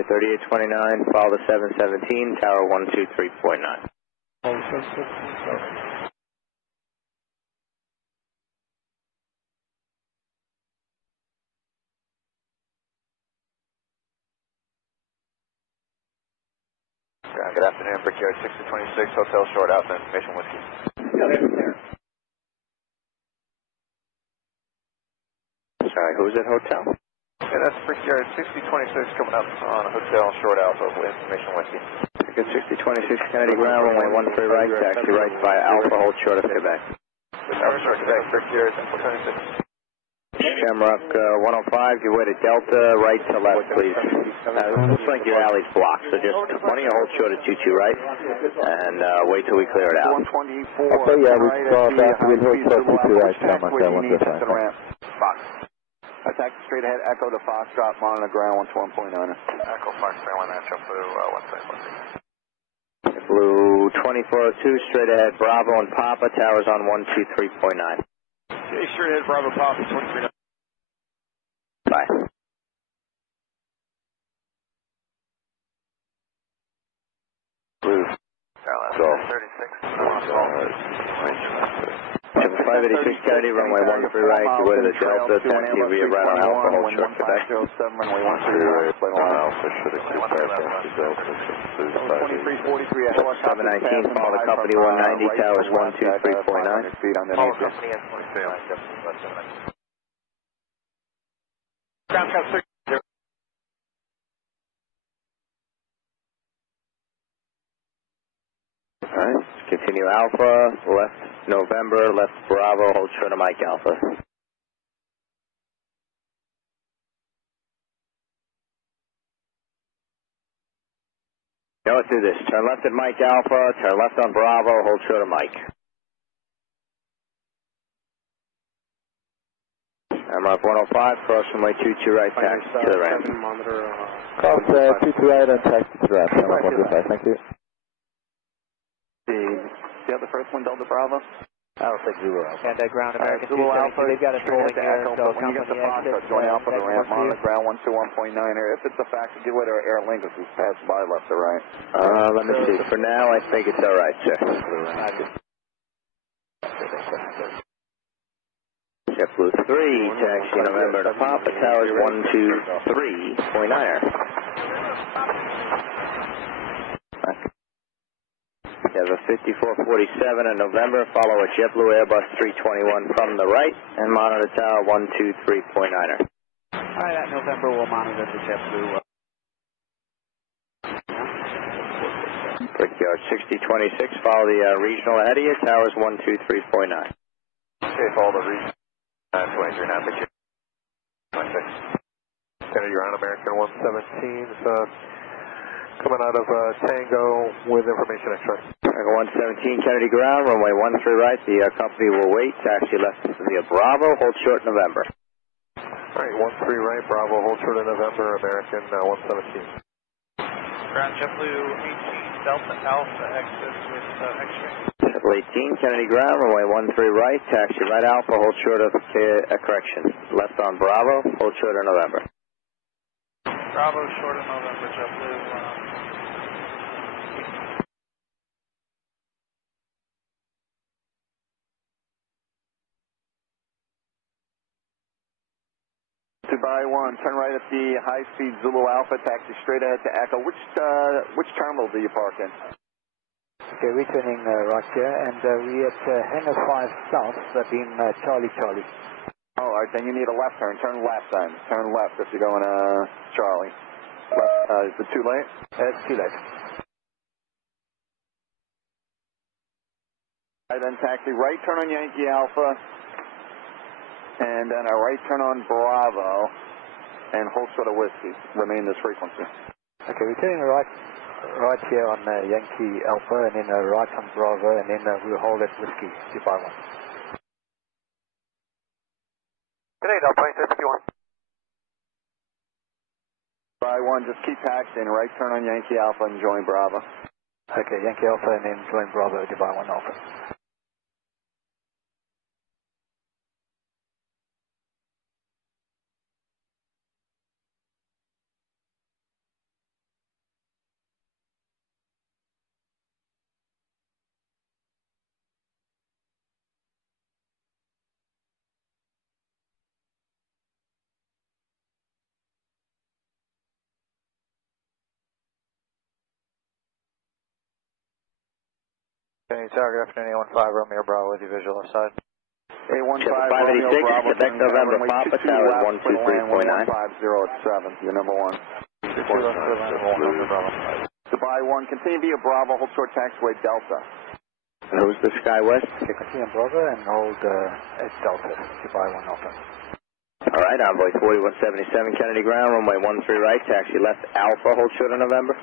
Runway 3829, follow the 717, tower 123.9. Good afternoon, Brickyard 6026, Hotel Short Alpha, Information Whiskey. Sorry, who's at hotel? Yeah, that's Brickyard 6026 coming up on Hotel Short Alpha with Information Whiskey. Brickyard 6026, Kennedy Ground, runway 13 right, taxi right by Alpha, hold short of Quebec. Alpha Short Quebec, Brickyard 426. Shamrock 105, your way to Delta, right to left, please. Looks like your alley's blocked, so just why don't you hold short at 22 right, and wait till we clear it out. 124. Okay, yeah, we saw that. We'll hold short 22 right, Shamrock 105. Fox. Attack straight ahead, Echo to Foxtrot, monitor ground 11.9. Echo Foxtrot, 1 Echo Blue, 1 Blue 2402, straight ahead, Bravo and Papa, towers on 123.9. Okay, straight ahead, Bravo Papa, 23.9. Bye. Blue. Go. 586 Kennedy, runway 13 right, you go to the Delta, taxi via right on Alpha, hold short Quebec. Runway 13 right, plane on Alpha, should exceed bypass to Delta, 2343 719, follow the company 190, towers 123.9. Follow company at 26. Ground cap 6. Alright, continue Alpha, left November, left Bravo, hold short of Mike Alpha. Now let's do this. Turn left at Mike Alpha, turn left on Bravo, hold short of Mike. I'm up 105, cross runway 22 right, taxi to the ramp. Cross 22 right and taxi to the ramp, Shamrock 105, thank you. The other first one, Delta Bravo? I don't think Zulu Alpha. And ground American Zulu Alpha, they've got a tolling here, so when you get the Foxtrot, join Alpha to ramp, monitor ground 121.9 here. If it's a factor, give it our Air Lingus who's passed by left or right. Let me see. For now, I think it's alright, sir. JetBlue 3, taxi November to Papa, towers 123.9. You have a 5447 in November, follow a JetBlue Airbus 321 from the right, and monitor tower 123.9. Alright, that November we'll monitor the JetBlue. Brickyard 6026, follow the regional ahead of you, towers 123.9. Okay, follow the region. 23 now, Brickyard 26. Kennedy Ground American 117, coming out of Tango with information extra. Tango 117, Kennedy Ground, runway 13 right, the company will wait, taxi left via Bravo, hold short November. Alright, 13 right, Bravo, hold short in November, American 117. Ground JetBlue 18, Delta Alpha exit with X-ray. JetBlue 18, Kennedy Ground, runway 13 right, taxi right Alpha, hold short of, correction, left on Bravo, hold short of November. Bravo short of November, JetBlue. Dubai 1, turn right at the high-speed Zulu Alpha, taxi straight ahead to Echo. Which terminal do you park in? Okay, returning right here, and we at Hangar 5 South, being Charlie. All right, then you need a left turn. Turn left then. Turn left if you're going Charlie. Left, is it too late? It's too late. All right, then taxi right turn on Yankee Alpha. And then a right turn on Bravo, and hold short of Whiskey. Remain this frequency. Okay, we're turning right here on Yankee Alpha, and then right on Bravo, and then we'll hold at Whiskey, Dubai 1. Good day, Delta 2651. Dubai 1, just keep taxiing, right turn on Yankee Alpha and join Bravo. Okay, Yankee Alpha, and then join Bravo, Dubai 1 Alpha. Kenny Tower, good afternoon, A15 Romeo Bravo with you, visual outside. A15 Romeo Bravo, Quebec November, Papa Tower 123.9. 150 at 7, you're number 1. Dubai 1, continue via Bravo, hold short taxiway Delta. And who's the SkyWest? Okay, continue on Bravo and hold at Delta, Dubai 1 Alpha. All right, Envoy 4177, Kennedy Ground, runway 13 right, taxi left Alpha, hold short of November.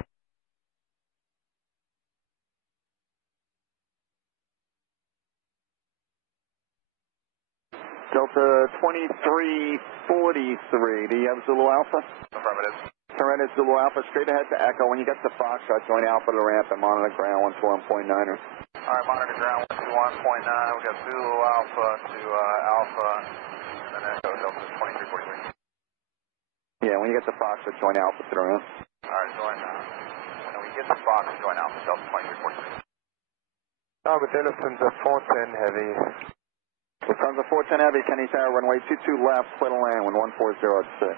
Delta 2343, do you have Zulu Alpha? Affirmative. Surrender Zulu Alpha, straight ahead to Echo. When you get to Foxtrot, join Alpha to the ramp and monitor ground 121.9er. All right, monitor ground 121.9. We got Zulu Alpha to Alpha, and then Echo Delta 2343. Yeah, when you get to Foxtrot, join Alpha to the ramp. All right, join. When we get to Fox, join Alpha Delta 2343. Albert Edison's a 410 heavy. Lufthansa 410 Heavy, Kenny Tower, runway 22 left, clear to land, 110 at 6.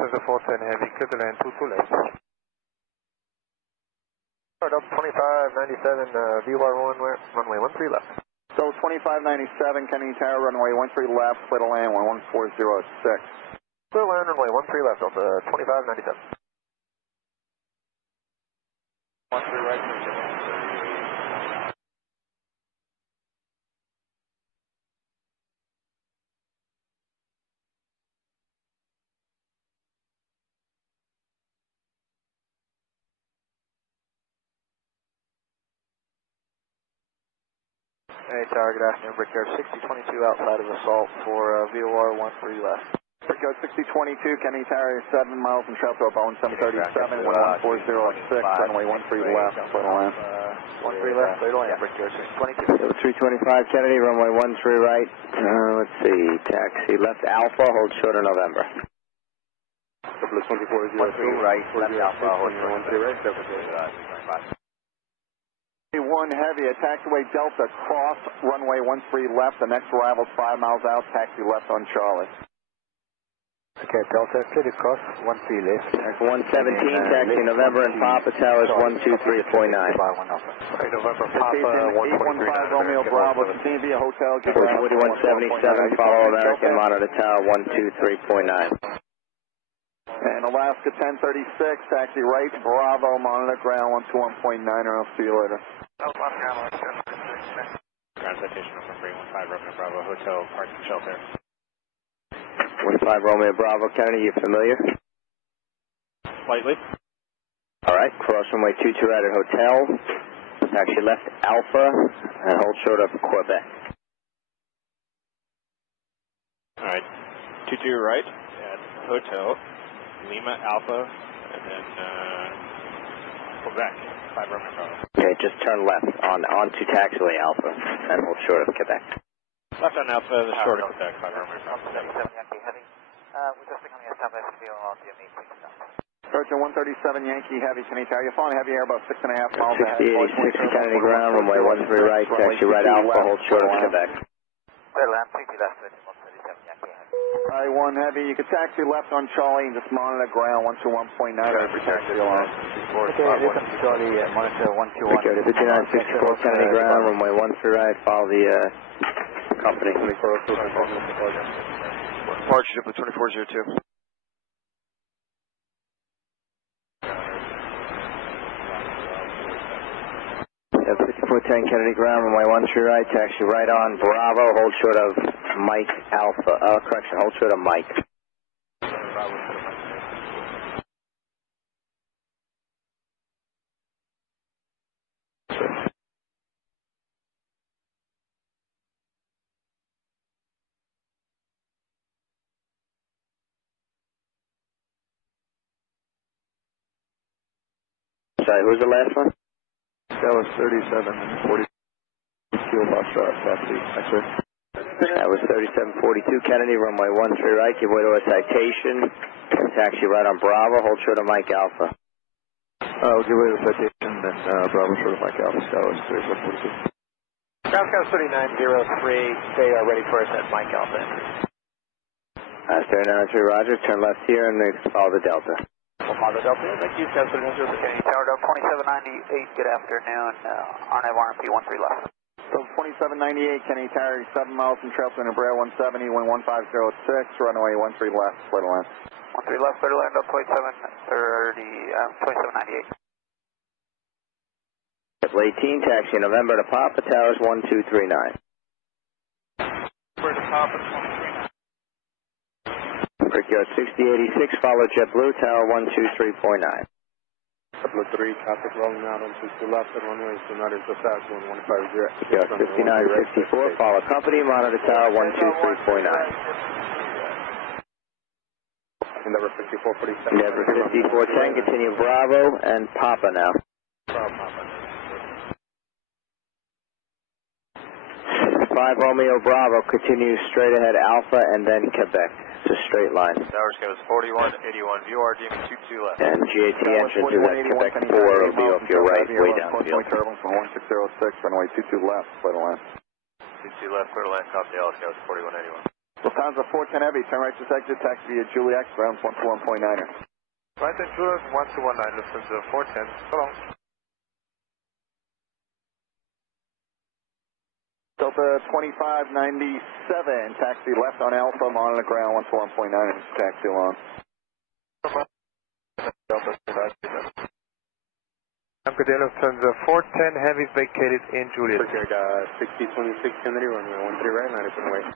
Lufthansa 410 heavy, clear to land, 22 left. Delta 2597, VY1, runway 13 left. So 2597, Kenny Tower, runway 13 left, clear to land, 110 at 6. Clear land, runway 13 left, Delta 2597. 13 right, Hey Tower, good afternoon, Brickyard 6022 outside of assault for VOR 13 left. Brickyard 6022, Kenny Tower, 7 miles from Shelter, Boeing 737, 110 at 6, runway 13 left, clear to land. 13 left, clear to land, Brickyard 622. 325 Kennedy, runway 13 right. Let's see, taxi left Alpha, hold short of November. 13 right, left Alpha, hold short of November. 1 Heavy, at taxiway Delta, cross runway 13 left, the next arrival's 5 miles out, taxi left on Charlie. Okay, Delta, clear to cross, 13 left. That's 117, taxi November and Papa Towers 123.9. Okay, November Papa 123.9. 815 Romeo Bravo, continue via hotel. 4177, follow American, monitor tower 123.9. And Alaska 1036, taxi right, Bravo, monitor ground 121.9, I'll see you later. Ground citation number 315 Romeo Bravo, hotel, parking shelter. 15 Romeo Bravo, Kennedy, you familiar? Slightly. All right, cross runway 22 right at hotel, taxi left Alpha, and hold short of Quebec. All right, 22 right at hotel, Lima Alpha, and then Quebec, 5 Romeo Bravo. Okay, just turn left onto taxiway Alpha, and hold short of Quebec. Left on Alpha, the short of Quebec, 5 Romeo Bravo. We're just going to establish the on the Virgin 137 Yankee Heavy, Kenny Tower, you're flying heavy air about 6.5 miles ahead. 6086 Kennedy Ground, runway 13 right, taxi right Alpha, hold short of Quebec. Clear land, 60 left, 137 Yankee Heavy. Alright, 1 Heavy, you can taxi left on Charlie and just monitor ground 121.9. Taxi along. Okay, listen, Charlie, monitor 121. 5964 Kennedy Ground, runway 13 right, follow the company. Departure of the 2402. Yeah, 5410 Kennedy Ground, runway 13 right, taxi right on Bravo, hold short of Mike Alpha, correction, hold short of Mike. Sorry, who was the last one? That was 3740 Kilo Foxtrot, taxi, X-ray. That was 3742 Kennedy, runway 13 right, give way to a citation, taxi right on Bravo, hold short of Mike Alpha. We'll give way to the citation, then Bravo short of Mike Alpha, Scotland, 3742. Ground Scout 3903, stay ready for us at Mike Alpha. 3903 Roger, turn left here and then follow the Delta. We'll follow the Delta, thank you, Scout 3903, Kenny Tower, 2798, good afternoon, RMP 13 left. So 2798, Kenny Tower, 7 miles from trail to Brea 170, wind 1506, runway 13 left, clear to land. 13 left, clear to land up 2798. 18, taxi November to Papa, Towers 1239. We're to Papa 139. Brickyard 6086, follow JetBlue, Tower 123.9. JetBlue 3, traffic rolling out on 22 left at runways, do not intersect, 1150. Brickyard 5964, follow company, monitor Tower 123.9. Endeavor 5447. Endeavor 5410, continue Bravo and Papa now. Papa. 5 Romeo Bravo, continue straight ahead Alpha and then Quebec. It's a straight line. Tower scale is 4181, view RDM 22 left. And GAT entrance is at Quebec 4, will be off your right, way downfield. Turbulence from 1606, runway 22 left, clear to land. 22 left, clear to land, copy, L scale is 4181. Lufthansa 410 Heavy, turn right to exit, taxi via Juliet, ground 121.9er. Right at Juliet 1219, Lufthansa 410, so long. Delta 2597, taxi left on Alpha, monitor ground 121.9er, taxi along. Delta 5. Good Lufthansa 410 Heavy vacated in Juliet. Brickyard 6026 Kennedy, runway 13 right, 90 wait.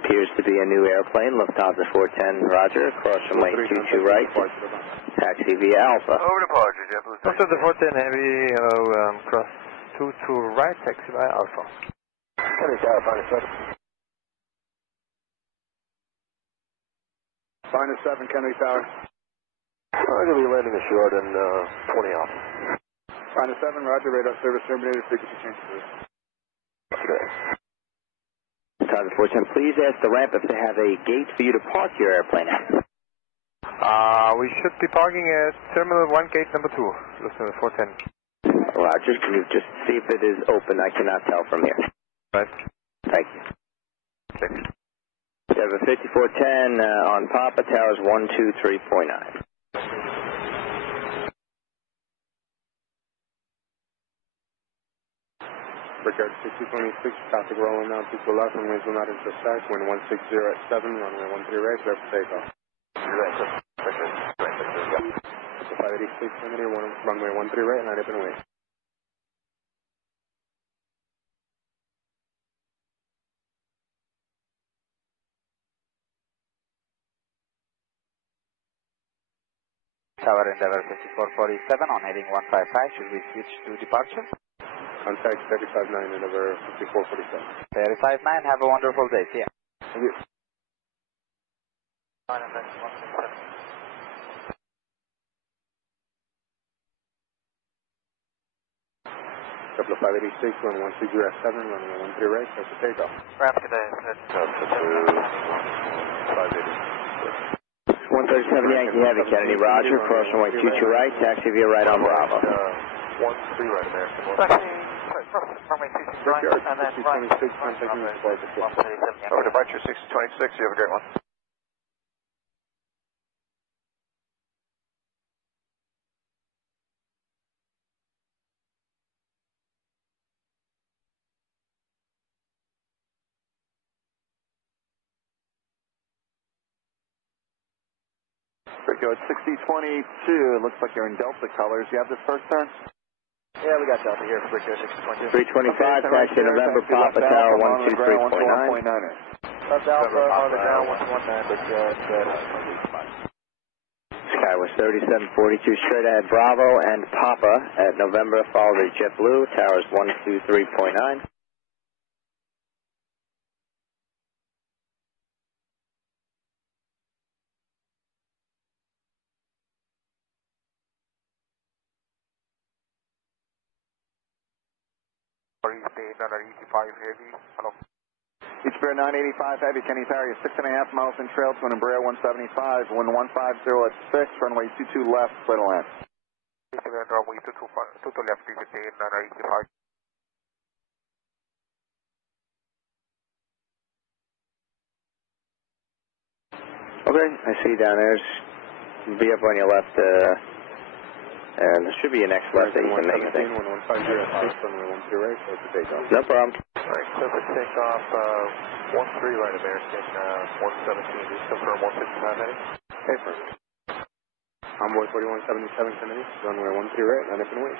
Appears to be a new airplane, Lufthansa 410, roger, cross runway 22 right, taxi via Alpha. Over departure, JetBlue 3. Lufthansa 410 Heavy, hello, cross 22 right, taxi via Alpha. Kenny Tower, -7. -7 Kennedy Tower. I'm going to be landing ashore and 20 off. -7, roger, radar service terminated, frequency change. Lufthansa 410, please ask the ramp if they have a gate for you to park your airplane at. We should be parking at Terminal 1, gate number 2, Lufthansa 410. Roger, can you just see if it is open? I cannot tell from here. Right. Thank you. Endeavor 5410 on Papa, Towers 123.9. Brickyard 6026, traffic rolling out to the left, runways will not intersect, wind 160 at 7, runway 13 right, clear for takeoff. 586 Kennedy, runway 13 right, 90 wait. Tower Endeavor 5447 on heading 155, should we switch to departure? Contact 359 Endeavor 5447. 359, have a wonderful day, see ya. Thank you. Couple of 586, 160 at 7, runway 13 right, clear for takeoff. Ramp today, Delta 2, 586. 137 Yankee Heavy, Kennedy, roger, cross runway 22 right, taxi via right on Bravo. 13 right, American. runway 26 right, and then right. 6026, contacting the departure. Over departure 6026, you have a great one. Brickyard 6022, looks like you're in Delta colors. You have this first turn? Yeah, we got Delta here for Brickyard 622. 325, taxi November, Papa, Tower 123.9. Left Alpha on the ground 119, Brickyard 625. Skywest 3742, straight ahead Bravo and Papa at November, followed by JetBlue, Towers 123.9. Hello. Each Bear 985 Heavy, Kenny Tower, 6.5 miles in trail to an Brea 175, wind 150 at 6, runway 22 left, clear to land. Runway 22 left, detain 985. Okay, I see down there's be up on your left, and this should be your next left that you can make, I think. 1150 runway 12 right, so it's a takeoff. No problem. Alright, so for takeoff, 13 right American, 117, just confirm 155 heading. Okay, first. Onboard 4177 Kennedy, runway 13 right, line up and wait.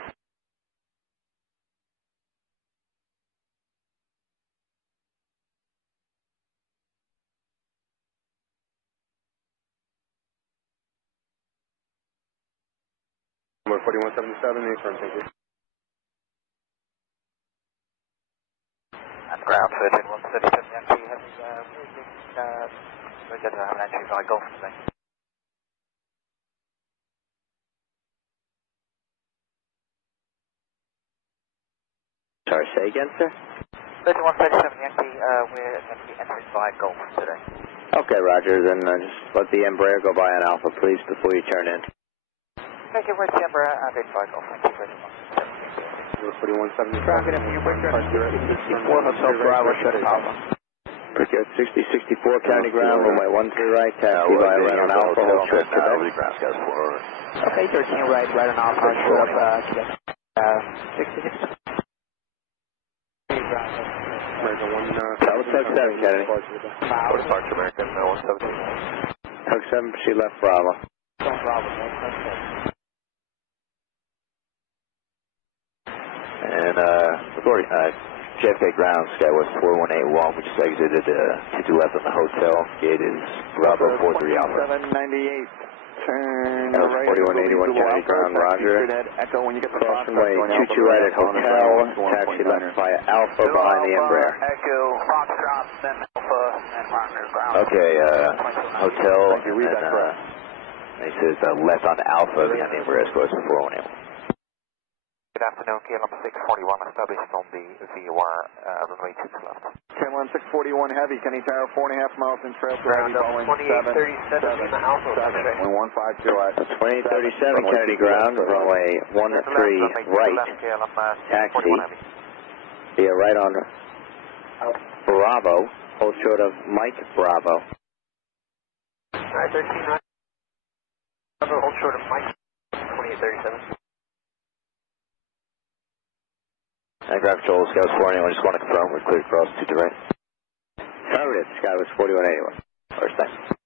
Onboard 4177, affirm, thank you. And ground 137 Yankee, we're going to have an entry by Golf today. Sorry, say again, sir? 3137 Yankee, we're going to be entering by Golf today. Okay, Roger, then just let the Embraer go by on Alpha, please, before you turn in. Thank you, where's the Embraer? And in by Golf, thank you very much. 4170. Traffic, if you bring 64 Hotel Bravo, shut it off. Pretty good. 6064 County Ground, runway 13 right, taxi by right on Alpha, hold short, Quebec. Okay, 13 right on Alpha, short up, Quebec. 66. That was Tug 7, Kennedy. Departure American, 117. Tug 7, she left Bravo. And JFK ground, Skywest 4181, we just exited 22 left on the hotel. Gate is Bravo 43 Alpha. 798. Turn That was right. 4181 County Ground, Roger. Echo when you get the Cross runway 22 right at Hotel, taxi left via Alpha behind the Embraer. Echo, Foxtrot, then Alpha, and Partner ground. Okay, hotel, and he says left on Alpha behind the Embraer, Skywest 4181. Good afternoon, KLM 641 established on the VOR, runway 2 left. KLM 641 heavy, Kenny Tower, 4.5 miles in trail to heavy, Boeing 2837 Alpha. 150 at 2837 Kennedy Ground, runway 13 right, taxi, via right on Bravo, hold short of Mike Bravo. Alright, 13 right, hold short of Mike, 2837. Ground control, Skywest 4181, just want to confirm we're clear across to direct. Affirmative, Skywest 4181. First, thanks.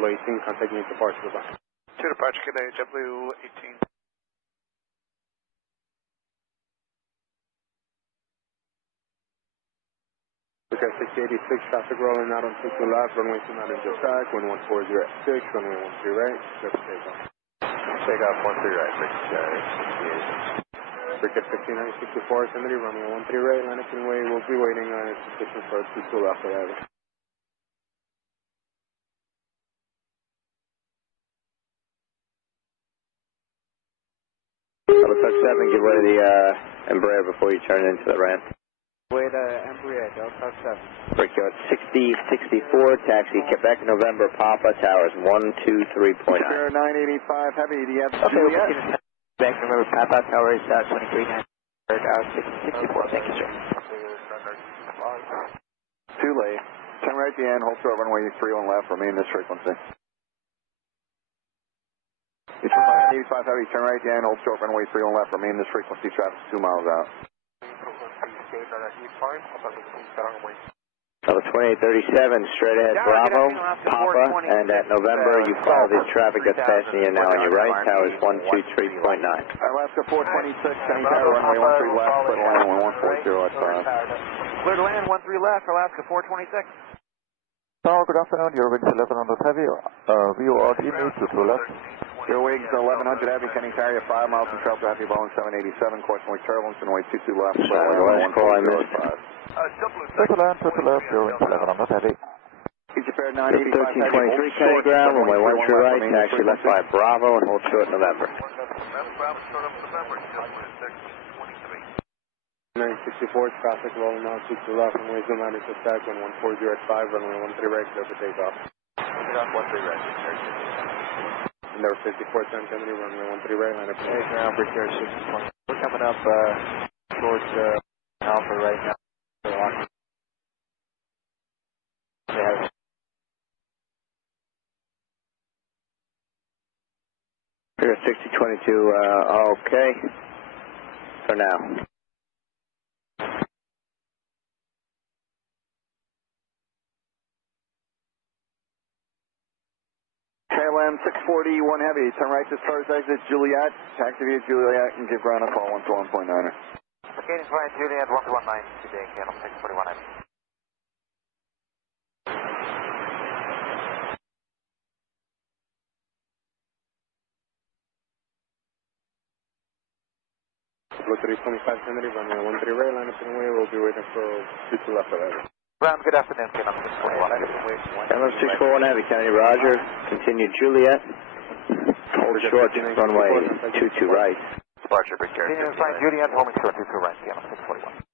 Flight 18, contact me departure, goodbye. To departure today, W18. Look at 686, traffic rolling out on 2 left, runway 29 into track, wind 140 at 6, runway 13 right, step takeoff. Takeoff 13 right, Cricket 5964, Kennedy, runway 13 right, line up and way, we'll be waiting on its position for 2 left arrival. Tug 7, give way to the Embraer before you turn into the ramp. Way to Embraer, Delta 7. Break you at 6064, taxi Quebec, November, Papa, towers 123.9. Spirit 985 heavy, do you have Okay, Juliet? Bank, remember, Papa Tower is 23, 664, thank you, sir. Too late. Turn right at the end, hold short runway 31 left, remain this frequency. It's 985 heavy, turn right at the end, hold short runway 31 left, remain this frequency, traffic 2 miles out. Number 2837, straight ahead Bravo, Papa, and at November you follow this traffic that's passing you now on your right, towers 123.9. Alaska 426, Kenny Tower, runway 13 left, clear to land, 140 at 5. Clear to land, 13 left, Alaska 426. Tower, good afternoon, you're wings 1100 heavy, VOR email to left. Your wings 1100 heavy, Kenny Tower, 5 miles in trail to heavy, Boeing 787, cautionary turbulence, runway 22 left, Sorry, the last call I missed. To left, you're wings 1100 heavy. Easy Fair 985 heavy, 1323 County Ground, runway 13 right, taxi left by Bravo, and hold short November. 965 64, traffic rolling out 22 left, runway zoom out into stack, 140 at 5, runway 13 right, clear for takeoff. 13 right, And there 54, 10 Kennedy, runway 13 right, line up. Hey, ground bridge here, 620. We're coming up towards Alpha right now. Here, 6022, okay. For now. KLM 640, 1 heavy, turn right to stars exit Juliet, taxi via Juliet, and give ground a call 121.9er. Gaining flight Juliet 1219, today KLM 641 heavy. Blue 325 Kennedy, runway 13 right, line up in the way, we'll be waiting for 22 left of that. Ground, good afternoon, KLM 641 heavy. KLM 641 heavy, Kennedy, roger. Continue Juliet. Hold short, runway 22 right. Departure, bridge here. Gaining flight Juliet, holding short 22 right, KLM 641.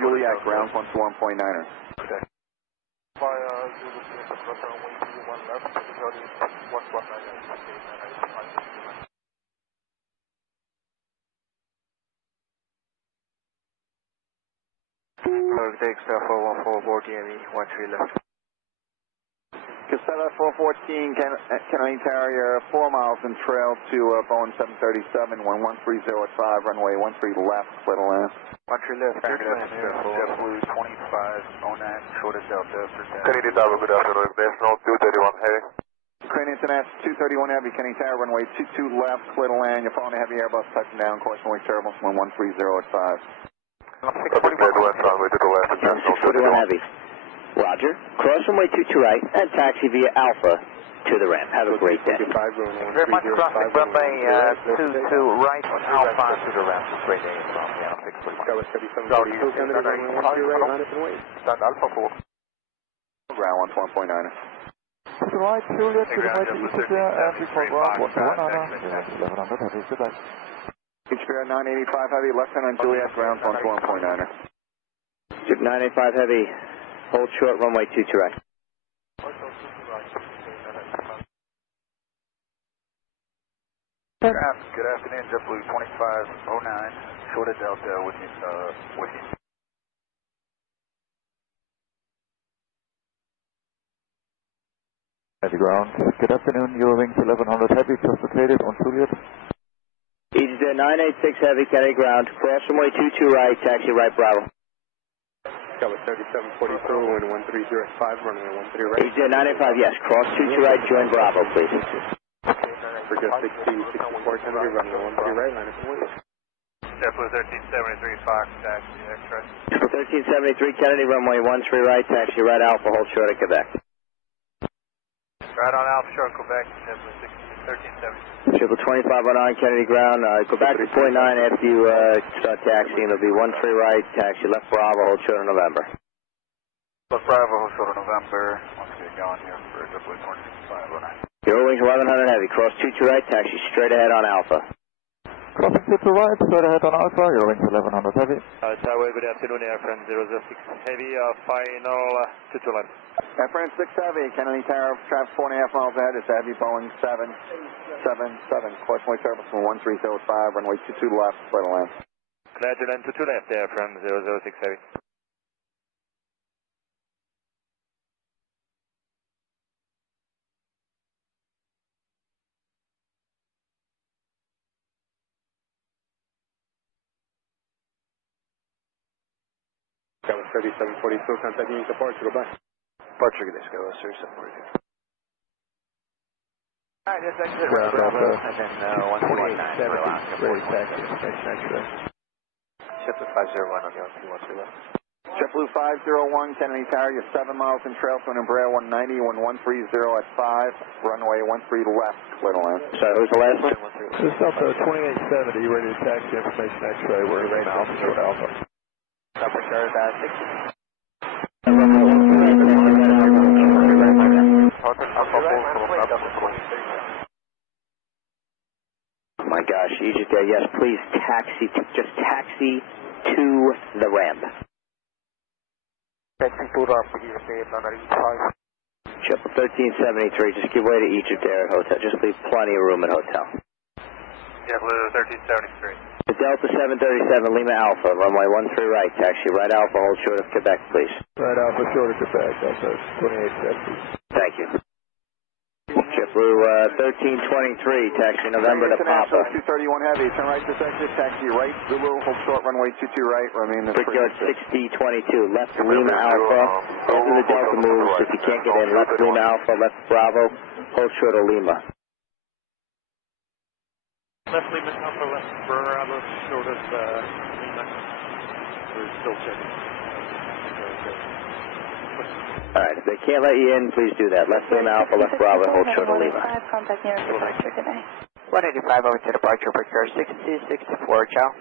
Juliet, ground 121.9er. Okay. Take Star 414 aboard DME, 13 left. Casetta 414, Kennedy Carrier, 4 miles in trail to Boeing 737, 1130 at 5, runway 13 left, split a land. 13 left, JetBlue 2509, short of Delta for Kennedy Tower, good afternoon, National 231 heavy. Ukraine International 231 heavy, Kennedy Tower, runway 22 left, split a land. You're following a heavy Airbus touching down, caution wing turbulence, 1130 at 5. 641 runway to the left, KLM 641 heavy. Roger. Cross runway 22 right and taxi via Alpha to the ramp. Have a great day. very much crossing runway 22 right, Alpha to the ramp. Great day from KLM 641. Stand Alpha 4. Ground 121.9er. To the right, Juliet, to the right, Utraffic, and before ground 121, 1100 heavy, goodbye. Spirit 985 heavy, left hand on Juliet, ground 121.9er. 985 heavy. Hold short, runway 22 right. Good afternoon, JetBlue 2509, short of Delta with you. Heavy ground. Good afternoon, Eurowings 1100 heavy, just located on Juliet. EasyJet 986 heavy, Kennedy ground. Cross runway 22 right, taxi right, Bravo. Cover 3742 and 130 at 5, runway 13 right. EasyJet 985, yes. Cross 22 right, join Bravo, please. For just 64 Kennedy, runway 13 right, line up in the way. JetBlue 1373 Fox, taxi extra. 1373 Kennedy, runway 13 right, taxi right, Alpha, hold short at Quebec. Right on Alpha Short, Quebec, JetBlue 1373. Triple 2509 Kennedy ground, go back to point 9 after you start taxiing. It'll be 13 right, taxi left Bravo, hold short of November. Left Bravo, hold short of November. Once we get going here for JetBlue 2509. Eurowings 1100 heavy, cross 22 right, taxi straight ahead on Alpha. Crossing to the right, straight ahead on Alpha, Eurowings 1100 heavy. Tower, good afternoon, Airframe 006 heavy, final 22 left. Airframe 6 heavy, Kennedy Tower, traffic 4.5 miles ahead, it's a heavy Boeing 777, caution wing turbulence from 1305, runway 22 left, split a land. Clear to land 22 left, Airframe 006 heavy. Cover 3742, contacting departure, goodbye. Departure, good day, Skylar, 3742. Alright, just exit Ground Bravo, Alpha. and then 149 for Alaska. Ready to taxi, information X-ray. JetBlue 501 on the 1213 left. JetBlue 501, Kennedy Tower, you're 7 miles in trail to Embraer 190, wind 130 at 5, runway 13 left, clear to land. Sorry, who's the last one? This is Delta 2870, ready to taxi, information X-ray. We're in Alpha, short Alpha. Upper Charter 60. Oh my gosh, Egypt Air, yes, please taxi, just taxi to the ramp. Taxi to ramp, Triple 1373, just give way to Egypt Air Hotel, just leave plenty of room at hotel. JetBlue 1373. The Delta 737 Lima Alpha, runway 13 right, taxi right Alpha, hold short of Quebec, please. Right Alpha, short of Quebec, Delta 2870. Thank you. JetBlue 1323, taxi November to Papa. 231 heavy, turn right this exit, taxi right, Zulu, hold short, runway 22 right, remain the Brickyard 6022, left Lima Alpha, after the Delta moves, if you can't get in, left Lima Alpha, left Bravo, hold short of Lima. Left Lima Alpha, left Bravo, short of Lima. We're still checking. Alright, if they can't let you in, please do that. Left Lima Alpha, left Bravo, hold short of Lima. Contact near departure today. 185 over to departure, Brickyard 6064, ciao.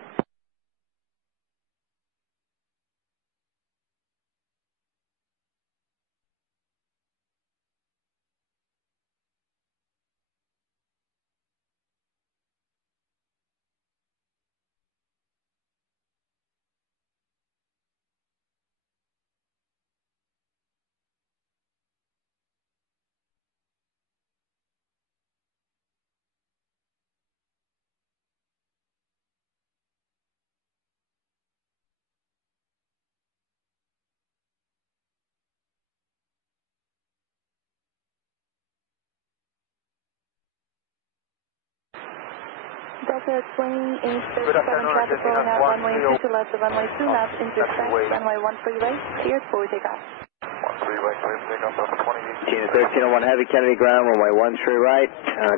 Delta 2837 traffic going out runway 22 left to runway 2 left, intersect, runway 13 right, cleared for takeoff. 13 right, clear for takeoff, Delta 28. Tina 1301 Heavy, Kennedy ground, runway 13 right,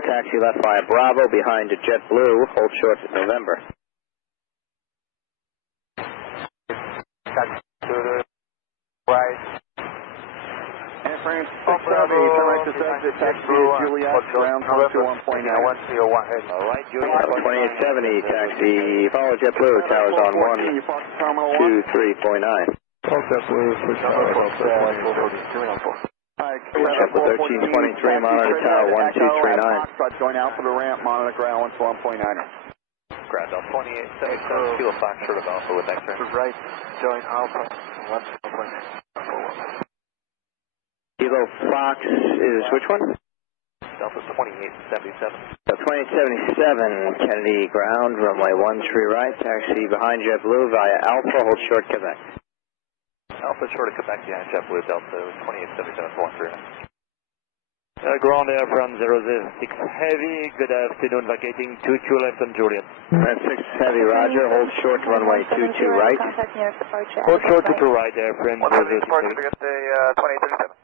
taxi left via Bravo, behind to JetBlue, hold short at November. Taxi to the right. And France 670, turn right this exit, taxi to Juliet, ground 121.9. 1301. Alright, Juliet. 2870, taxi, follow JetBlue, towers on 123.9. Call JetBlue, push tower, Delta Alright, 1323, monitor tower 1239. Join Alpha to ramp, monitor ground 121.9. Ground Delta 2870, Kilo Fox, short of Alpha with X-ray. Right, join Alpha, 121.9. Kilo Fox is which one? Delta 2877. So 2877, Kennedy ground, runway 13 right, taxi behind JetBlue via Alpha, hold short Quebec. Alpha short of Quebec behind JetBlue, Delta 2877, 13. Ground air from 006 Heavy, good afternoon, vacating 22 left on Juliet. That's 6 Heavy, roger, hold short runway 22 right. Contact near departure. Hold short to right there, friend. 170 departure to get the 2837.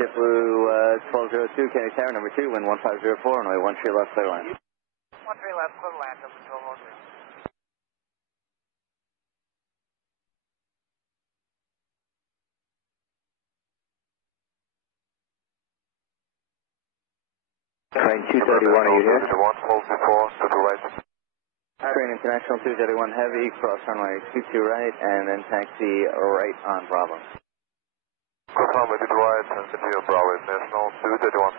JetBlue 1202, Kennedy Tower, number 2, wind 1504, runway 13 left, clear line. 13 left, clear land, Delta 1202. Train 231, are you here? 1, hold 24, to the right. Train International 231 Heavy, cross runway 22 right, and then taxi right on Bravo. Cross runway to the right, and the Geo Bravo International 231.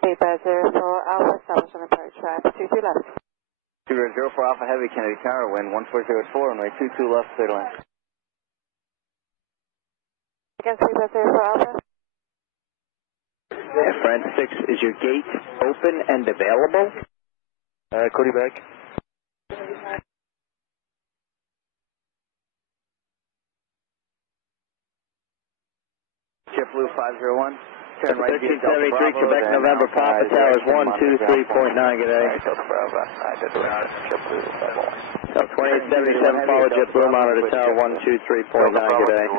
Paper 04 Alpha, establish on approach right, 22 left. 004 Alpha Heavy, Kennedy Tower, wind 1404, runway 22 left, clear line. Against Paper 04 Alpha. Yeah, friend 6, is your gate open and available? Call you back. JetBlue 501. Turn right. 1373 Quebec, November, Papa Towers 123.9, good day. So 2877, follow JetBlue, monitor tower 123.9, good day.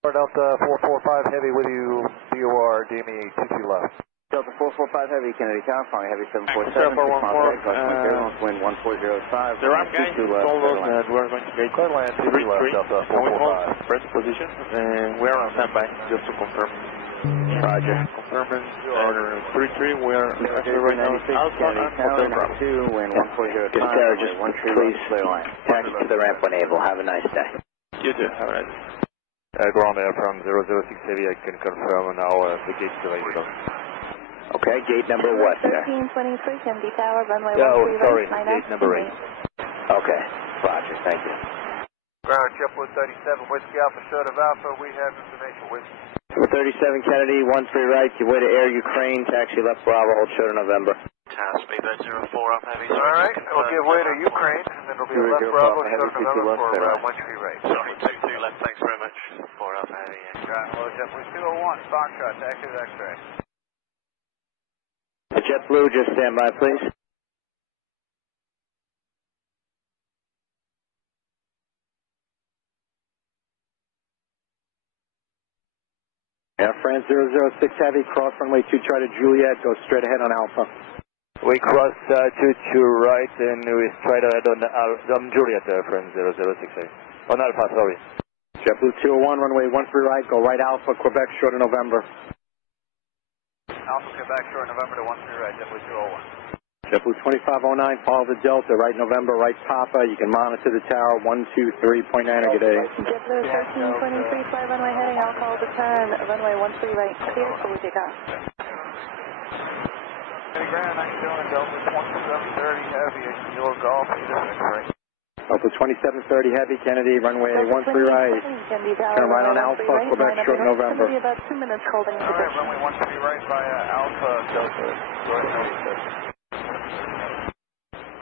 Delta 445 Heavy with you, BOR, DME 22 left. Delta 445 Heavy, Kennedy Tower, flying Heavy 747, 6 miles ahead, wind 1405. They're up, guys. Told us that we're going to gate Clear land 23 left, Delta 445. first position, and we're on standby just to confirm. Roger. Confirming 33, we're actually right now at Alpha and Hotel Bravo. 2, wind 1405. Good, Sarah, just please taxi to the ramp when able. Have a nice day. You too, have a nice day. Ground Air from 006 Heavy, I can confirm now the gate available. Okay, gate number what, sir? 1323 Kennedy Tower, runway 13 sorry, right, gate number 8. Okay, roger, thank you. Ground JetBlue 37, Whiskey Alpha, short of Alpha, we have information with 37 Kennedy, 13 right, you way to Air Ukraine, taxi left Bravo, hold short of November. Speedbird 04 up heavy. Alright, we'll give way to Ukraine, and then it'll be a left Bravo, short of November for 1 right. Sorry, 22 left, thanks very much. 4 up heavy, yeah. Ground low JetBlue 201, Foxtrot, active X-ray. JetBlue, just stand by, please. Air France 006 Heavy, cross runway 2, try to Juliet, go straight ahead on Alpha. We cross to right and we straight ahead on Juliet, friend 006 Heavy. On Alpha, sorry. JetBlue 201, runway 13 right, go right Alpha, Quebec, short of November. Alpha, Quebec, short of November to 13 right, JetBlue 201. JetBlue 2509, follow the Delta, right November, right Papa, you can monitor the tower 123.9, good day. JetBlue 1323, fly runway heading, I'll call the turn, runway 13 right, clear, so we take off. Hey, Ground, how you doing? Delta 2730 Heavy, your Golf, Pacific, right? Delta 2730 Heavy, Kennedy, runway 13 right. Turn right on Alpha, Quebec, short November. It's going to be about 2 minutes holding the Alright, runway 13 right via Alpha, Delta,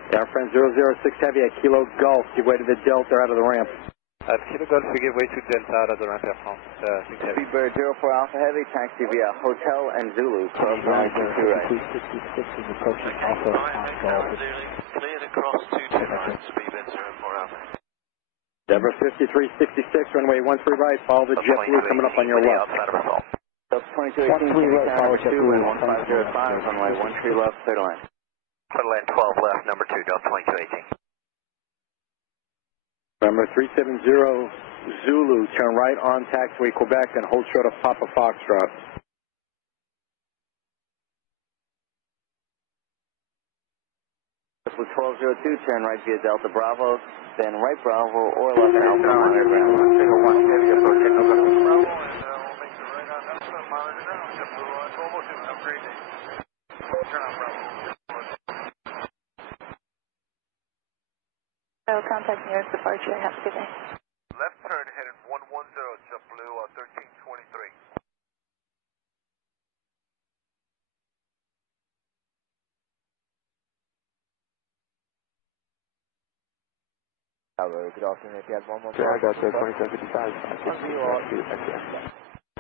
Air France 006 Heavy at Kilo Golf, give way to the Delta out of the ramp. At Kilo Golf, we give way to Delta out of the ramp, Air France 6 Heavy. Speedbird 04 Alpha Heavy, taxi via Hotel and Zulu, cross runway 22 right. 266 is approaching Alpha Golf. Cleared across 22 right, Speedbird 04 Alpha. Denver 5366, runway 13 right, follow the JetBlue coming up on your left. Delta 2218, follow JetBlue, wind 1505, runway 13 left, clear to land. Clear to land 12 left, number 2, Delta 2218. Number 370 Zulu, turn right on taxiway Quebec and hold short of Papa Foxtrot. JetBlue 1202, turn right via Delta Bravo, then right Bravo or left Alpha, monitor ground 101, heavy approaching November. Bravo, and we'll make the right on Alpha, monitor ground, JetBlue 1202, have a great day. Turn on Bravo. I'll contact nearest departure. Have a good day. Left turn headed 110, JetBlue 1323. Good afternoon, if you had one more. I got 2755.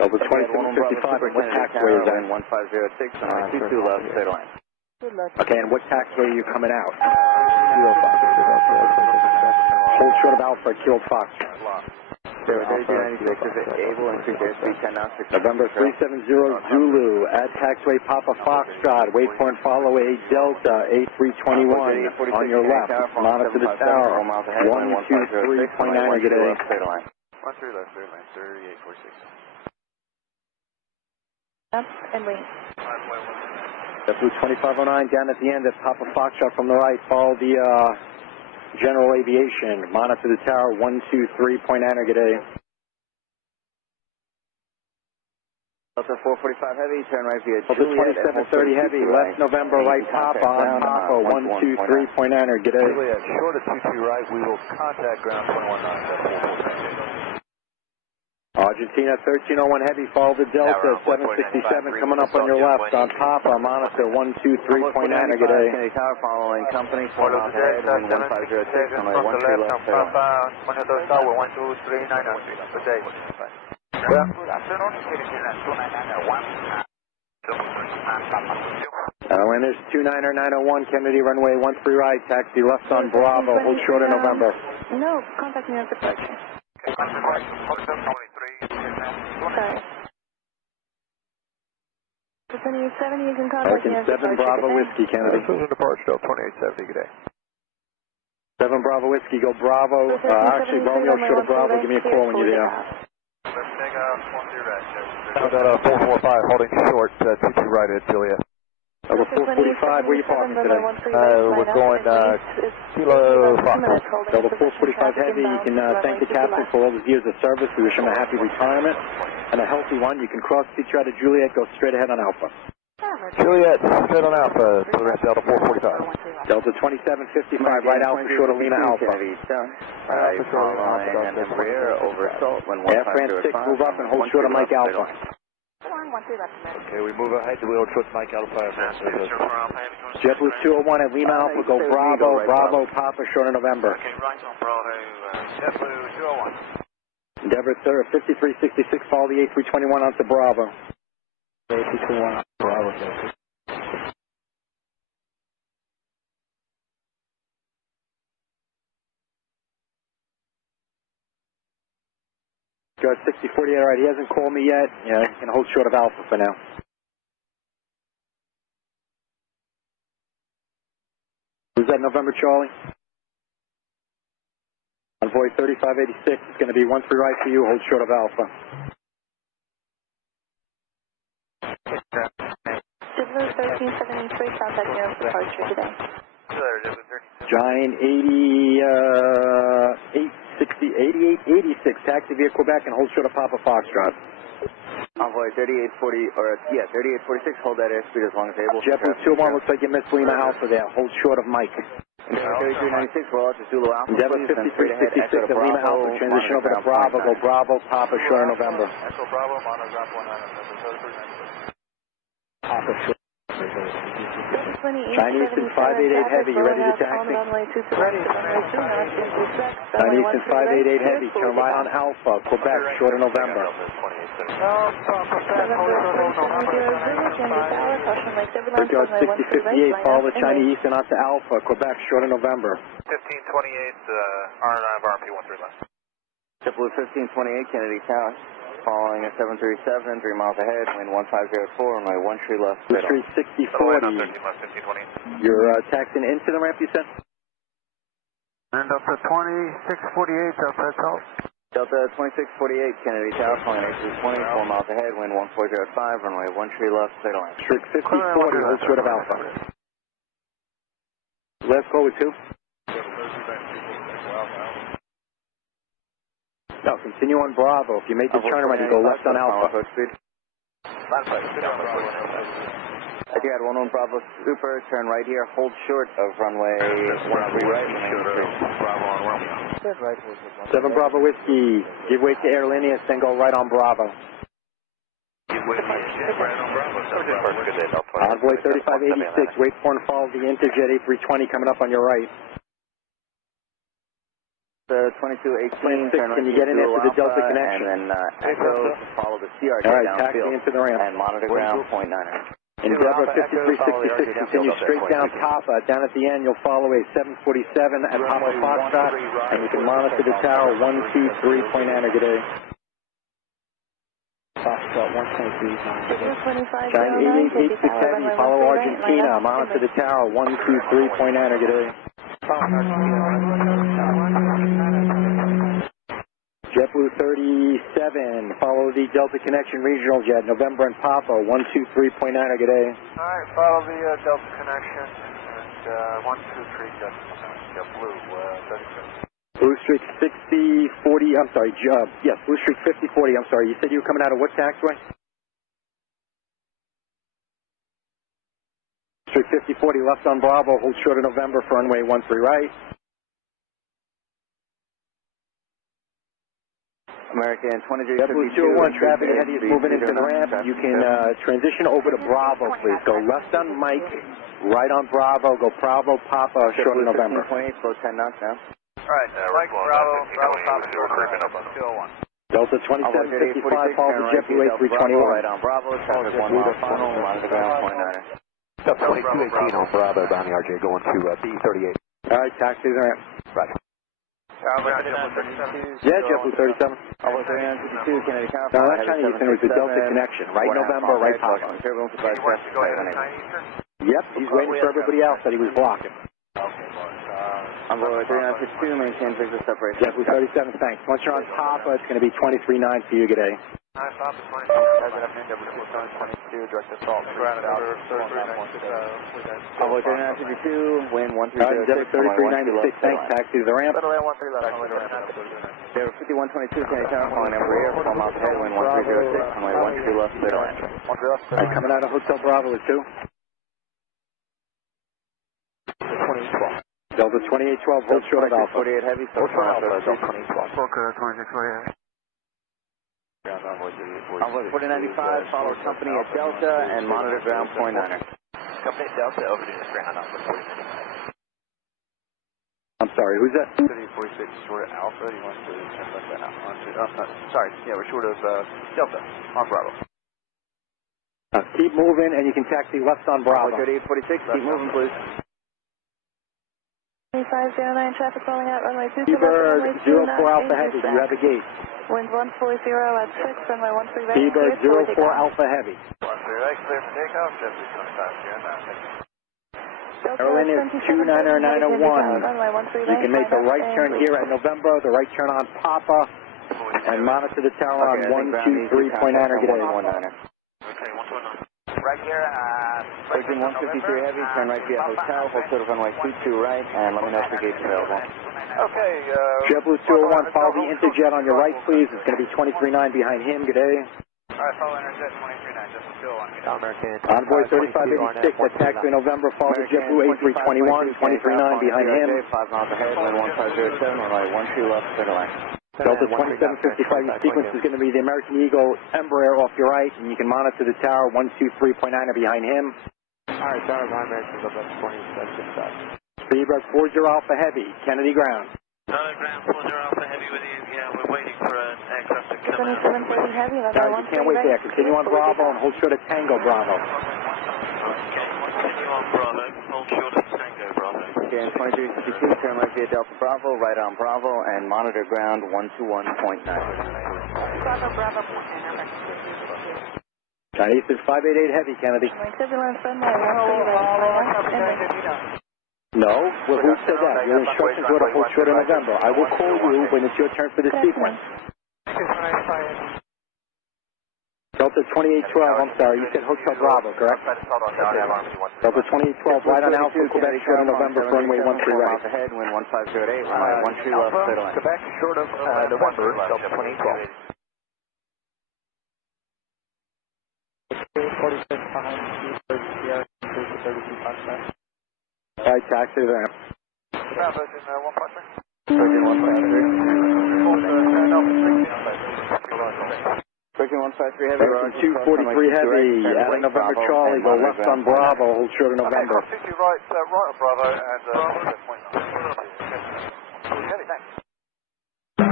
Over 2755, and what taxiway is that? 1506, runway 22 left, clear to land. Okay, and what taxiway are you coming out? Hold short of Alpha, Kilo Fox. November 370 Zulu at taxiway Papa Foxtrot, waypoint follow a Delta A321 on your left, monitor the tower, 123.9, good day. 13 left, clear lane, 3846. Up and wait. JetBlue 2509 down at the end at Papa Foxtrot from the right, follow the General Aviation, monitor the tower, 123.9, good day. Delta 445 Heavy, turn right via Delta 2730 Heavy, left November, right Papa, on Papa, 123.9, good day. Juliet, short of 22 right, we will contact ground 119, that's 445. Argentina 1301 Heavy, follow the Delta 767 coming up on your left on Papa, monitor 123.9, good day. Kennedy Tower following company, 4 miles ahead, wind 1506, runway 13 left, clear on. Monitor Tower 123.9, good day. Good afternoon, and there's 29901 Kennedy runway 13 right, taxi left on Bravo, hold short of November. No, contact me at departure. Sorry. 2870, you can contact me at 7 Bravo Whiskey, Kennedy. This is a departure, 2870, good day. 7 Bravo Whiskey, go Bravo. Actually, Romeo, short of Bravo, give me a call when you're there. Let's take a 10 I've got a 445 holding short, 22 right at Juliet. Over 445, where are you parking today? We're going Kilo Fox. Over 445 Heavy, you can thank the captain for all his years of service. We wish him a happy retirement and a healthy one. You can cross Beach out of Juliet, go straight ahead on Alpha. Juliet, straight on Alpha, Delta 445. Delta 2755, right Alpha, short of Lima Alpha. Air France 6, move up and hold short of Mike Alpha. Okay, we move ahead, we'll short Mike Alpha. JetBlue 201 at Lima Alpha, go Bravo, Bravo, Papa, short of November. Okay, right on Bravo, JetBlue 201. Endeavor 5366, follow the A321 onto Bravo. A321, Bravo. Go at 6048, all right, he hasn't called me yet. Yeah, he can hold short of Alpha for now. Who's that, November Charlie? Envoy 3586, it's going to be 13 right for you, hold short of Alpha. JetBlue 1373, contact me on departure today. Giant 8886, taxi via Quebec and hold short of Papa Foxtrot. Envoy 3840, or yeah, 3846, hold that airspeed as long as able. JetBlue 201, looks like you missed Lima Alpha there, hold short of Mike. 3396, roll out to Zulu Alpha. Endeavor 5366 at Lima Alpha, transition over to Bravo, go Bravo, Papa, short of November. Echo Bravo, monitor 19. Papa, short. Chinese in 588 Heavy, you ready to taxi? Chinese in 588 Heavy, turn right on Alpha, Quebec, short of November. Go 6058, follow the Chinese Eastern onto Alpha, Quebec, short of November. 1528, R9 RP 13 left. JetBlue 1528, Kennedy Tower. Following a 737, 3 miles ahead, wind 1504, runway 13 left. Street 6040. You're taxiing into the ramp, you said? And up to 2648, Delta Hotel. Delta 2648, Kennedy Tower, flying A320, 4 miles ahead, wind 1405, runway 13 left, clear to land. Street 5040, hold short of Alpha. Last call with 2. No, continue on Bravo. If you make the turn around, you go left on Alpha. If you had 11 Bravo Super, turn right here, hold short of runway 13 right, Bravo on Romeo. 7 Bravo Whiskey, give way to Airlinius, then go right on Bravo. Give way to right on Bravo. Envoy 3586, wait for and follow the Interjet A320 coming up on your right. 2218, turn can you get in after the Delta connection? And then Echo, follow the CRJ all right, downfield. taxi into the ramp. And monitor ground, 0.9. Endeavor 5366, continue straight down Papa. Down at the end, you'll follow a 747 at Papa Foxtrot, and you can monitor the tower 123.9, good day. Foxtrot 123. China 8886 Heavy, follow Argentina, monitor the tower 123.9, good day. JetBlue 37, follow the Delta Connection Regional Jet, November and Papa, 123.9, good day. Alright, follow the Delta Connection, and 123 JetBlue 36. Blue Streak 6040, I'm sorry, yes, Blue Streak 5040, I'm sorry, you said you were coming out of what taxiway? Streak 5040, left on Bravo, hold short of November for runway 13 right. American 23. JetBlue 201, traffic heavy is moving into the ramp. You can transition over to Bravo, please. Go left on Mike, right on Bravo. Go Bravo, Papa, short of November. 15.8, slow 10 knots now. All right, Mike, Bravo, Papa, short of November. 201. Delta 2755, follow the JetBlue 8321. Right on Bravo, traffic 1 mile final, monitor ground, 0.9er. Delta 2218 on Bravo, Bounty RJ, going to B38. All right, taxi the ramp. Roger. Yeah, JetBlue 37. Alpha 3952, Kennedy Tower. No, that's Chinese Eastern. It was the Delta connection. Right November, right Papa. Yep, he's waiting for everybody else that he was blocking. Envoy 3952, maintain visual separation. JetBlue 37, thanks. Once you're on Papa, it's going to be 23.9 for you today. Hi, Papa, 22, direct assault. Envoy 3952, wind 1306. 3396, thanks. Taxi to the ramp. There 5122, Kennedy Tower, calling over rear, 4 miles ahead, wind 1306, runway 12 left, clear to land. All right, coming out of Hotel Bravo is 2. 2812. Delta 2812, hold short of Alpha. 48 heavy, Hold short of Alpha, Delta 2812. Envoy 4095, follow company at Delta and monitor ground 0.9er. Company at Delta, over to the ground Alpha 4095. I'm sorry, who's that? 3046, short of Alpha, he wants to turn left that onto, sorry, yeah, we're short of Delta, on Bravo. Keep moving, and you can taxi left on Bravo. 3846, keep moving, please. 509, traffic calling out, runway 22 left, T-Bird, runway 29, 04 Alpha Heavy, you have a gate. Wind 140 at 6, runway 13 right. T-Bird, 04 Alpha Heavy. 13 right, clear for takeoff, JetBlue 25, here now. Airline is 29901. You can make the right turn here at November, the right turn on Papa, and monitor the tower on 123.9er. Good day. Okay, 129. Right here, 153 heavy, turn right via hotel, hold short of runway 22 right, and let me know if the gate's available. Okay, JetBlue 201, follow the Interjet on your right, please. It's going to be 23.9 behind him. Good day. Alright, follow Interjet 23.9, just still on. Envoy 3586 at taxi November, follow the JetBlue 8321, 23.9 behind him. 5 miles ahead, wind 1507, runway 12 left, clear to land. Delta 2755, your sequence is going to be the American Eagle Embraer off your right, and you can monitor the tower 123.9er behind him. Alright, tower behind American Eagle, that's 2765. Speedbird 40 Alpha Heavy, Kennedy ground. Kennedy ground, 40 Alpha Heavy with you, yeah, we're waiting for an aircraft to come out. 2730 heavy, You can't wait there, continue on Bravo and hold short of Tango Bravo. Okay, continue on Bravo, hold short of Tango Bravo. Okay, 2352, turn right via Delta Bravo, right on Bravo, and monitor ground 121.9. Bravo, Bravo, Eastern 588 Heavy, Kennedy. No, well, who said that? Your instructions were to hold short of November. I will call you when it's your turn for the sequence. Delta 2812, I'm sorry, you said Hotel Bravo, correct? Delta 2812, right on Alpha, Quebec, short of November, runway 13 right. Ahead, wind 1508, runway 13 left, clear to land. Quebec, short of November, Delta 2812. 46 behind T-Bird, 32 All right, taxi there. Bravo, in 153. 153 heavy, 243 heavy, out of November Charlie, go left on Bravo, hold short of November. Okay, right on Bravo, and point 9. Heavy, thanks. Okay,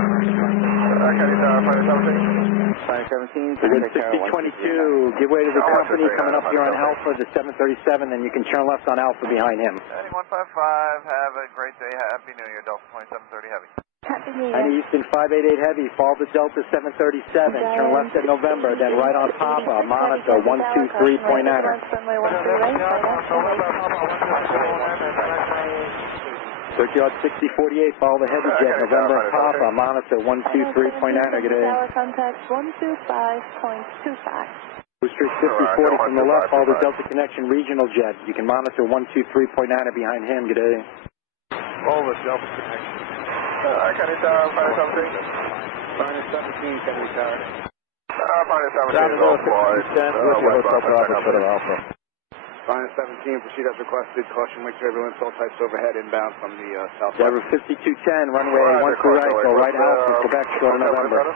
517, We're good, 6022, give way to the company, coming up here on Alpha, the 737, and you can turn left on Alpha behind him. 155, have a great day, Happy New Year, Delta 2730 Heavy. Happy New Year. And Eastern 588 Heavy, follow the Delta 737, turn left at November, then right on Papa, monitor 123.9er. Circular 6048, follow the Heavy Jet, November Papa, monitor 123.9er, good day. Tower contact 125.25. Booster 5040 from the left, follow the Delta Connection Regional Jet, you can monitor 123.9er behind him, good day. All the Delta Connection. Kennedy Tower, 517. 517, Kennedy Tower. 517 is all flight. Hotel Bravo, short of Alpha. Line 17, proceed as requested. Caution, wake turbulence, all types overhead, inbound from the south. Denver 5210, runway 13 right, go right out, Quebec, short of November.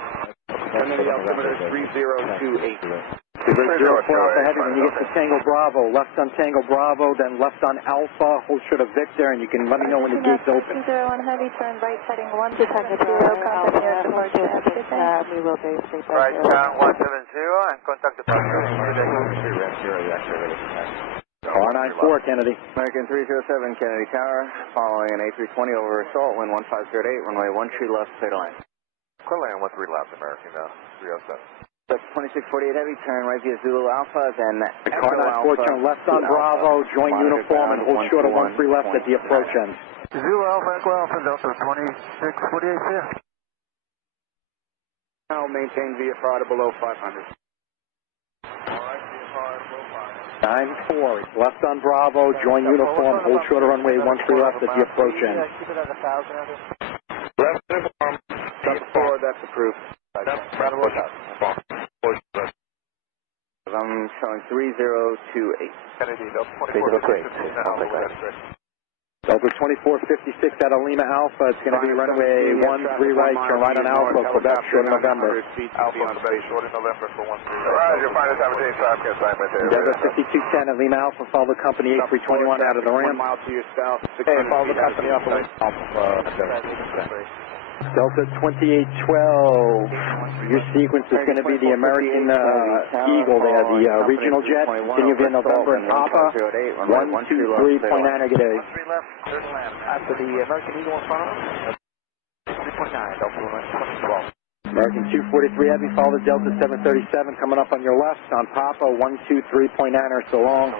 Kennedy altimeter 3028. 04 Alpha Heavy, when you get to Tango Bravo, left on Tango Bravo, then left on Alpha, hold short of Victor, and you can let me know when the gate's open. 201 Heavy, turn right, heading 1 to Tango Bravo, contact near departure. We will be safe. Right, 170, and contact departure. R94 Kennedy. American 307, Kennedy Tower, following an A320 over assault, wind 1508, runway 13 left, straight line. Clear land 13 left, American 307. 2648 Heavy, turn right via Zulu Alpha, then Car 94, turn left on Bravo, join uniform, and hold short of 13 left at the approach end. Zulu Alpha, Echo Alpha, Delta 2648 here. Now maintain VFR to below 500. 94, left on Bravo, join uniform, hold short of runway 13 left at the approach end. Keep it at 1,000. Left uniform, forward, that's approved. I'm showing 3028. Kennedy, Delta 2456. Delta 2456 out of Lima Alpha, it's going to be runway 13 right, turn right on Alpha, Quebec, short of November. Alpha, Quebec, short of November for 13 right. You're fine, 17, Southcast, right there. Delta 5210 at Lima Alpha, follow the company 8321 out of the ramp. 1 mile to your south. Hey, follow the company off of Delta 2812, your sequence is going to be the American Eagle there, the regional jet, continue via November and Papa, 123.9 negative. 13 left, third land. After the American Eagle in front of us, 3.9, Delta 2012. American 243 Heavy, follow the Delta 737 coming up on your left on Papa, 123.9 or so long.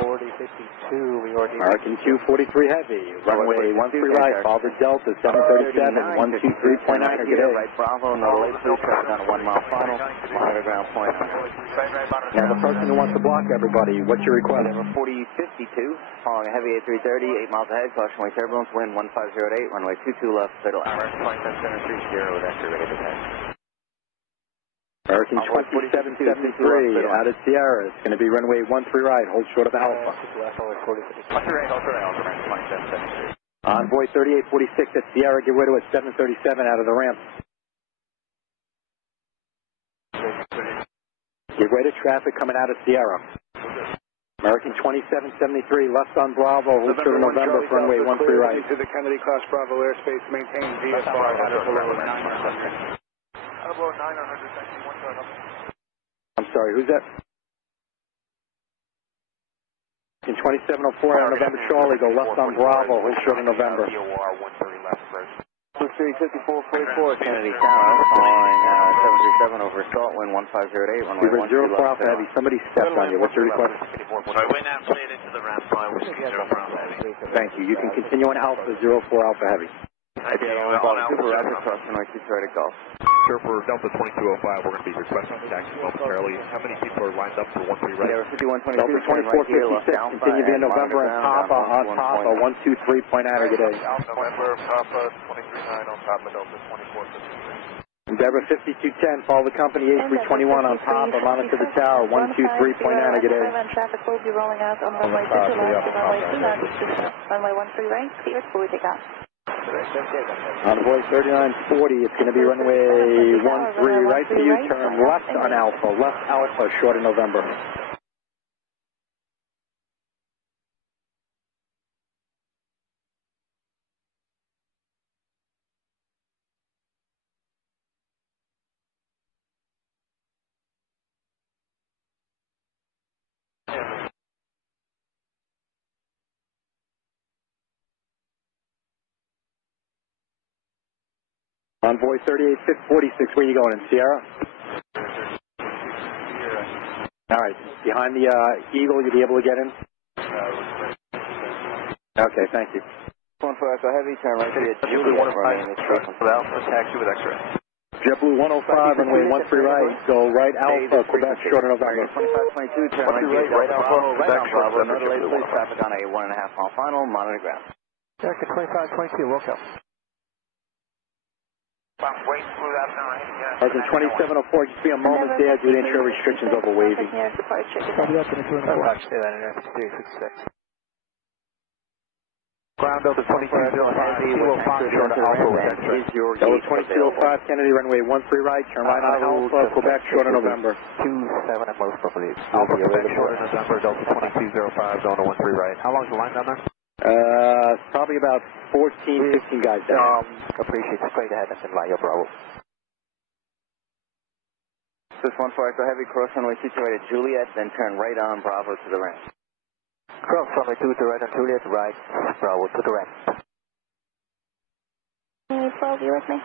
4052, we already... American 243 Heavy, runway 13 right, follow the Delta 737, 123.9 or good day. Right, Bravo, no late blue, traffic on a 1 mile final, monitor ground point. Now the person who wants to block everybody, what's your request? Denver 4052, following a heavy A330, 8 miles ahead, caution wake turbulence, wind 1508, runway 22 left, fatal hour, flight center 30 with extra rated ahead. American 2773 out of Sierra. It's going to be runway 13 right. Hold short of Alpha. Envoy 3846 at Sierra. Get rid of it. 737 out of the ramp. Get rid of traffic coming out of Sierra. American 2773 left on Bravo. Hold short of November for runway 13 right. To the Kennedy class Bravo airspace. Maintain VFR out of below 900. Below 900, thank you. I'm sorry, who's that? In 2704 out of November Charlie, go left on Bravo, hold short of November. VOR 130 left first. 5444 Kennedy Tower, following 737 over assault, wind 1508, runway 13 04 Alpha Heavy, somebody stepped on you, what's your request? Sorry, we're now cleared into the ramp by Whiskey 04 Alpha Heavy. Thank you, you can continue on Alpha 04 Alpha Heavy. Thank you, on Alpha 04 Golf. Sure, for Delta 2205, we're going to be requesting taxi momentarily. How many people are lined up for 13 right? Delta 5122, Delta 2456, continue via November and Papa on Papa, 123.9 good day. November, Papa, 23.9 on top of Delta 2456. Endeavor 5210, follow the company 8321 on Papa, monitor the tower, 123.9 good day. Traffic will be rolling out on runway 2 left to runway 2 left, runway 13 right, cleared for takeoff. Envoy 3940, it's going to be runway 13 right for you, turn left on Alpha, short of November. Envoy 3846, where are you going, in Sierra? All right, behind the Eagle, you'll be able to get in? Okay, thank you. One for us, a heavy turn right here. JetBlue 105, Alpha, taxi with X-ray. JetBlue 105, runway 13 right, go right Alpha, Quebec, short of November. 2522, turn right Alpha, right on Bravo, another late blue, traffic on a 1.5 mile final, monitor ground. American 2522, welcome. American 2704, just be a moment there due to ensure restrictions over waving. Ground Delta 2205, Kilo Fox short of Alpha, that is your Delta 2205, Kennedy, runway 13 right, turn right on Alpha, Quebec, short of November. 27 at most probably. Alpha, Quebec, short of November, Delta 2205, going to 13 right. How long is the line down there? Probably about 14, 15 guys down. Appreciate it. Straight ahead and then line your Bravo. 614 Echo Heavy, cross runway 22 right at Juliet, then turn right on Bravo to the ramp. Cross runway 2 to right on Juliet, right, Bravo to the ramp. 12, you with me?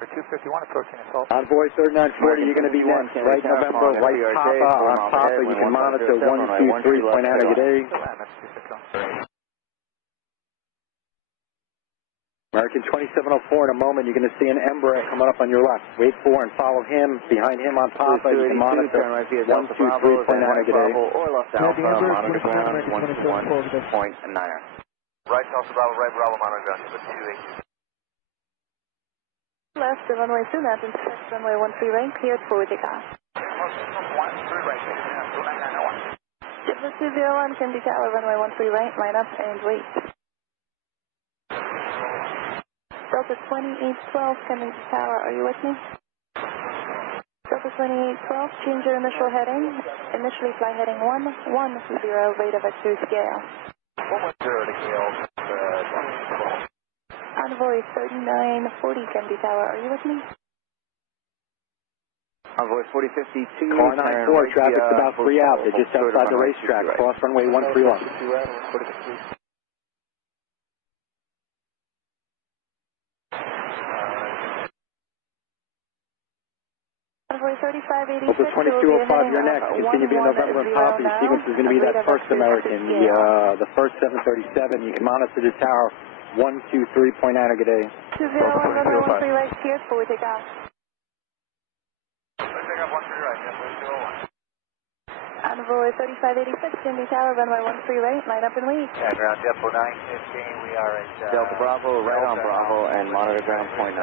251 approaching assault. Envoy 3940, you're going to be next, right November, right Papa, on Papa, you can monitor 123.9 a day. American 2704, in a moment, you're going to see an Embraer coming up on your left. Wait for and follow him. Behind him on Papa, you can monitor 123.9 a day. Or left Alpha, monitor ground 1.9. Right Alpha Bravo, right Bravo, monitor ground, 282. Left, the runway 2 knots, and runway 13 right, cleared for takeoff. 201, Kennedy Tower, runway 13 right, line up and wait. Delta 2812, Kennedy Tower, are you with me? Delta 2812, change your initial heading. Initially fly heading 110, rate of X2 scale. 110 to scale. Envoy 3940, Kennedy Tower, are you with me? Envoy 4052. Car 94, traffic's about 3 out. They're just outside the racetrack. Cross runway 13 left. Envoy 3586. Delta 2205, you're next. Continue being November and Papa. Your sequence is going to be that first American, the first 737. You can monitor the tower 123.9 a day. 20, November 13 right, cleared for takeoff. Envoy 3586, Kennedy Tower, runway 13 right, line up and wait. Yeah, ground Delta 915, we are at Delta Bravo, right on Bravo, and monitor ground 0.9.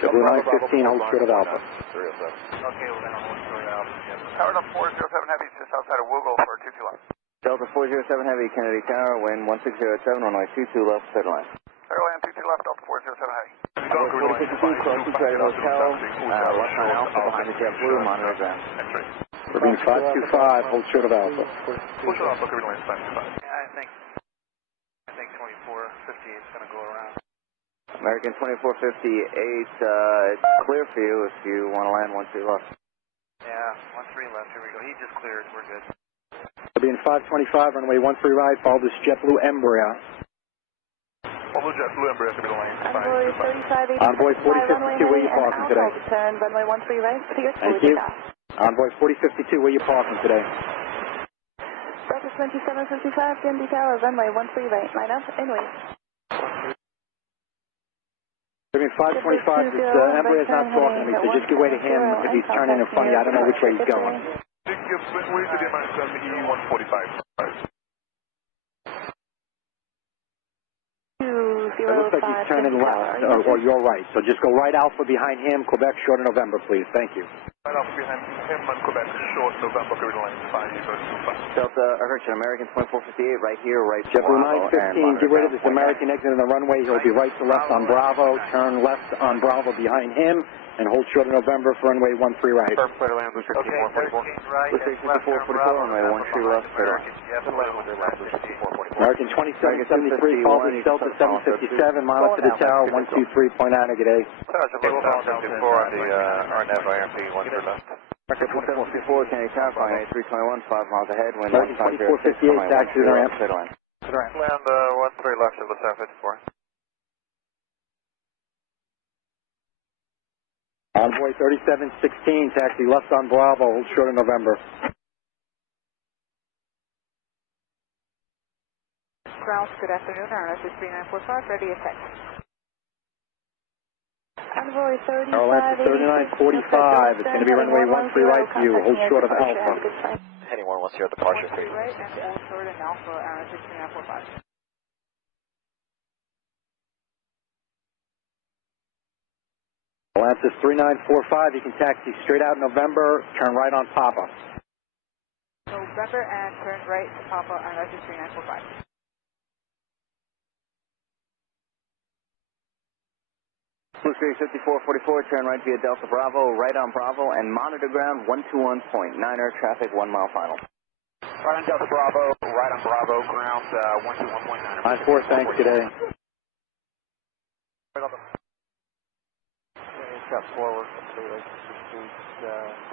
Delta 915, hold short of Alpha. Okay, well then I'll hold short of Alpha. Powered up 407 Heavy, just outside of Woogle for 22 left. Delta 407 Heavy, Kennedy Tower, wind 1607, runway 22 left, clear line. Clear line 22 left, Delta 407 Heavy. 4052, crossing credit hotel, left on Alpha, behind the JetBlue, monitor ground. Moving 525, hold short of Alpha. Hold short of Alpha, clear line 525. Yeah, I think 2458 is going to go around. American 2458, it's clear for you if you want to land 13 left. Yeah, 13 left, here we go. He just cleared, we're good. We'll be in 525, runway 13 right, follow this JetBlue Embraer. Follow JetBlue Embraer to be the lane. Envoy 3586. Envoy 4052, where are you parking today? Turn runway 13 right, cleared for Thank you. takeoff. Envoy 4052, where are you parking today? Delta 2755, Kennedy Tower, runway 13 right, line up and wait. I mean, 525, this Embraer's not talking to me, so just give way to him if he's turning in funny. I don't know which way he's going. Where's the American E145? It looks like he's turning left, or you're right. So just go right Alpha behind him, Quebec, short of November, please. Thank you. Right Alpha behind him and Quebec, short November, clear line 5. Delta, correction, American 2458, right here, right JetBlue 915, get rid of this American exit on the runway. He'll be right to left on Bravo. Turn left on Bravo behind him, and hold short of November for runway 13 right. Clear land, Booster 444. Booster 444, runway 13 left, clear line. American 2773, call this Delta 757, monitor the tower 123.9 a day. Okay, we'll follow down to 4 on the RNAV IRP, 13 left. American 1754, Kennedy Tower, flying 8321, 5 miles ahead, wind 1458, taxi to the ramp. clear line. Land 13 left of the 754. Envoy 3716, taxi left on Bravo, hold short of November. Grounds, good afternoon, RNS 3945, ready to text. Envoy 3945, it's going to be runway 13 right to you, hold short of Alpha. Anyone wants to hear departure 3. Right, and short and Alpha, RNS 3945. Francis 3945, you can taxi straight out November, turn right on Papa. November and turn right to Papa on Asus 3945. Blue Street 5444, turn right via Delta Bravo, right on Bravo, and monitor ground 121.9 air traffic, 1 mile final. Right on Delta Bravo, right on Bravo, ground 121.9. 9-4, thanks, today. It's got forward completely.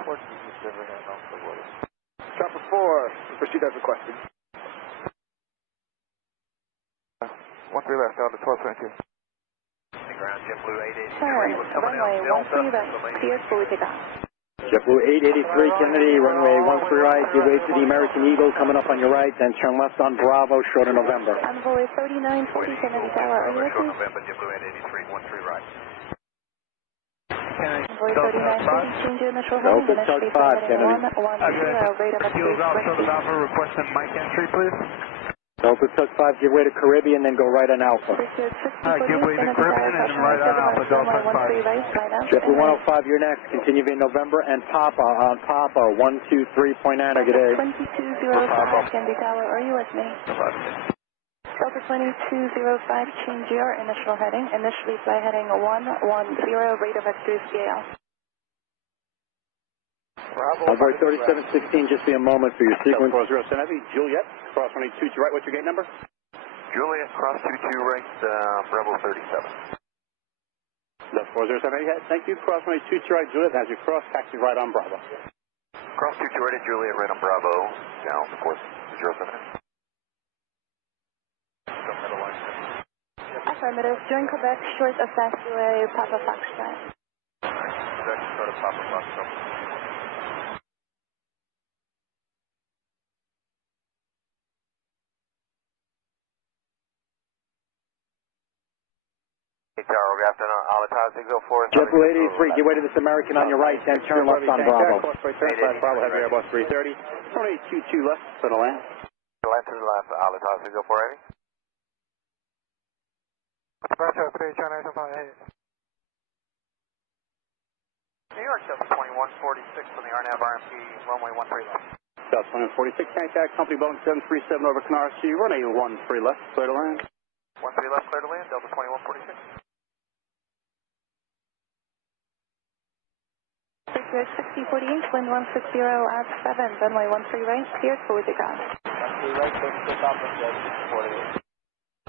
Towards the east river and off the water. Chopper 4, proceed as requested. 13 left, down to 1222. Ground JetBlue 883. Runway 13 left, cleared for takeoff. JetBlue 883 Kennedy, runway 13 right, give way to the American Eagle coming up on your right, then turn left on Bravo, short of November. Envoy 3940 Kennedy Tower, are you with me? November, JetBlue 883, 13 right. Envoy 3940, change your initial heading, Delta Tug 5, Kennedy. 110, rate of Fuels out, Southern Alpha, requesting mic entry, please. Delta Tug 5, give way to Caribbean, then go right on Alpha. Give way to Caribbean and right on Alpha, Delta Tug 5. JetBlue 105, you're next. Continue via November and Papa on Papa, 123.9, good day. 2205 Kennedy Tower, are you with me? Delta 2205, change your initial heading. Initially fly heading 110, rate of Activesky. Envoy 3716, just be a moment for your sequence. 40 Juliet, cross 22 to right, what's your gate number? Juliet, cross 22 right, Bravo 37. That's 4078, thank you, cross 22 to right, Juliet, has your cross, taxi right on Bravo. Cross 22 right at Juliet, right on Bravo, down, of course, 07. Affirmative, join Quebec, short of taxiway, Papa Foxtrot. Go to Papa Foxtrot. Tower, good afternoon. Alita's Eagle 4. JetBlue 883, give way to this American on your right, then turn left on Bravo. Bravo, heavy Airbus 330. 2822 left for the land. Land to the left, Alita's Eagle 480. Roger, 3, China 858. New York, Delta 2146 from the RNAV RMP, runway 13 left. Delta 2146, contact company Boeing 737 over Canarsie, runway 13 left, clear to land. 13 left, clear to land, Delta 2146. Figure 6048, wind 160 at 7, runway 13 right, cleared for takeoff.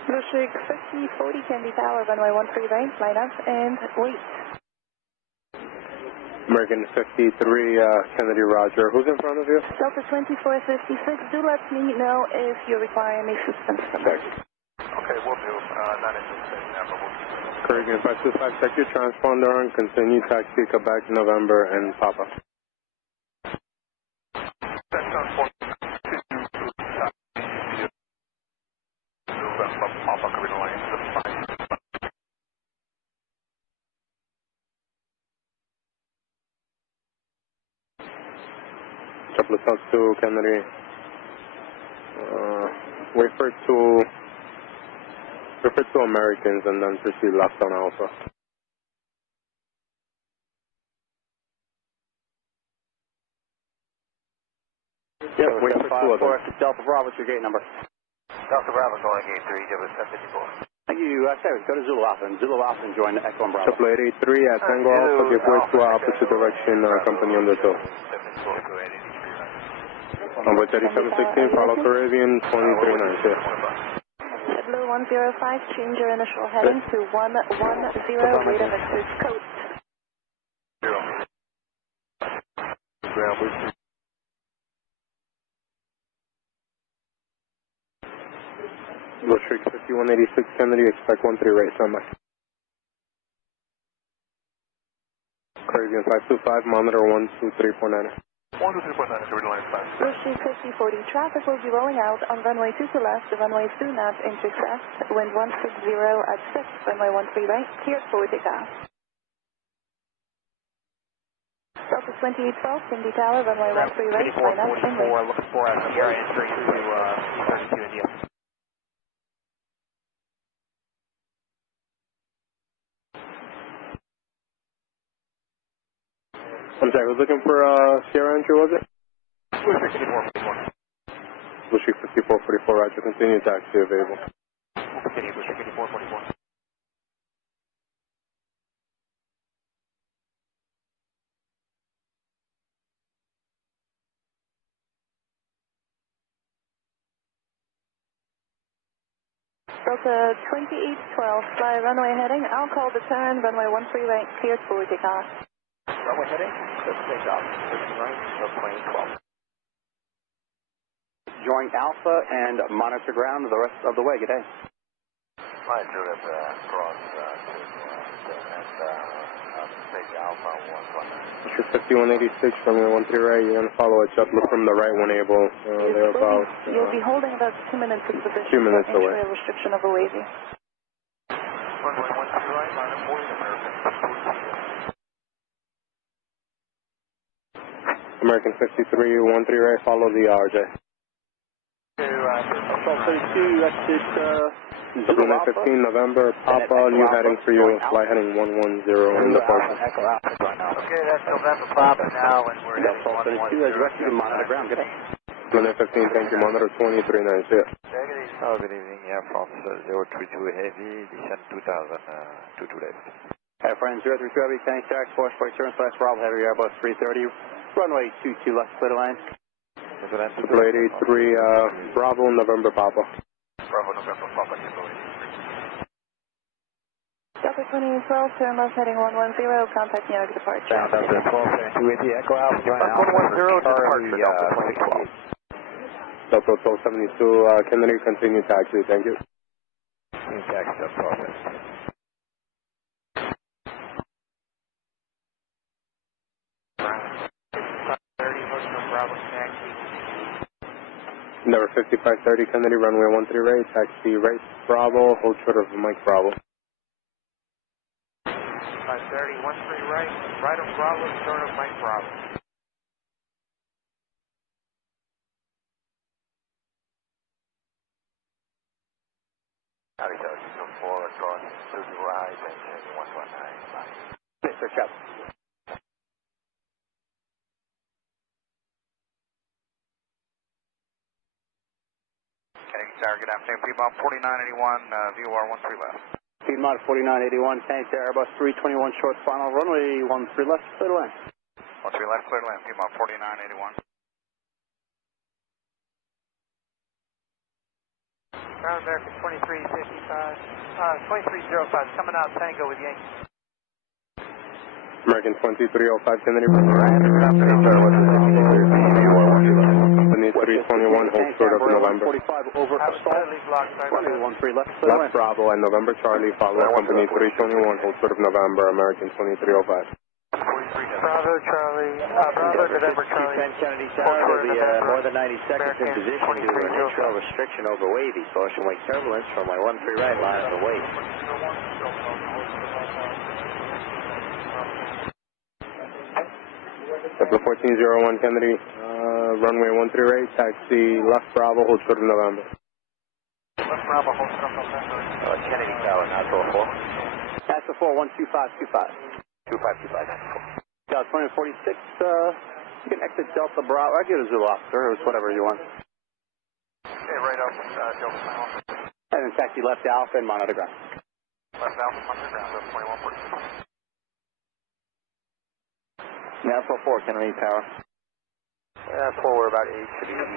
Blue Streak 5040 Kennedy Tower, runway 13 right, line up and wait. American 53, Kennedy, Roger. Who's in front of you? Delta 2456, do let me know if you require any assistance. Okay, we'll do. Not interested. Never will. Caribbean 525, check your transponder and continue taxi Quebec, November, and Papa. Couple of talks to Kennedy. Wait for two Americans and then proceed left on Alpha. Yep, wait for two of them. Delta Bravo, what's your gate number? Delta Bravo calling gate 3, give us 754. Thank you, Sarah, go to Zulu Alpha, and Zulu Alpha and join the Echo and Bravo. Triple 883 at Tango Alpha, give way to opposite direction, company on the two. Number 3716, follow Caribbean 2396. Blue 105, change your initial heading to 110, rate of Exodus coast. Blue Streak 5186 Kennedy, expect 13 right, standby. Caribbean 525, monitor 123.9. 123.9, so we're line fast. Blue Streak 5040, traffic will be rolling out on runway 2 to left, runway 2 nav intercept, wind 160 at 6, runway 13 right, cleared for takeoff. Delta 2812, Kennedy Tower, runway 13 right, line up, inland. Looking for a CR entry to 32 India. I'm sorry, I was looking for Sierra entry, was it? Bushwick 5444, roger, continue taxi available. Continue, Bushwick 5444. Delta 2812, fly runway heading. I'll call the turn, runway 13 right, cleared for takeoff. Runway heading, just takeoff. 13 right, runway 12. Join Alpha and monitor ground the rest of the way. Good day. Flight Juliet cross take Alpha 119. Bushwick 5186, runway 13 right, you're going to follow a JetBlue from the right when able. They're about... You'll be holding about 2 minutes in position. 2 minutes away. Restriction of a wavy. Runway 13 right, line of 40, American 53, 13 right, follow the RJ. Control 32, exit Zulu 15 November, Papa, new heading for you, flight heading 110 in departure. Okay, that's November Papa now, and we're heading 110. as rescue to monitor ground. Good day. Zulu 15, thank you, monitor 239, see ya. Good evening, Air France 032 Heavy, descent 2000, 22 left. Air France 032 Heavy, Tank Tax, Force for Insurance, last Bravo, Heavy Airbus 330, runway 22 left, clear the line. 83, Bravo, November, Papa. Bravo, November Papa, Delta 2812, turn left heading 110, contact New York departure. Delta 1272 Echo Alpha, join Alpha, 110, departure, Delta 2012. Delta 1272, Kennedy, continue taxi, thank you. Continue taxi, that's process. Number 5530, Kennedy, runway 13 right, taxi right, Bravo, hold short of Mike Bravo. 530, 13 right, right of Bravo, short of Mike Bravo. Howdy, Delta 24, across to the right, and 119. Yes, sir, check. Tower, good afternoon. Piedmont 4981, VOR 13 left. Piedmont 4981, Tank to Airbus 321, short final, runway 13 left, clear the line. 13 left, clear to land. Piedmont 4981. Ground American 2355, 2305, coming out Tango with Yankee. American 2305, Kennedy, Company 321, hold short of November. 45 over runway 13 left, clear the line. Left Bravo and November Charlie, follow Company 321, hold short of November, American 2305. Bravo Charlie, Bravo November Charlie. 10 Kennedy Tower will be more than 90 seconds in position due to an intro restriction over wavy. Ocean wake turbulence from my 13 right, line of the wake. Double 1401 Kennedy, runway 13 right, taxi left Bravo, hold short of November. Left Bravo, hold short of November. Kennedy Tower, natural 4. Natural 4, 12525. 2525. Delta 2046, you can exit Delta Bravo. I get a Zulu officer, it's whatever you want. Okay, right up, Delta Final. And then taxi left Alpha and monitor ground. Left Alpha, monitor ground, Delta 2146. Natural 4, Kennedy Tower. Natural 4, we're about 8.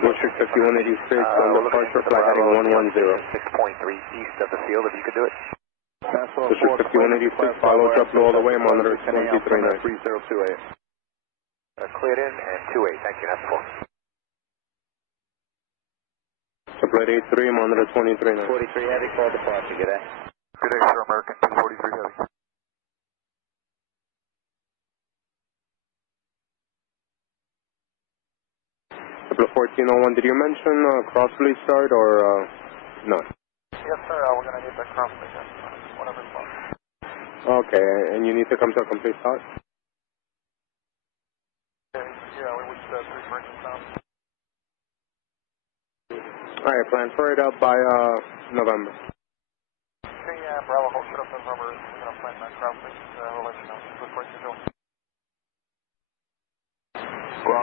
Bushwick 5186, on departure, flight heading 110. 6.3 east of the field, if you could do it. Bushwick 5186, follow JetBlue all the way, monitor 239. 3028. Cleared in and 28, thank you, that's 4. JetBlue 83, monitor 239. 43 heavy, call departure, good day. Good day, sir, American 243 heavy. JetBlue 1401, did you mention cross-release start or not? Yes, sir, we're going to need the cross-release, whatever's left. Okay, and you need to come to a complete start? Yeah, we wish to reverse it down. Alright, plan for it up by November. Okay, Bravo, hold shut up November. We're going to plan that cross-release. We'll let you know. Look forward to doing.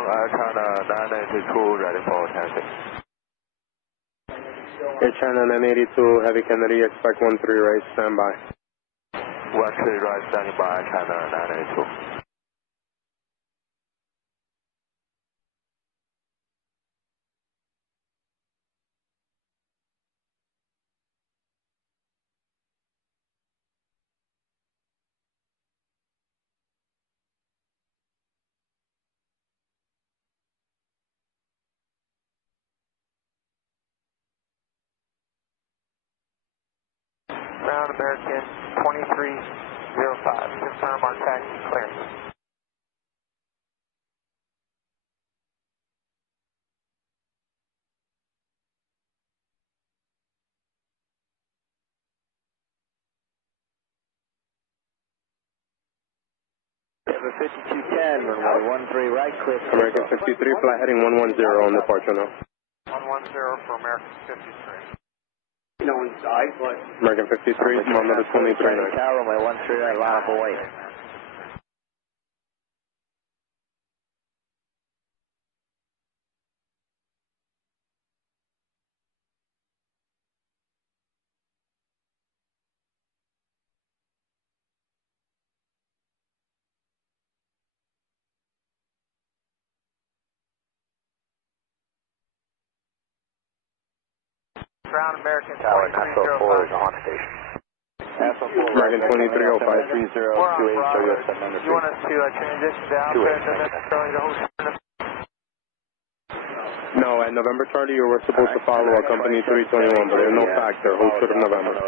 China 982, ready for taxi. Air China 982, Heavy Kennedy, expect 13 right, stand by. 13 right, standing by, China 982. Ground American 2305, confirm our taxi clearance. Over 5210, runway 13 right, clear. American 53, fly heading 110 on departure now. 110 for American 53. No one's died, but... American 53, monitor 23 right. Tower, runway 13 right, line up away. Ground American Tower 4 is 2305. on station. American 2305. 3028, You want us to transition down to necessarily the host? No, at November Charlie, you were supposed to follow our company 321, but there's no factor. Hold short of November. We're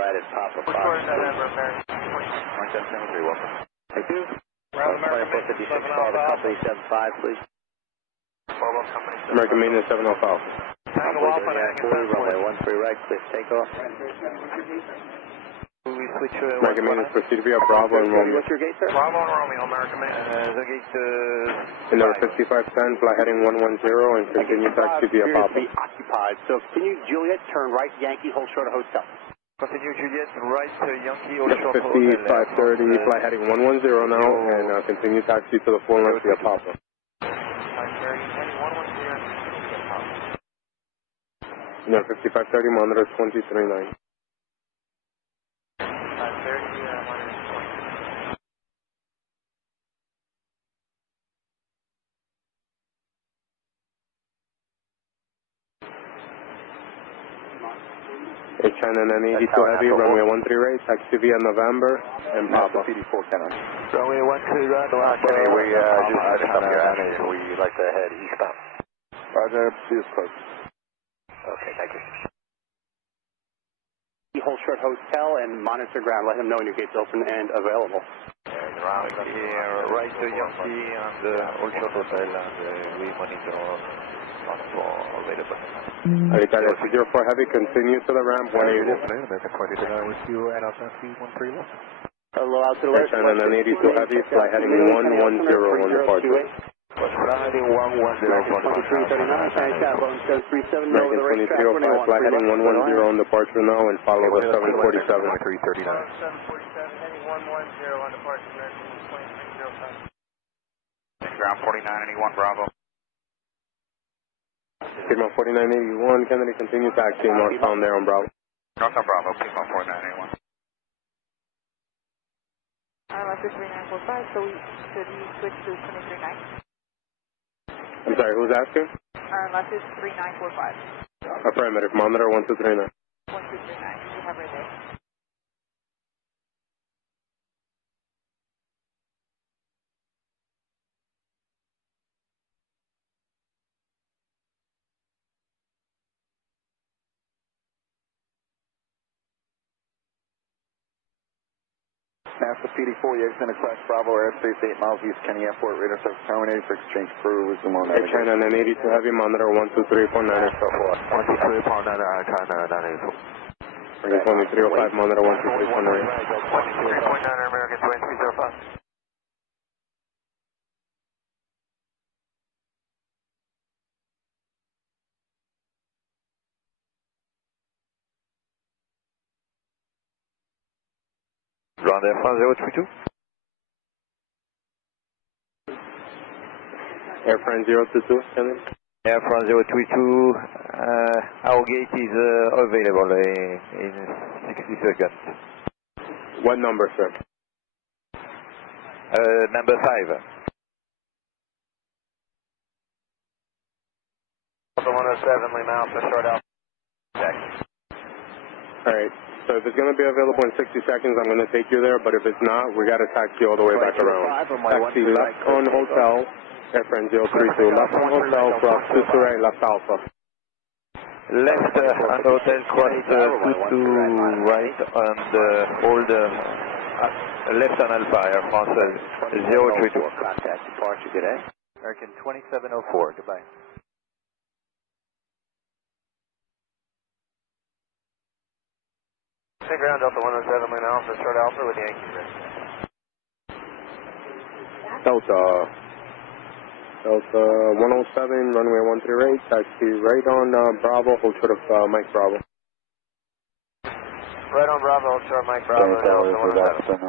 short of November, American 173, welcome. Thank you. Ground American 56, call the company 75, please. American Maintenance 705. Tango Alpha, runway 13 right, clear takeoff. We switch to American Maintenance proceed via Bravo and Romeo. What's your gate, sir? Bravo and Romeo, American Maintenance. The gate Number 5510, fly heading 110 and continue taxi via appears to Papa. be occupied, so continue Juliet, turn right, Yankee, hold short of hotel. Continue Juliet, right to Yankee, Number 5530, fly heading 110 now and continue taxi to the full length via Papa. Number 5530, monitor 239. China 982 Heavy, runway 13 right, taxi via November and Papa. PD4 Cannon. Runway 13 right, Kenny, we just up your end, we like to head eastbound. Roger, see us close. Okay, thank you. Hold short hotel and monitor ground, let him know when your gate's open and available. Right to Yankee and Old Short Hotel, and we monitor for available. Alitalia 204 Heavy, continue to the ramp 180. American 29 with you and out 13 left. Hello, out to the left. China 982 Heavy, fly heading 110 on departure. Heading 110 American 2339, China Tower, 737, over American the racetrack, 2305, fly heading 110 on departure now and follow the 747. 747, 339. heading 110 on departure, American 2305. Ground 4981, Bravo. Pima 4981, Kennedy, continue taxi northbound there on Bravo. Northbound Bravo, Pima 4981. Last is 3945, so should we switch to 239? I'm sorry, who's asking? Last is 3945. Affirmative, monitor 1239. 1239, you have right there. NASA PD4, you're going to crash Bravo airspace 8 miles east Kenny Airport, radar service terminated for exchange crew, resume on Air China 982 Heavy, monitor 12349. 123.9, China 982. 2305, monitor 12349. 123.9, American 2305. Ground F1032. Air France 022, Kennedy. Air France 022, our gate is available in 60 seconds. What number, sir? Number 5. Delta 107, Lima Alpha, short Alpha. Alright, so if it's going to be available in 60 seconds, I'm going to take you there, but if it's not, we got to taxi all the way back around. Taxi left on hotel, Air France 032, left on hotel, cross 22 left Alpha. Left on hotel, cross 22 right, and hold left on Alpha, Air France 032. Contact departure, good day. American 2704, goodbye. Take ground, Delta 107, Lima Alpha, short Alpha with Yankee. Delta 107, runway 138, taxi right on Bravo, hold short of Mike Bravo. Right on Bravo, hold short Mike Bravo, Delta 107.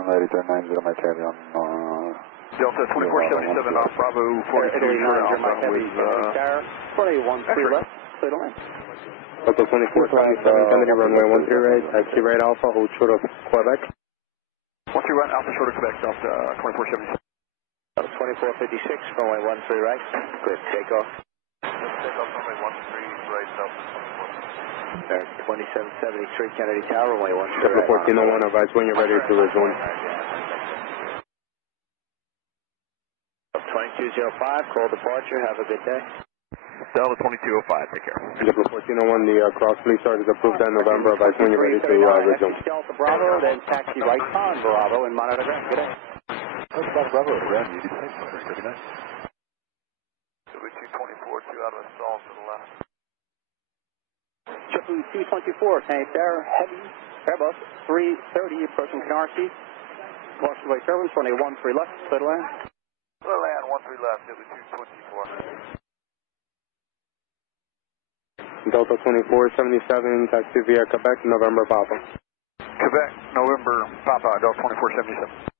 Delta 2477 off Bravo 42, Alpha with 21 left, clear to land. Delta 2477, Kennedy, runway 138, taxi right Alpha, hold short of Quebec. 13 right, Alpha short of Quebec, Delta 2477. 2456, runway 13 right, clear to take off. Take off runway 13 right, Delta 2773, Kennedy Tower, runway 13 Delta right. 1401, advise when you're ready to resume. 2205, call departure, have a good day. Delta 2205, take care. Delta 1401, the cross fleet start is approved in November, advise when you're ready to resume. Delta Bravo, then taxi right on Bravo and monitor ground, good day. Delta Bravo, ground, you can take number 39. W224, 2 out of a stall to the left. JetBlue 224, Tank Air, heavy, Airbus 330, approaching Canarsie. Caution way turbulence, runway 13 left, clear to land. Clear land, 13 left, W224. Delta 2477, taxi via Quebec, November Papa. Quebec, November Papa, Delta 2477.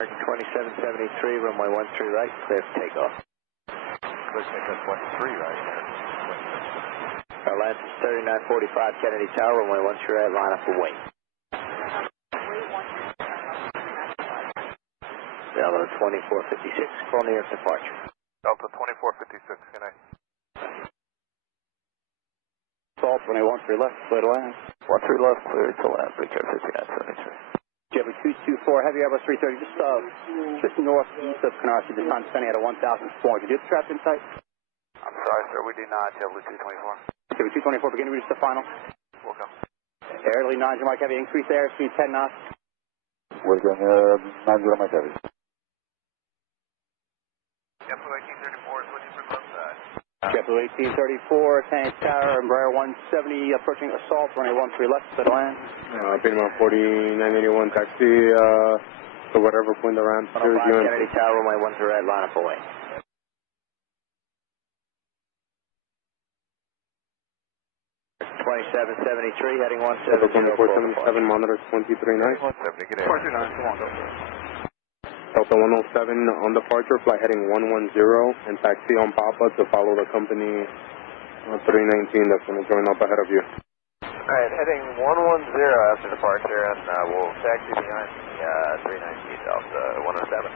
2773, runway 13 right, clear for takeoff. Clear takeoff 13 right. Airlines 3945, Kennedy Tower, runway 13 right, line up for wait. Delta 2456, call near departure. Delta 2456, good night. Salt, runway 13 left, clear to land. 13 left, clear to land, Victor 5973. JFK 224, heavy Airbus 330, just northeast of Canarsie, this time standing at a 1,400. Do you have traffic in sight? I'm sorry, sir, we do not. JFK 224. JFK 224, beginning to reach the final. Welcome. Early 90 Mike Heavy, increase airspeed 10 knots. We're going 90 Mike Heavy. JetBlue 1834, switching for close side. JetBlue 1834, Tank Tower, Embraer 170, approaching Assault, runway 13 left, to land. Pinman 4981, taxi to whatever point the ramp is. Kennedy Tower, runway 13 right, line up away. .2773, heading 170. 2477, monitor 239. 170, get in. 429, come on, Delta. Delta 107 on departure, flight heading 110, and taxi on Papa to follow the company 319 that's going to join up ahead of you. Alright, heading 110 after departure, and we'll taxi behind the 319 Delta 107.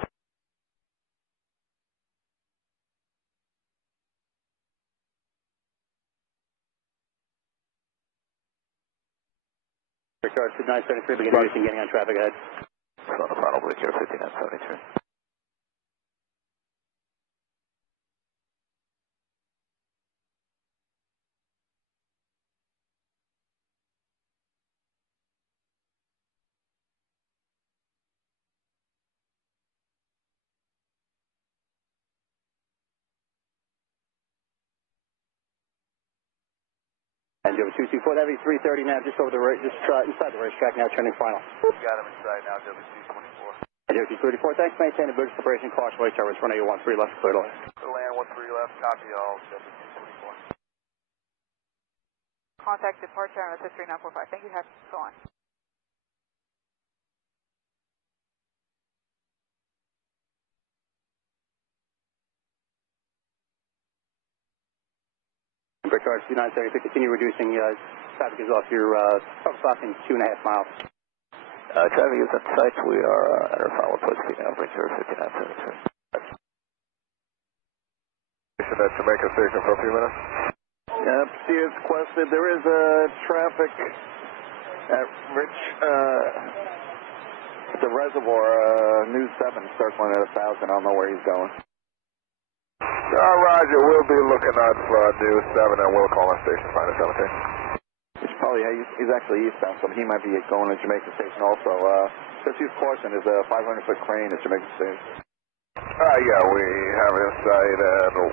Richard 973, beginning reaching, getting on traffic ahead. On the final, Victor 5973. And over 224, heavy 330 now, just over the inside the racetrack now, turning final. Got him inside now, W224. And over 234, thanks, maintain the bridge separation, caution way turbulence, runway 13 left, clear to land. Clear land, 13 left, copy all, W224. contact departure on Asus 3945. Thank you, have go on. Victor, 2970, continue reducing traffic is off your clock in 2.5 miles. Traffic is on site. We are at our final post now, Victor 5973. At Jamaica Station for a few minutes. Yep, see it's quested. There is traffic at the reservoir, News 7 circling at 1,000. I don't know where he's going. Roger, we'll be looking out for News 7 and we'll call on station 517. He's probably, he's actually eastbound, so he might be going to Jamaica Station also. Just use caution, there's a 500-foot crane at Jamaica Station. Yeah, we have it inside and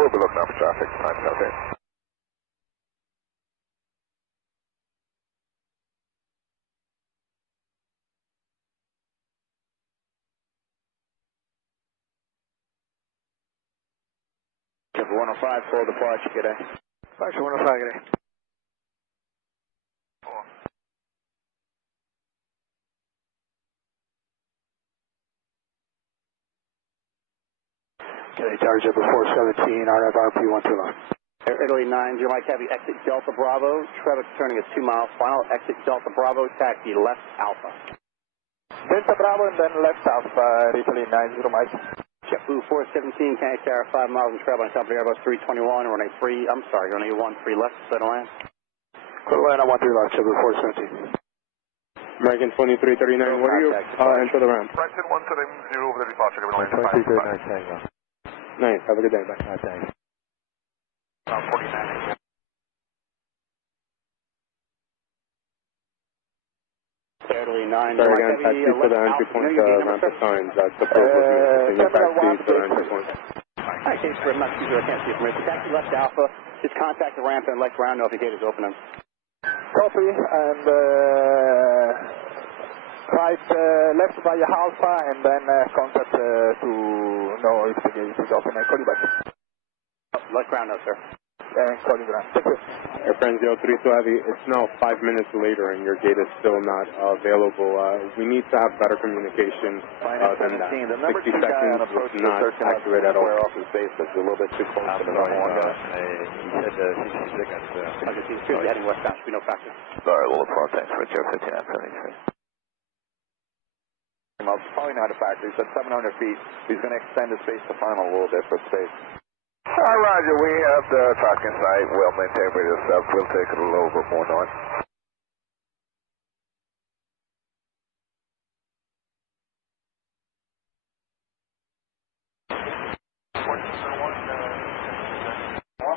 we'll be looking out for traffic 517. Chevy 105, full departure, good day. Departure 105, good day. Okay, charge up at 417, RF RP 12 long. Italy 90, Mike Heavy, exit Delta Bravo, traffic turning at 2 miles, final exit Delta Bravo, taxi left Alpha. Delta Bravo and then left Alpha, Italy 90, Mike. JetBlue 417, can't carry 5 miles and travel on top of Airbus 321, runway 3, I'm sorry, runway 13 left, settle land. Atlanta 13 left, JetBlue 417. American 2339, where are you? Enter the ramp. Franklin 170 over the departure, 2339, Tango. Nice, have a good day, bye. Thanks. 49. Italy 9, Sorry again, taxi to the entry point, ramp assigns. That's the proposal. Continue taxi to the entry point. Hi, thanks very much. I can't see from here. Taxi left Alpha, just contact the ramp and let ground know if the gate is open. Copy, and right left by Alpha, and then contact to know if the gate is open. Call you back. Let ground know, sir. Call you back. Thank you. Air Friends 032 Heavy, it's now 5 minutes later and your gate is still not available. We need to have better communication than that. 60 seconds is not accurate at all. Off his base, that's a little bit too close to the normal one. He said 60 seconds. Okay, he's good. Heading westbound. Should be no factor. Sorry, we'll approach thanks for 5973. Well, it's probably not a factor. He said 700 feet. He's going to extend his base to final a little bit for space. Roger, we have the tracking site well maintained by yourself. We'll take it a little bit more north.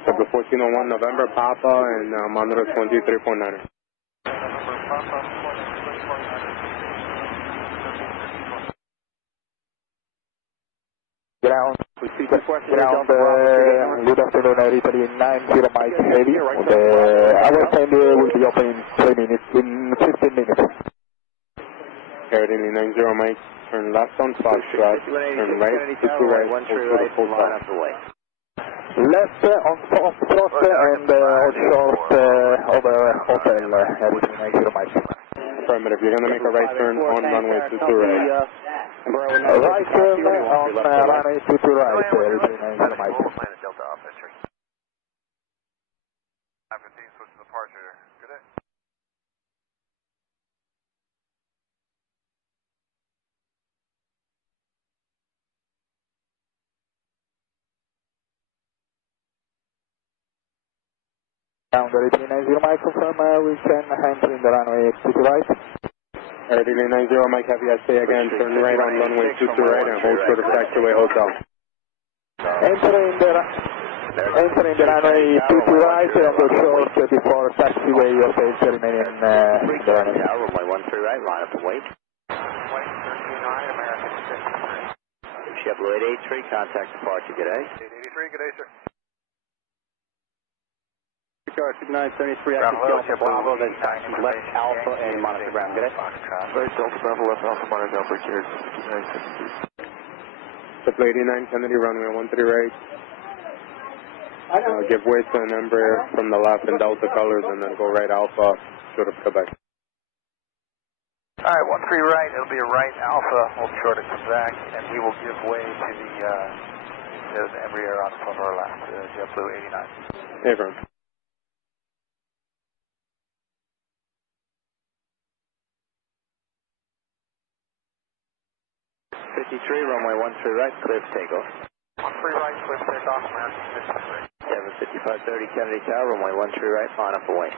Number 1401 November Papa and monitor 23.9. Ground, good afternoon, Italy 90 Mike Heavy. Our time will be open in 3 minutes, in 15 minutes. Italy 90 Mike, turn left on Foxtrot, turn right, to right, hold to the full stop. Left on Foxtrot and short over hotel, Italy 90 Mike. Affirmative, you're going to make a right turn on runway 22 right. Right turn on runway 22 right, Italy 90 Mike. Delta off entry. 515 switch to departure. Good day. Down the Italy 90 Mike, confirm we can enter in the runway 22 right. Italy 90 Mike Heavy, I say again, turn right on runway 22 right and hold short of taxiway hotel. Entering the runway 22 right and go short before taxiway hotel terminating in the runway. Runway 13 right, line up and wait. Flight 39, American 53. Chevrolet 83, contact departure, good day. 883, good day, sir. Car 5973, exit Delta Bravo, then taxi left Alpha and monitor ground, good day. Right, Delta Bravo, left Alpha, monitor ground, bridge here, 5973. Triple 89, Kennedy, runway 13 right. Give way to an Embraer from the left in Delta colors and then go right Alpha, short of Quebec. Alright, 13 right, it'll be a right Alpha, hold short of Quebec, and we will give way to the Embraer on the our left, JetBlue 89. Affirm. Runway 13 right, clear for takeoff. 13 right, clear for takeoff, American 75530 Kennedy Tower, runway 13 right, line up away.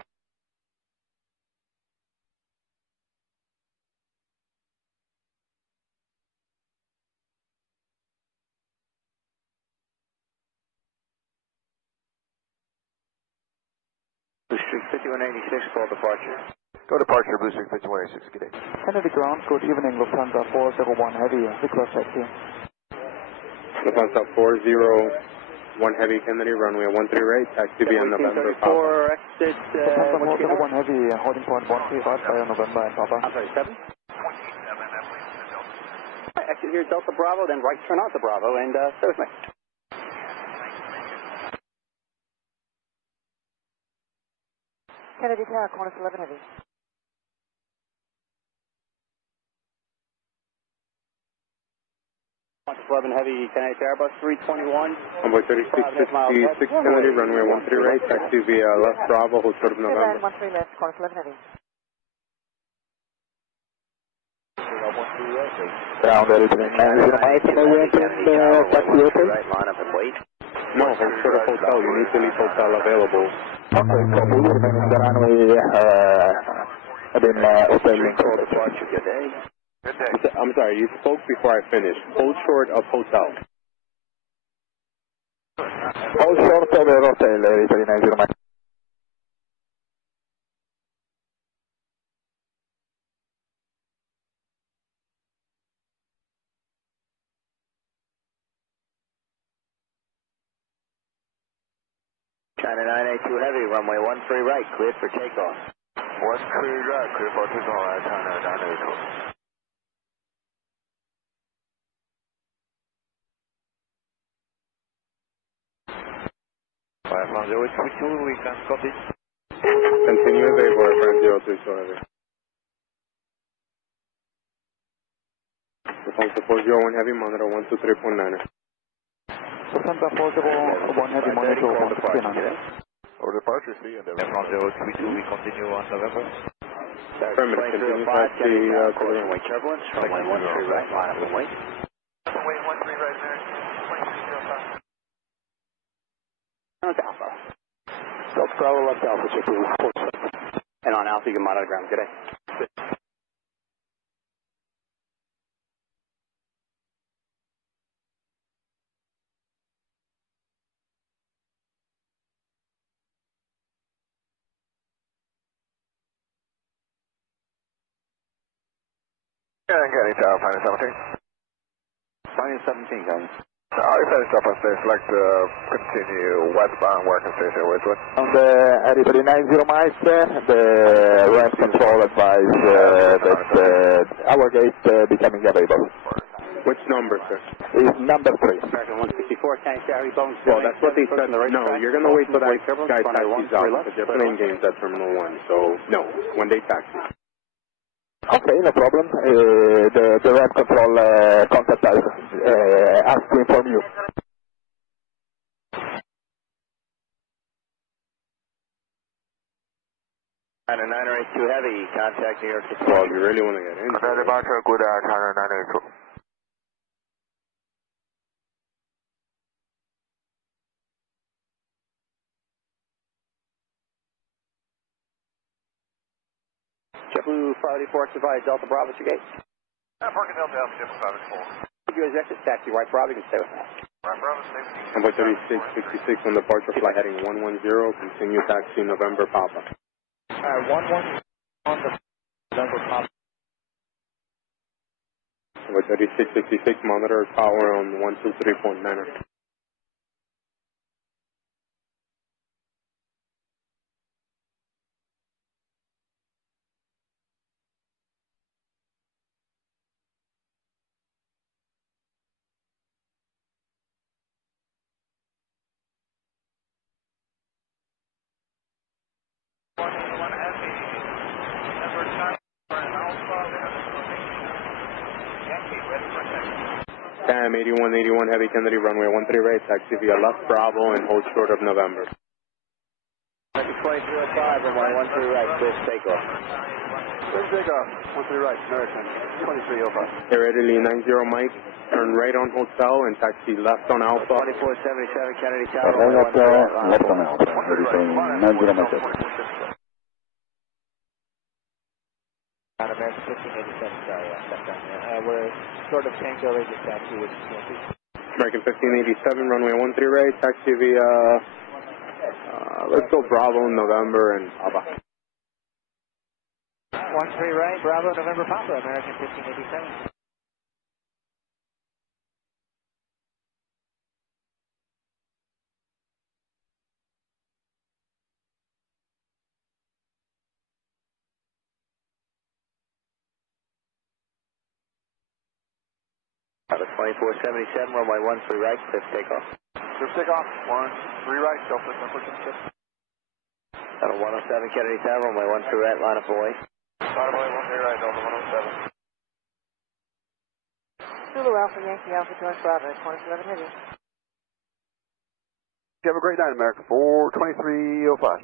Blue Streak 5186, call departure. Go departure, Blue Streak 5186, good day. Kennedy ground, good evening, Lufthansa 401 Heavy, request taxi. Lufthansa 401 Heavy Kennedy, runway 13 right, taxi via November, Papa. Exit, Lufthansa 401 Heavy, holding point 13 right, via November and Papa. I'm sorry, 7? Exit here, Delta Bravo, then right turn onto Bravo, and stay with me. Kennedy Tower, Qantas 11 Heavy. Qantas 11 Heavy, Kennedy Tower, bus 321. Convoy 3666 Kennedy, runway 13 right, taxi via left Bravo, hold short of November. 13 left, Qantas 11 Heavy. Ground everything, can I wait in taxi open? Right, line up and wait. No, hold short of hotel, you need to leave hotel available. Okay, copy, remaining the runway, hotel link. Call departure, good day. Good day. I'm sorry, you spoke before I finished. Hold short of hotel. Hold short of the hotel, 390 Mike. China 982 Heavy, runway 13 right, cleared for takeoff. 13 right, clear for takeoff, China 982. From 032, we can copy. Continue the boyfriend 032 Heavy. Lufthansa 401 Heavy, monitor 123.9. Lufthansa 401 Heavy, monitor 123.9. Or departure, see you. From 032, we continue on November. Affirmative, continue taxi to the runway. Turbulence, runway 13 right, line up and wait. Runway 13 right, American 2205. On to Alpha. Delta Bravo, left Alpha, and on Alpha, you can monitor ground. Good day. Yeah, Kennedy Tower, Final 17. Final 17, guys. If I stop on stage, select continue westbound, working station, Westwood. On the area 390 miles, the ramp control advise that our gate becoming available. Which number, sir? Is number 3. American 164, Kennedy Tower, bones. Well, that's what they said. No, you're going to wait till that guy taxis out because they're playing games at Terminal 1. So, no, when they taxi. Okay, no problem. The ramp control contact us to inform you. China 982 Heavy, contact New York City. Well, if you really want to get in. Departure, good, China 982. JetBlue 584, via Delta Bravo to gate. Parking Delta Alpha, JetBlue 584. You guys exit taxi, right Bravo, you can stay with me. Right, Bravo, safety. Convoy 3666 on departure, flight heading 110, continue taxi November Papa. 11 on the November Papa. Convoy 3666, monitor power on 123.9. TAM 8181 Heavy Kennedy, runway 13 right, taxi via left Bravo and hold short of November. 2305, runway 13 right, clear takeoff. Clear takeoff, 13 right, American, 2305. Air Italy 90 Mike, turn right on hotel and taxi left on Alpha. 2477 Kennedy Tower, Right runway 13 right, left on Alpha, 90 Mike. American 1587, sorry, we're short of Tango, just taxi with American 1587, runway 13 right, taxi via, let's go Bravo, November, and Abba. 13 right, Bravo, November, Papa, American 1587. Out of 2477, runway 13 right, clear takeoff. Clear takeoff, 13 right, Delta, number 26. Out of 107 Kennedy Tower, runway 13 right, line up away. Line up away, 13 right, Delta 107. Zulu Alpha Yankee Alpha Joint Bravo, 27 Heavy. You have a great night, America, 42305.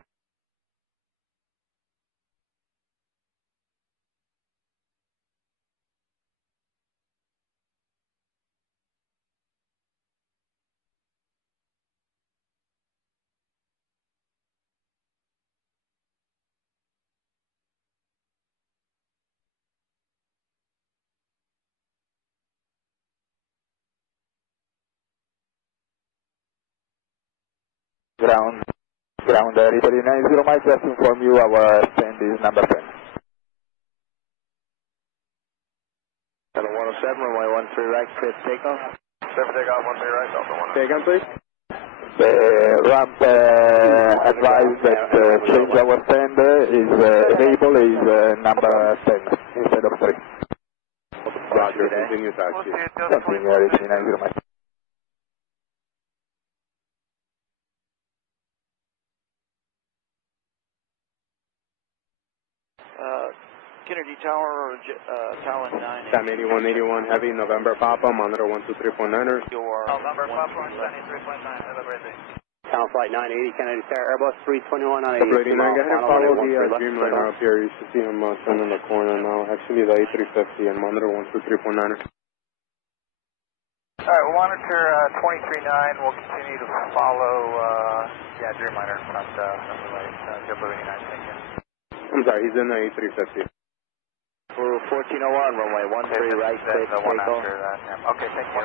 Ground Italy 90 Mike, just inform you our stand is number 10. Out of 107, runway 13 right, clear takeoff. Clear for takeoff, 13 right, Delta 107. Say again, please. The ramp advised that change our stand is available is number 10 instead of 3. Roger, continue taxi. Continue Italy 90 Mike. Kennedy Tower, Tower 9. TAM 8181 Heavy, November Papa, monitor 123.9er. November Papa, 123.9, have a great day. Town Flight 980, Kennedy Tower, Airbus 321 on a... Double 89, go ahead and follow the Dreamliner up here. You should see him turn in the corner now. Actually, the A350 and monitor 123.9er. Alright, we'll monitor 23.9. We'll continue to follow, Dreamliner, not Double 89, thank you. I'm sorry, he's in the A350. For 1401, runway 13 right, clear takeoff. Okay, thank you.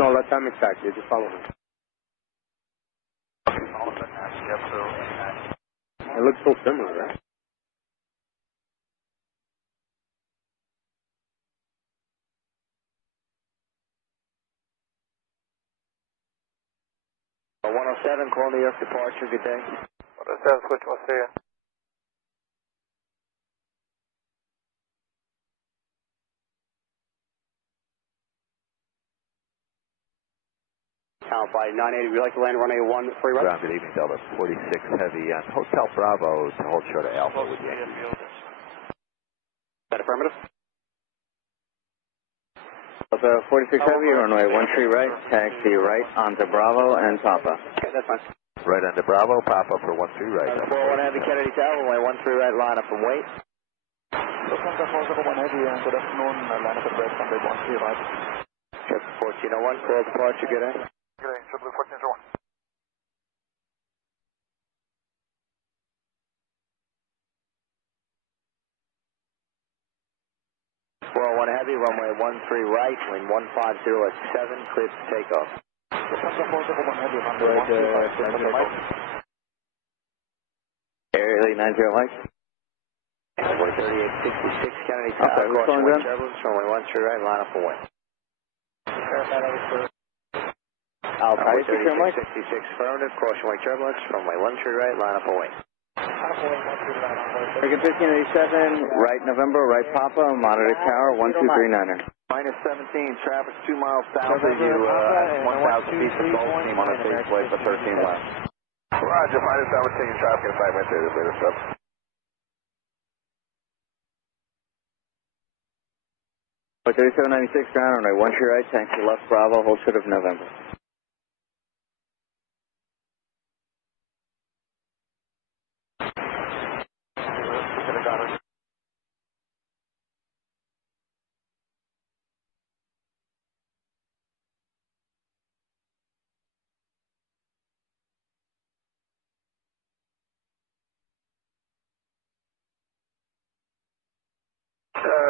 No, let time exactly, just follow him. It looks so similar, right? A 107, call New York departure, good day. 107, switch, we'll see you. Town Flight 980, we'd like to land runway 13 right. Ground, good evening, Delta 46 Heavy on Hotel Bravo to hold short of Alpha with you. Is that affirmative? Delta 46 Heavy, runway 13 right, taxi right onto Bravo and Papa. Okay, that's fine. Right onto Bravo, Papa for 13 right. 41 Heavy Kennedy Tower, runway 13 right, line up and wait. Lufthansa 401 Heavy, good afternoon, line up and wait, runway 13 right. Check 1401, call departure, good day. Good day, Triple 1401. 401 Heavy, runway 13 right, wind 150 at 7, clear to takeoff. Area 90 Mike. Runway 3866 Kennedy Tower, caution wind turbulence, runway 13 right, line up and wind. Runway 3666 affirmative, caution wind turbulence, runway 13 right, line up and wind. American 1587, right November, right Papa, monitor tower 1239er. Minus 17, traffic 2 miles south of you, 1,000 feet from Gulf Stream on a safe way for 13 west. Roger, minus 17, traffic in 5 minutes, later stuff. 3796 ground runway, 1 tree right, taxi left Bravo, hold short of November.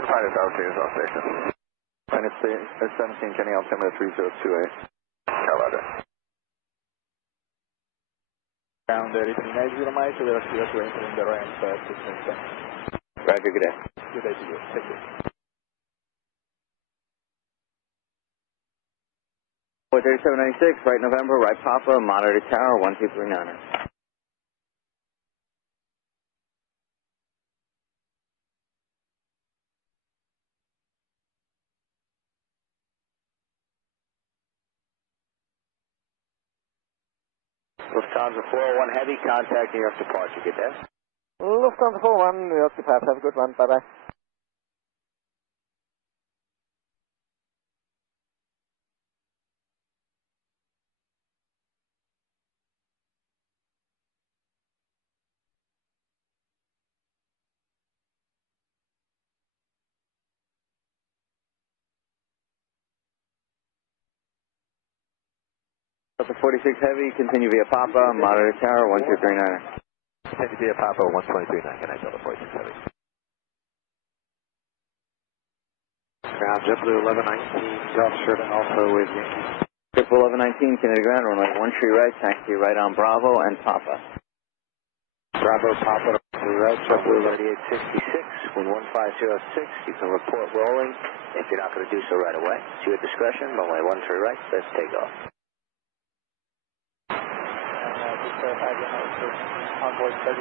Pilot Alpha is off station. Minus 17, Kenny altimeter 3028. Calada. Ground 390 miles, we are clear to enter in the ramp at 610. Roger, good day. Good day to you. Thank you. 3796, right November, right Papa, monitor tower, 1239. Lufthansa 401 Heavy, contact New York departure. Good day. Lufthansa 41, New York departure. Have a good one. Bye-bye. Delta 46 Heavy, continue via Papa, monitor tower, 1239. Continue via Papa, 1239, can I Delta 46 Heavy? Ground JetBlue 1119, Golf Sherman also with you. JetBlue 1119, Kennedy ground runway, 1 tree right, taxi right on Bravo and Papa. Bravo, Papa, right, JetBlue 3866, wind 1506, you can report rolling if you're not going to do so right away. It's your discretion, runway 13 right, let's take off. Onboard 36.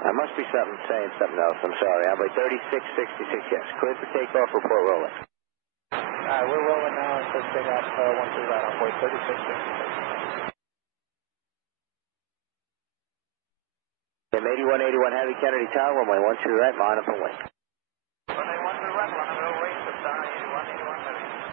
I must be saying something else, I'm sorry. Onboard 3666, yes. Clear for takeoff, report rolling. We're rolling now and first take off 1 tree right, onboard 3666. Then 8181 Heavy, Kennedy Tower, runway 12 right, line up and wing. Runway 12 right, line up and wing, Star 8181 Heavy.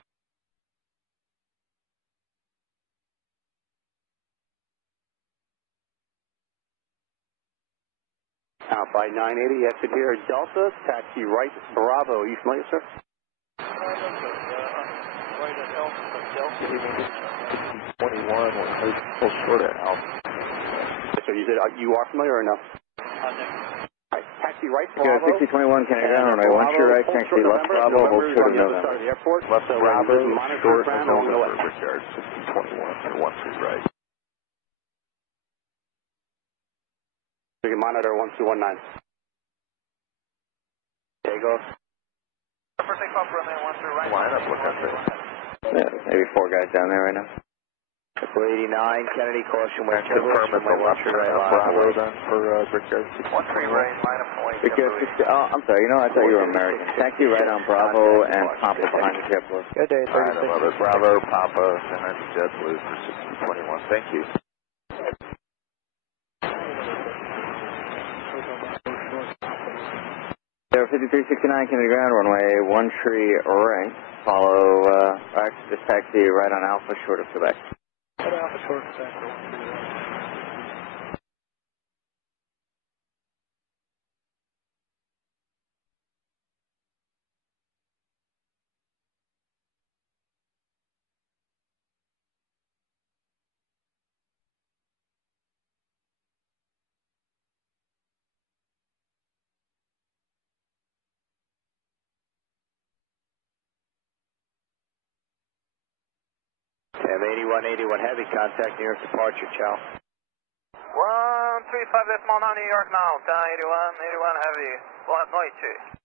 Out by 980, exit here, Delta, taxi right, Bravo. Are you familiar, sir? Right at Alpha, Delta. 21, we're full short at Alpha. So you said you are familiar or no? Right, taxi right, Bravo. 6021, Kennedy ground runway, 1 tree right, taxi left Bravo, hold short of November. The airport. Left So Bravo, monitor short of ground along the November, left. Brickyard 6021, and 1 tree right. You can monitor 1219. Takeoff. For takeoff, runway 13 right. Line up, look at this. Yeah, maybe 4 guys down there right now. 89, Kennedy, caution with Confirm it's the left right, Bravo then for Brickyard 13 6021. right, line up and wing. Brickyard 60, oh, I'm sorry, you know, I thought you were American. Taxi right on Bravo and Papa behind the JetBlue. Good day, 36. Bravo, Papa, and that's JetBlue for 6021. Thank you. There, 5369 Kennedy ground runway, 1 tree right, follow, this taxi right on Alpha, short of Quebec. Alpha short of Quebec. M8181 Heavy, contact New York departure, Chow. 135.9 New York now, 81 Heavy, boa noite.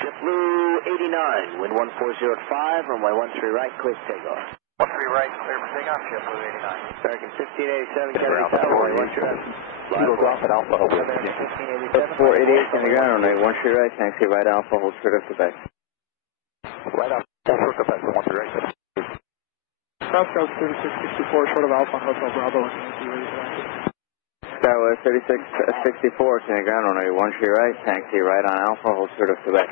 JetBlue 89, wind 140 at 5, runway 13 right, clear for takeoff. 13 right, clear for takeoff, JetBlue 89. American 1587, Kennedy Tower, runway 13 right. Eagle drop at Alpha, hold American 1587. 488 on the ground, runway 13 right, taxi right Alpha, hold short of Quebec. Right Alpha, hold short of Quebec, 13 right. Southwest 3664, short of Alpha, Hotel Bravo, Skywest 3664, on the ground, runway 13 right, taxi right on Alpha, hold short of Quebec.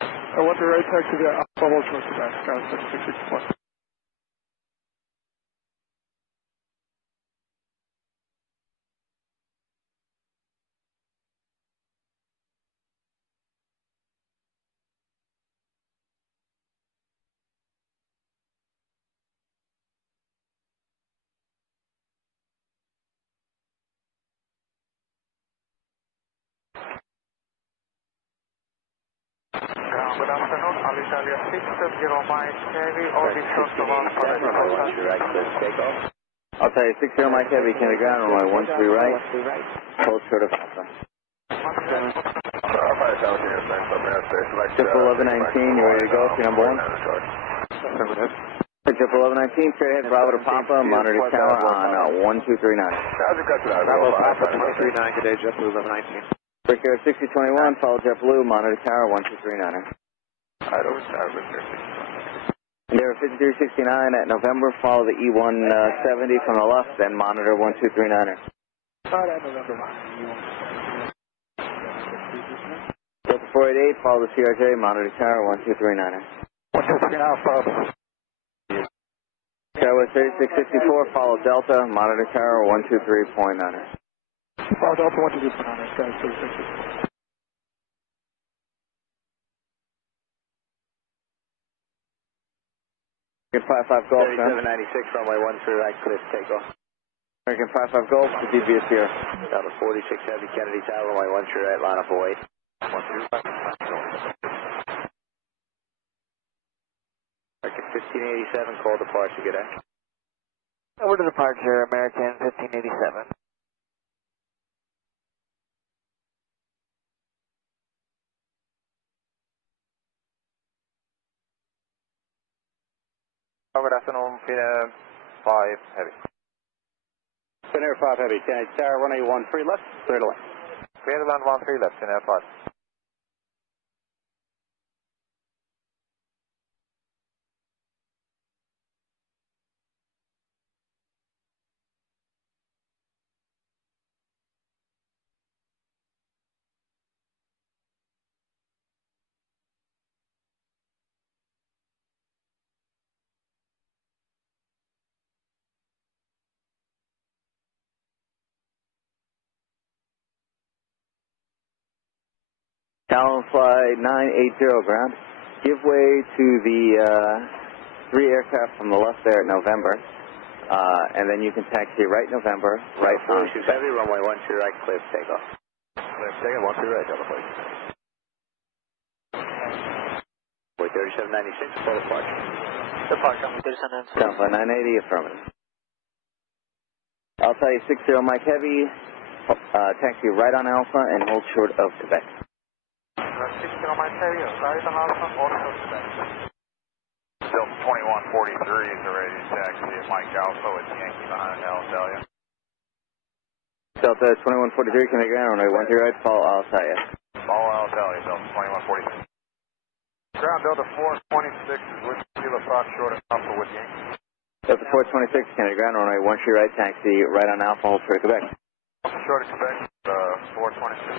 13 right, taxi to Alpha, hold short of Quebec, Skywest 3664. Good afternoon, Alitalia 670 Mike Heavy, all the shots of Alpha, right, clear for takeoff. I'll tell you, 60 Mike Heavy, on the ground, runway 13 right, hold short of Alpha. Triple 1119, you ready to go? Your number one? Triple 1119, straight ahead, Bravo to Papa, monitor tower on 1239. Bravo Papa 239, good day, JetBlue 1119. Break air 6021, follow JetBlue, monitor tower 1239er. There 5369 at November, follow the E170 from the left, then monitor 1239er. Delta 488, follow the CRJ, monitor tower 1239er. 1239, Skywest 3664, follow Delta, monitor tower 123.9er. Follow Delta 123.9er, Skywest 3664. American 55 Golf, 3796, runway 13 right, clear for takeoff. American 55 Golf, the DBS here. Delta 46 Heavy, Kennedy Tower, runway 13 right, line up away. American 1587, call departure, good day. Over to departure, American 1587. Good afternoon, Finnair 5 Heavy. Finnair 5 Heavy, Kennedy Tower, runway 13 left, clear to land. Clear to land 13 left, Finnair 5. Talon flight 980 ground. Give way to the 3 aircraft from the left there at November. And then you can taxi right November, right on. 46 Heavy, runway 13 right, clear for takeoff. Clear for takeoff, 13 right, Delta 46. Boy 3796, call departure. Departure, 3796. Talon flight 980, affirmative. I'll tell you 60 Mike Heavy, taxi right on Alpha and hold short of Quebec. 60 Mike Heavy, right on Alpha, order of Quebec. Delta 2143 is ready to taxi at Mike Alpha with Yankee behind Alitalia. Delta 2143, can I ground runway 13 right, follow Alitalia. Follow Alitalia, Delta 2143. Ground Delta 426 is with Kilo Fox short of Alpha with Yankee. Delta 426, can I ground runway 13 right, taxi right on Alpha, hold short of Quebec. Short of Quebec, 426.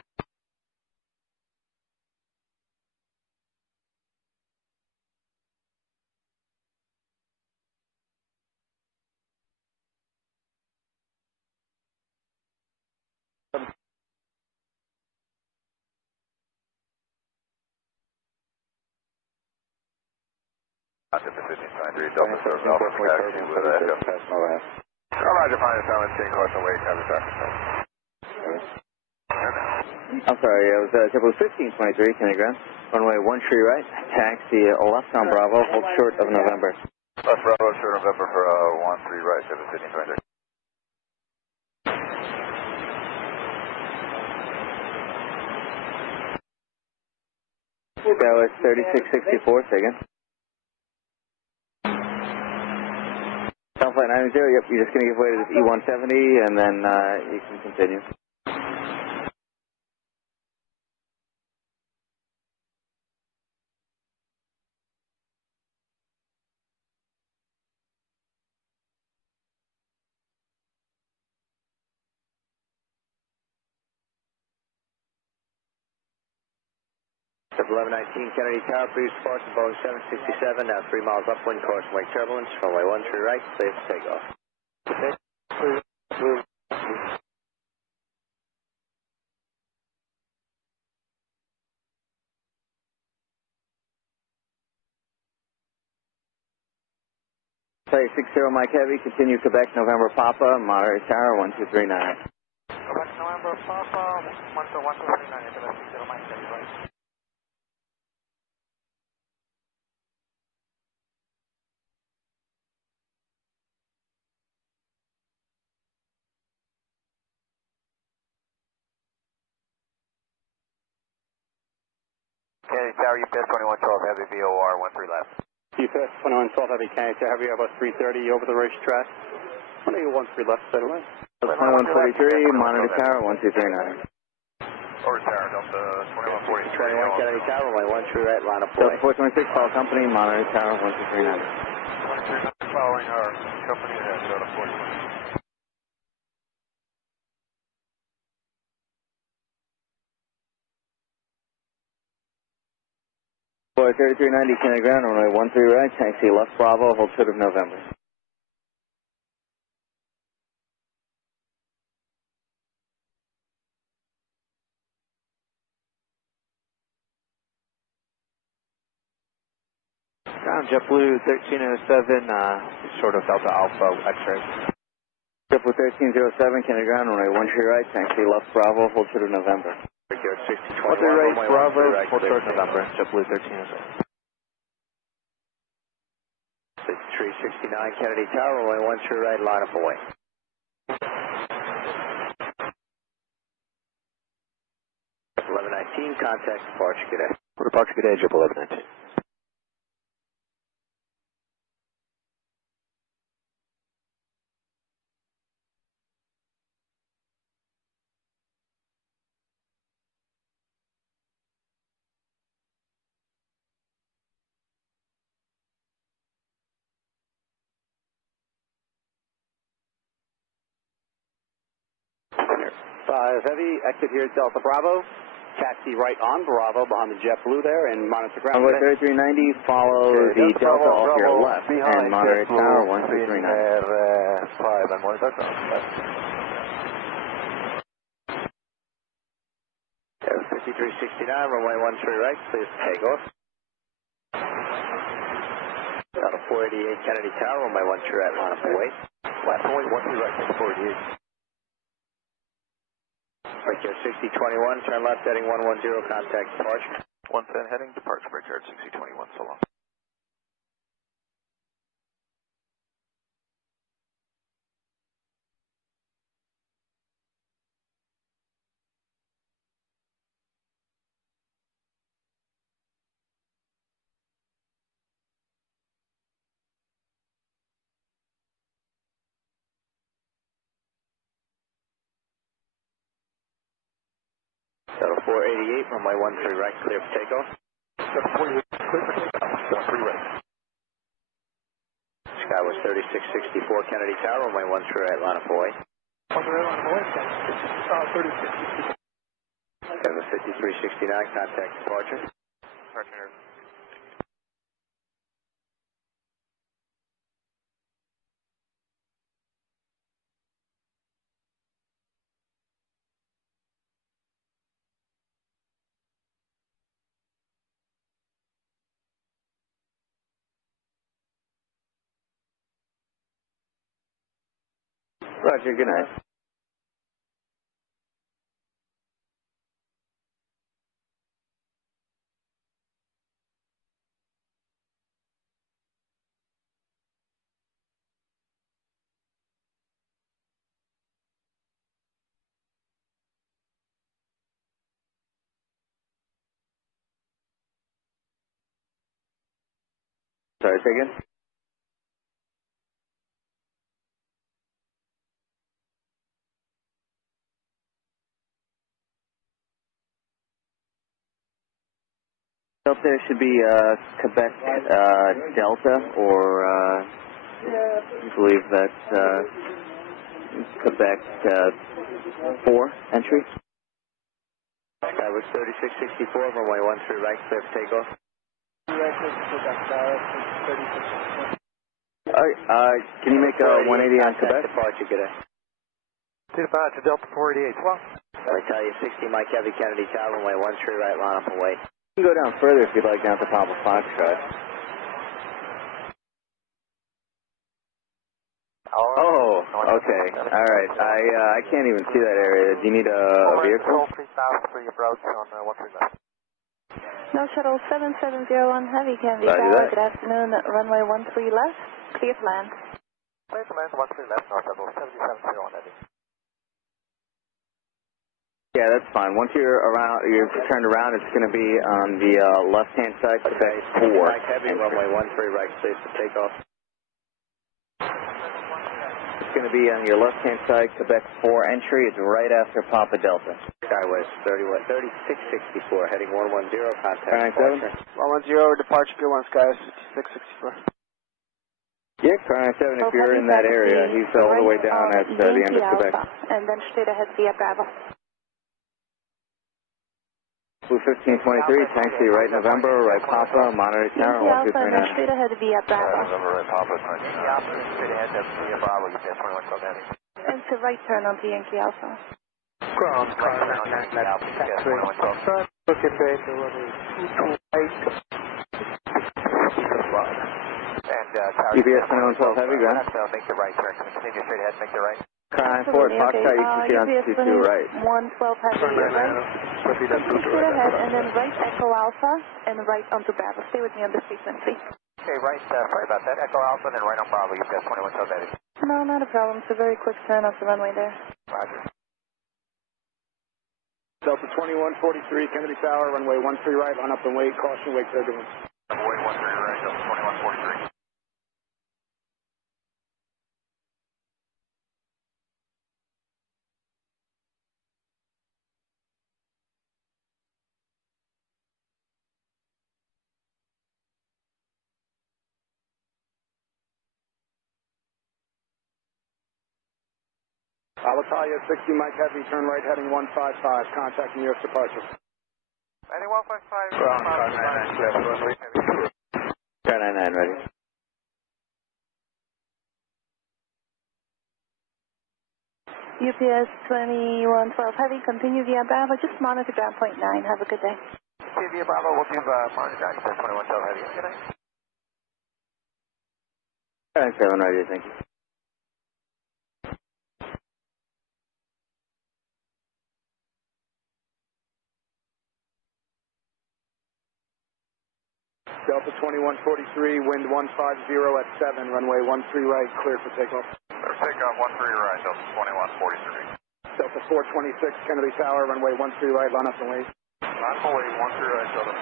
Delta 1523, Delta serves Alpha for taxi with Roger, find us on change course and wait, have a taxi. I'm sorry, it was JetBlue 1523, can I ground? Runway 13 right, taxi left on Bravo, hold short of November. Left Bravo, short of November for 13 right, 1523. That was 3664, say again. Flight 90, yep, you're just going to give way to this E170 and then you can continue. Step 1119 Kennedy Tower, please depart to Boeing 767, now 3 miles upwind, course and wake turbulence, runway 13 right, clear for takeoff. Play 60 Mike Heavy, continue Quebec, November Papa, Monterey Tower, 1239. Quebec, November Papa, 1239, Quebec 60 Mike Heavy, right. Kennedy Tower, UPS 2112, heavy VOR, 13 left. UPS 2112, heavy Kennedy Tower, heavy Airbus 330 over the racetrack. I think 13 left, straight away. 2143, Monitor Tower, 1239. Over Tower, Delta 2143. 21 Kennedy Tower, runway 13 right, line of flight. Delta 426, call company, Monitor Tower, 1239. 1239, following our company at Delta 426. Boy, 3390, Kennedy ground, runway 13 right, taxi left Bravo, hold short of November. Ground JetBlue 1307, short of Delta Alpha, X-ray. JetBlue 1307, Kennedy ground, runway 13 right, taxi left Bravo, hold short of November. 13 right, Bravo, hold short of November, JetBlue 1307. 369 Kennedy Tower, runway 13 right, line up away. JetBlue 1119, contact departure, good day. Departure, good day, JetBlue 1119. Heavy, exit here at Delta Bravo. Taxi right on Bravo behind the JetBlue there and monitor ground. Runway 3390, follow the Delta off your left and monitor Tower 1339. 5 and monitor ground. 5369, runway 13 right, please take off. Delta 488 Kennedy Tower, runway 13 right, line up away. Last point, 13 right, 488. Brickyard 6021, turn left heading 110, contact departure. 110 heading, departure Brickyard 6021, so long. Delta 488, runway 13 right, clear for takeoff. Delta 488, clear for takeoff, 13 right. Sky was 3664 Kennedy Tower, runway 13 right, line up away. 13 right, line up away, 3664. 5369, contact departure. Departure. Roger, good night. Sorry, say again? Up there should be Quebec Delta, or I believe that's Quebec 4 entry. That was 3664, runway 13 right, clear for takeoff. Can you make a 180 on Quebec? Departure, good day. Departure, Delta 488. Well, I tell you, 60 Mike Heavy Kennedy Tower, runway 13 right, line up and wait. You can go down further if you'd like, down to Papa Foxtrot. Oh, okay. All right. I can't even see that area. Do you need a vehicle? 3000 for your approach on 13 left. No shuttle 7701 Heavy Kennedy Roger Tower. that. Good afternoon. Runway 13 left. Clear to land. Clear to land, 13 left, North Shuttle 7701 Heavy. Yeah, that's fine. Once you're turned around, it's going to be on the left-hand side, Quebec 4. Mike Heavy, runway 13 right, clear for takeoff. It's going to be on your left-hand side, Quebec 4 entry. It's right after Papa Delta. Skywest 3664, heading 110, contact. 997. 110, departure Pier 1, Skywest 5664. Yeah, car 97, if you're in that area. He's all the way down at the end of Quebec. And then straight ahead via Bravo. Blue 1523, taxi right November, right Papa, monitor tower, Yankee Alpha, and then straight ahead via Bravo. November, right Papa, Yankee Alpha, straight ahead, that's via Bravo, you get 21 Club Heavy. And to right turn onto Yankee Alpha. Ground, car, Yankee Alpha, you get 21 Club. Looking bay to runway 28. And, UPS 2112 Heavy, go ahead. Make the right turn, continue straight ahead, make the right. Car 94, Foxtrot, you can see on 22 right. 112 Heavy, right. Straight ahead, and then right Echo Alpha, and right onto Bravo. Stay with me on the statement, please. Okay, right, sorry about that. Echo Alpha, and then right on Bravo, you've got 21 Club Heavy. No, not a problem. It's a very quick turn off the runway there. Roger. Delta 2143, Kennedy Tower, runway 13 right, line up and wait, caution, wake turbulence. Runway 13 right, Delta 2143. Alitalia 60 Mike Heavy, turn right heading 155, contacting U.S. departure. Heading 155. Ground, car 99, Car 99, ready. UPS 2112 Heavy, continue via Bravo. Just monitor ground point 9. Have a good day. Okay, via Bravo, we'll do monitor ground, 2112 Heavy. Good night. Car 97, ready, thank you. Delta 2143, wind 150 at 7, runway 13 right, clear for takeoff. Takeoff 13 right, Delta 2143. Delta 426, Kennedy Tower, runway 13 right, line up and wait. Line up and wait, 13 right, Delta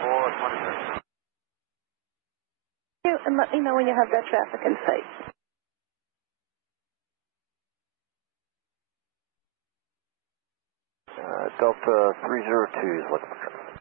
426. And let me know when you have that traffic in sight. Delta 302 is looking for traffic.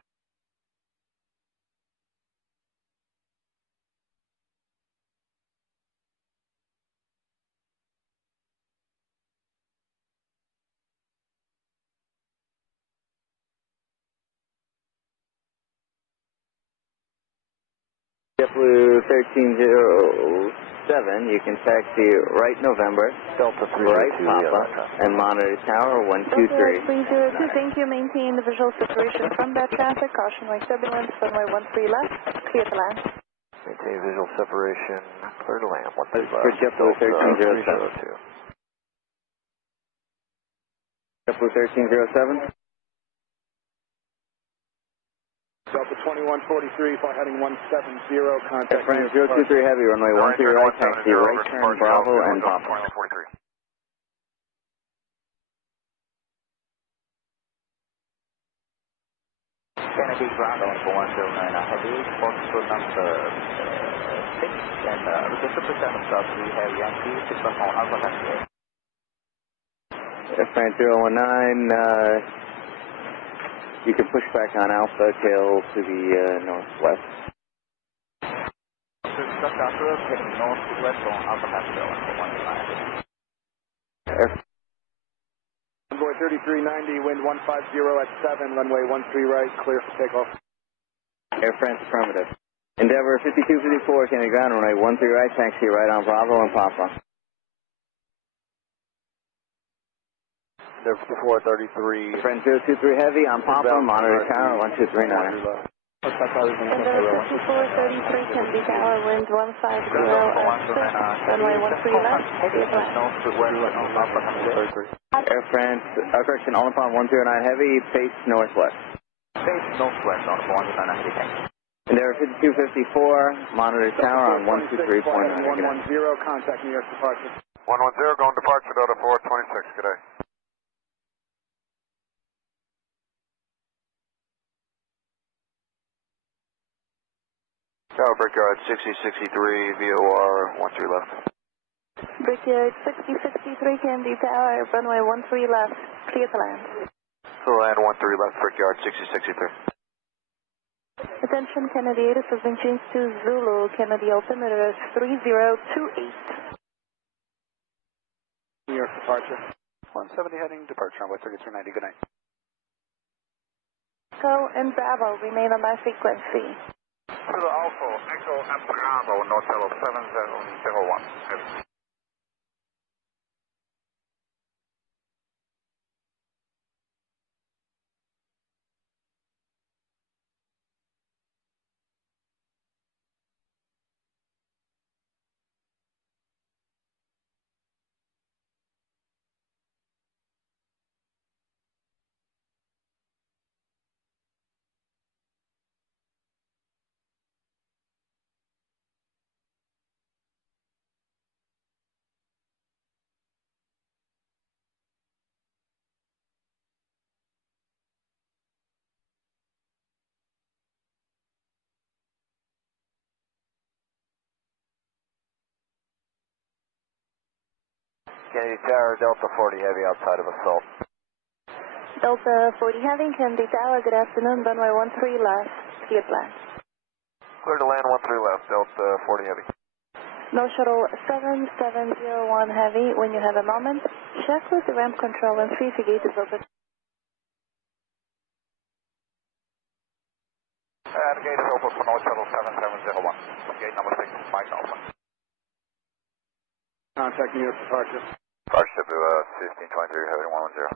JetBlue 1307, you can taxi right November, Delta 302, right Papa, and monitor tower 123. Delta 302, thank you. Maintain the visual separation from that traffic. Caution wake turbulence, runway 13 left, clear to land. Maintain visual separation, clear to land, 13 left. For JetBlue 1307. JetBlue 1307. Delta 2143, flight heading 170, contact. Friends 023 Heavy, runway 13 right, taxi right turn Bravo and Papa. Kennedy ground on 109 Heavy, Foxtrot number and request to present themselves to have Yankee 6 on Alpha taxiway. France 019, you can push back on Alpha, tail to the northwest. Just after heading northwest on Alpha taxiway on 119. Runway 3390, wind 150 at 7, runway 13 right, clear for takeoff. Air France affirmative. Endeavor 5254, Kennedy ground, runway 13 right, taxi right on Bravo and Papa. Endeavor 5433. Friend 023 heavy on Papa, monitor tower 1239. Endeavor 5433, Kennedy Tower, wind 150 at 6, runway 13 left, Air France, correction, Oliphant 109 heavy, face northwest. Face northwest on 119. Endeavor 5254, monitor tower on 123.9. 110, contact New York departure. 110, going departure, Delta 426, good day. Tower Brickyard 6063, VOR 13 left. Brickyard 6063, Kennedy Tower, runway 13 left, clear to land. So land 13 left, Brickyard 6063. Attention, Kennedy 8 has been changed to Zulu, Kennedy altimeter 3028. New York departure. 170 heading, departure runway 3390, good night. Echo and Bravo remain on my frequency. Kilo Alpha, Echo and Bravo, Nortel 7001. Kennedy Tower, Delta 40 heavy outside of assault. Delta 40 heavy, Kennedy Tower, good afternoon, runway 13 left, clear plan. Clear to land 13 left, Delta 40 heavy. No shuttle 7701 heavy, when you have a moment, check with the ramp control and see if the gate is open. The gate is open for no shuttle 7701. Gate number 6, Mike Alpha. Contact New York departure. Departure to 1523, heading 110.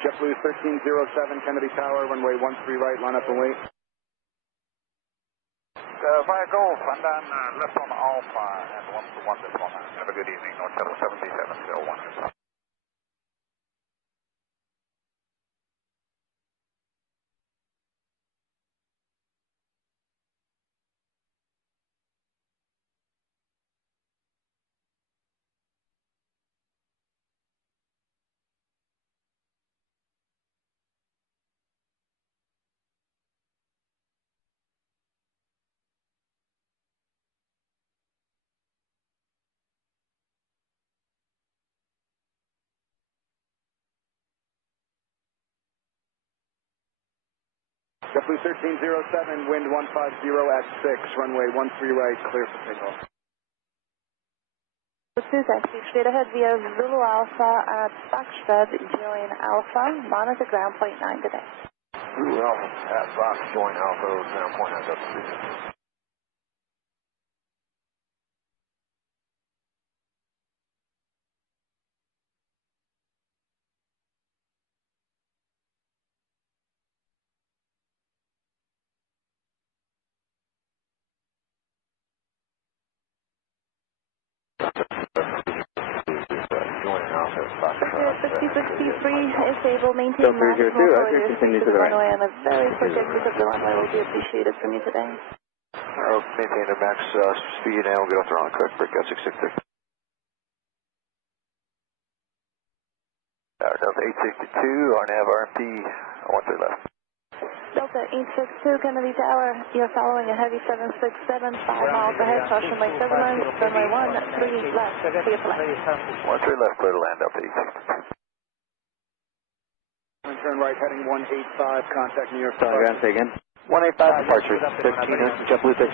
JetBlue 1307, Kennedy Tower, runway 13 right, line up and wait. Via Golf, and then left on Alpha, and 121 this one. Have a good evening, North Shuttle 7701. JetBlue 1307, wind 150 at 6, runway 13 right, clear for takeoff. Two taxi straight ahead via Zulu Alpha at Foxtrot, join Alpha, monitor ground point 9 today. Zulu Alpha at Fox, join Alpha, ground point 9, that's Brickyard 6063 is able, maintain maximum corridor speed to the runway, and a very quick exit of the runway will be appreciated from you today. I'll maintain the max speed and we'll get off the runway quick, Brickyard 663. Delta 862, RNAV RMP, 13 left. Delta Delta 862 Kennedy Tower, you're following a heavy 767, 5 miles ahead, caution lake turbulence, runway 13 left, clear for land. 13 left, clear to land, Delta 862. Turn right, heading 185, contact New York. Sorry, say again. 185 departure, 13, JetBlue 13.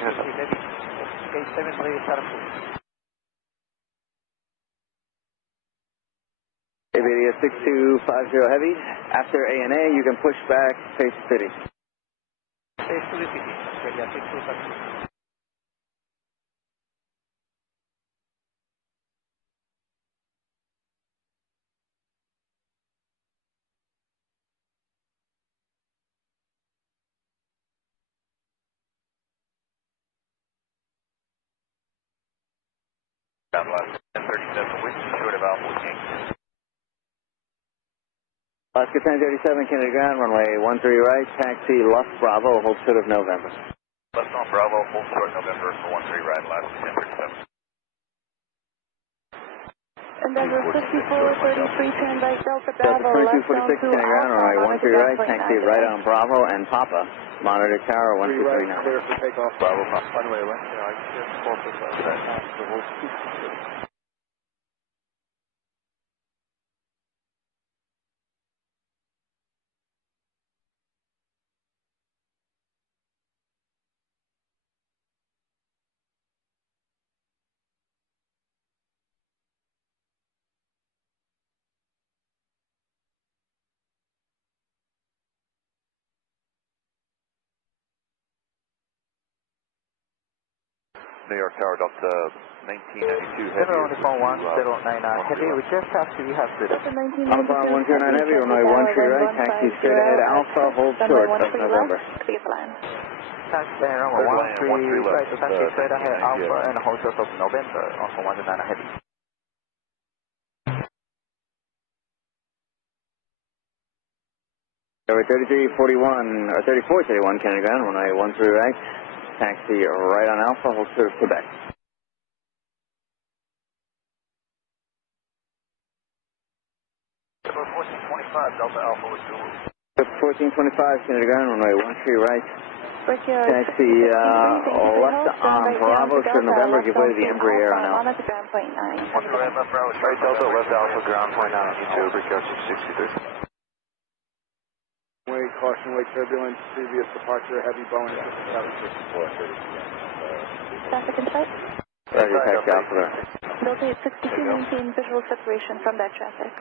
Aviator 6250 Heavy. After ANA, you can push back, face the city. Face to the city, area 6250. Down left, 1037, with short of Alpha King. Alaska 1037, Kennedy ground, runway 13 right, taxi Left Bravo, hold short of November. Left on Bravo, hold short November for 13 right, Alaska 1037. Endeavor 5433, turn right, Delta Bravo, left on 2246, to Kennedy ground, Alpha, runway monitor 13 right, ground taxi point right 9. on Bravo and Papa, monitor tower 1239. Clear for takeoff. Bravo, runway right, I just focus on that. New York Tower, Delta 1992 Heavy. Center on the phone 109 Heavy, we just have to have to. Delta 1992 Alpha 109 Heavy, runway 13 right, taxi straight ahead, Alpha, hold short of November. Clear for land. Taxi runway 13 right, taxi straight ahead, Alpha, and hold short of November, Alpha 109 Heavy. Over 3341, or 3431, Kennedy ground, runway 13 right, taxi right on Alpha, hold short of Quebec. 1425, Delta Alpha with Zulu. 1425, Kennedy ground, runway 13 right, taxi left on Bravo, short of November, give way to the Embraer on Alpha. Monitor ground point 9. 13 right, left Bravo, straight Delta, left Alpha, ground point 92, Brickyard 663. Caution, lake turbulence, previous departure, heavy Boeing 764. Traffic in sight. Roger, taxi Alpha. Delta 862, maintain visual separation from that traffic.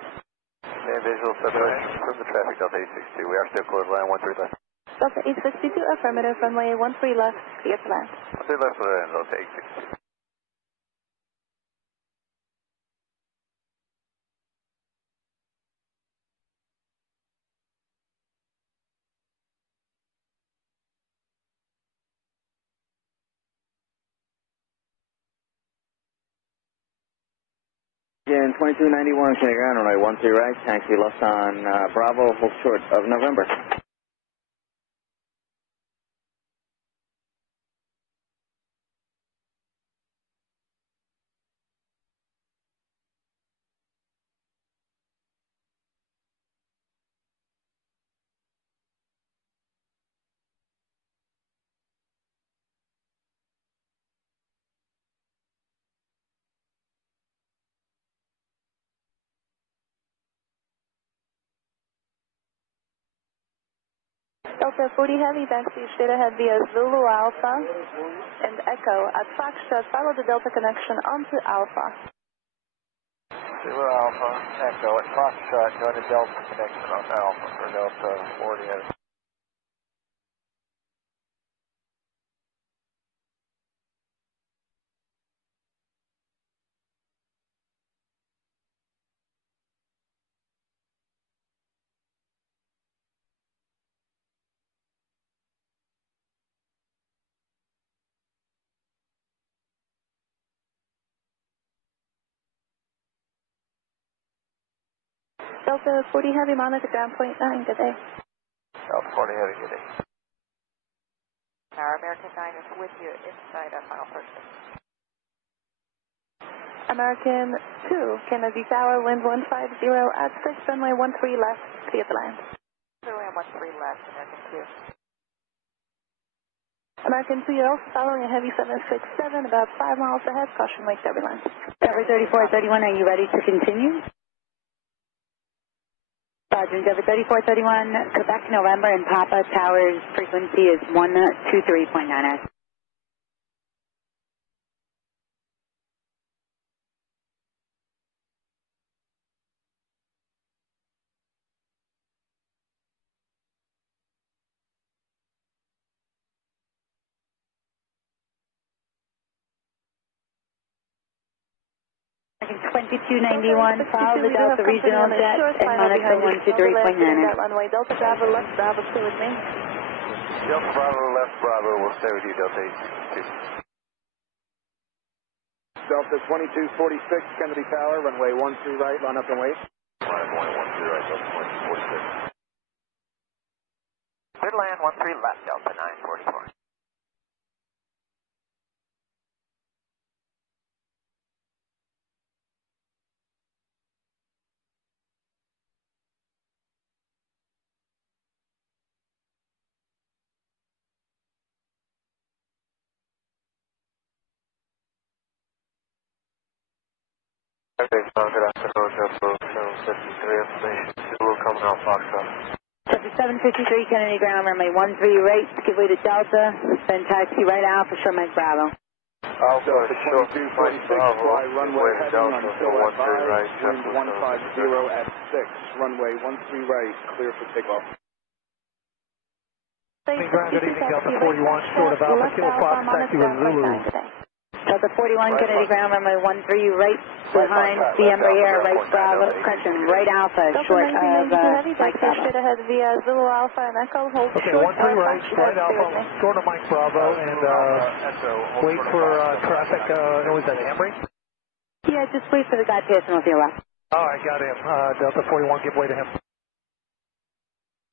And visual separation from the traffic, Delta 862. We are still close, line 13 left. Delta 862, affirmative, runway 13 left, clear to land. 13 left, Delta 862. Again, 2291, Kennedy ground, runway 13 right, taxi left on Bravo, hold short of November. Delta 40 Heavy, taxi straight ahead via Zulu Alpha and Echo at Foxtrot. Follow the Delta connection onto Alpha. Zulu Alpha, Echo at Foxtrot, go to Delta connection on Alpha for Delta 40 Heavy. Delta 40 Heavy, monitor ground point 9, good day. Delta 40 Heavy, good day. Our American 9 is with you inside of final person. American 2, Kennedy Tower, wind 150 at 6, runway 13 left, clear to land. Runway 13 left, American 2. American 2, you're also following a heavy 767, about 5 miles ahead, caution wake turbulence. Cover 3431, are you ready to continue? Roger, Cover 3431, Quebec, November, and Papa Tower's frequency is 123.9. American 2291, follow the Delta Regional Jet and monitor 123.9. Runway Delta Bravo, left Bravo, stay with me. Delta Bravo, left Bravo, we'll stay with you, Delta 862. Delta 2246, Kennedy Tower, runway 13 right, line up and wait. Line 113 right, Delta 2246. Clear to land 13 left, Delta 944. Okay, so good afternoon, Delta 753, information, Zulu coming out Foxtrot. Delta 753, Kennedy ground, runway 13 right, give way to Delta, then taxi right Alpha, short Mike Bravo. Alpha, short Mike Bravo, runway heading heading Delta, until 13 right, wind 150 at 6, runway 13 right, clear for takeoff. Good evening, Delta 41, short of Alpha, Kilo Fox, taxi with Zulu. Delta 41, Kennedy ground, runway 13 right, behind the Embraer, right Bravo, correction, right Alpha, short of Mike Bravo. Straight ahead via Zulu Alpha and Echo, hold okay, short 13 right, right Alpha, short of Mike Bravo, and wait for traffic, was that Ambry? Yeah, just wait for the guy passing off your left. All right, got him. Delta 41, give way to him.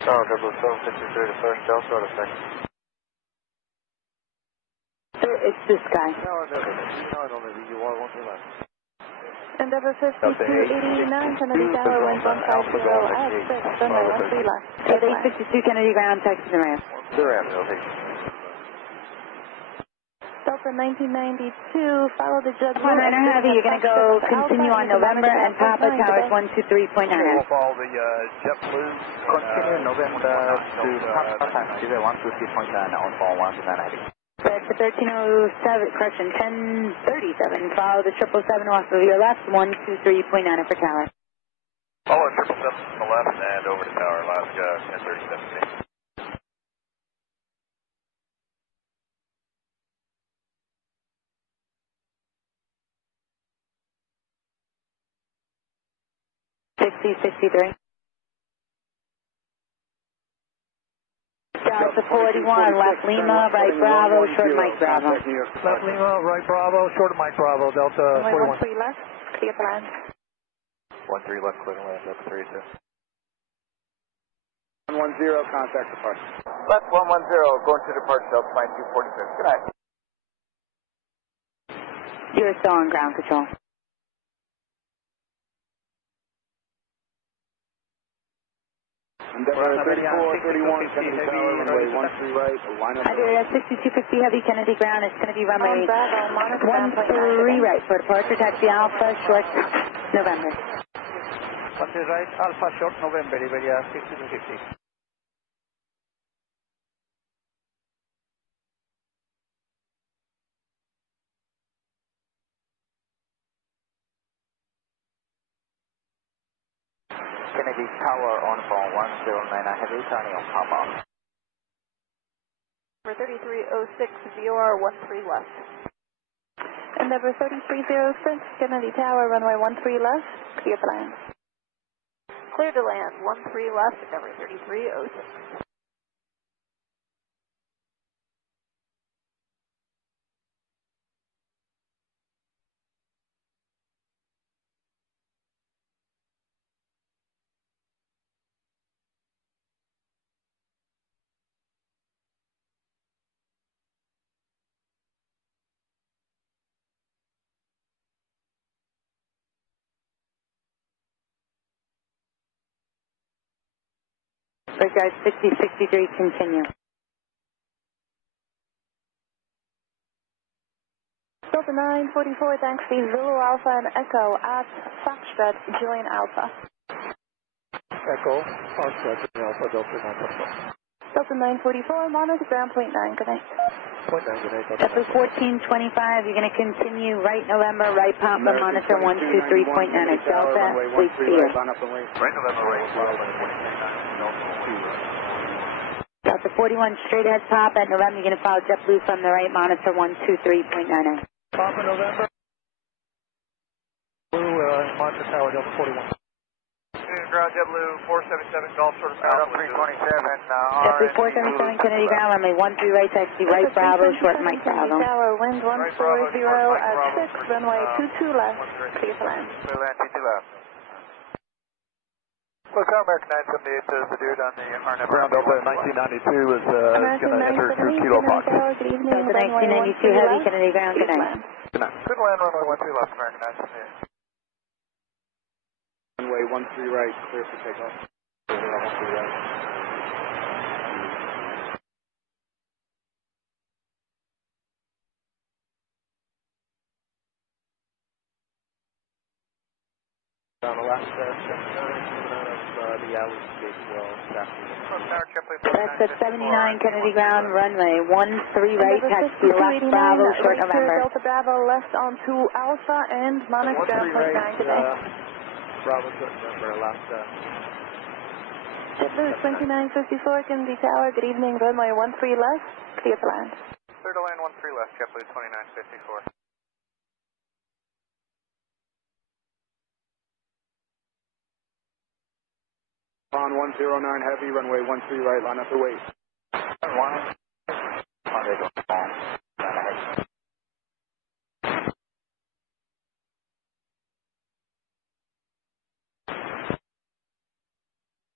Delta 753 to first, Delta to second. It's this guy. Endeavor 5289, Kennedy Tower, wind 150 at 6, runway 13 left. Delta 862, Kennedy ground, taxi to ramp. Delta 1992, follow the jet. 19 Heavy, you're going to go continue on November and Papa Towers 123.9. We'll follow the JetBlue. Continue November to Papa taxi 123.9 on phone 129. That's the 1307, correction, 1037. Follow the 777 off of your left, 123.9 for tower. Follow 777 from the left and over to tower, Alaska, 1037. $6063. Delta 41, left Lima, right Bravo, short Mike Bravo. Left Lima, right Bravo, short of Mike Bravo, Delta 41. 13 left, clear for land. 13 left, clear to land, Delta 32. 110, contact departure. Left 110, going to departure, Delta 246. Good night. You're still on ground control. Endeavor 34, 31, Kennedy Tower, runway 13 right, line up. Iberia 6250 Heavy, Kennedy ground, it's going to be runway 13 right for departure, taxi Alpha, short November. 13 right, Alpha, short November, Iberia 6250. Kennedy Tower on phone 109 Heavy, turning on Papa. Number 3306, VOR 13 left. Endeavor 3306, Kennedy Tower, runway 13 left, clear for land. Clear to land, 13 left, Endeavor 3306. Regards 6063, continue. Delta 944, taxi Zulu Alpha and Echo at Foxtrot, join Alpha. Echo, Foxtrot, join Alpha, Delta 944. Delta 944, monitor ground point 9, good night. Point 9, good night. Delta 1425, you're going to continue right November, right Papa, monitor 123.9 at Delta, wait for you. Right November, right Papa, 123.9. Delta 41, straight ahead Papa at November, you're going to follow JetBlue from the right, monitor 123.9. Papa November, Blue, monitor tower, Delta 41. Ground JetBlue 477 Golf short of Alpha 327. JetBlue 477 Kennedy ground runway 13 right taxi right Bravo short Mike Bravo. Tower wind 140 at 6 runway 22 left. Clear to land. Clear land 22 left. Look, American 978 says the dude on the RNF. Ground Delta 1992 is going to enter through Kilo Fox. Delta 1992 heavy Kennedy ground. Good night. Good night. Good land runway 13 left. American 978. Runway 13 right, clear for takeoff. On the left, the ADSB well, That's at 79 Kennedy ground, runway 13 right, taxi left Bravo, short November. Delta Bravo left onto Alpha and monitor ground point 9 today. Bravo, short November, left. JetBlue 2954 Kennedy Tower, good evening, runway 13 left, clear to land. Clear to land 13 left, JetBlue 2954. On 109 heavy, runway 13 right, line up the wait.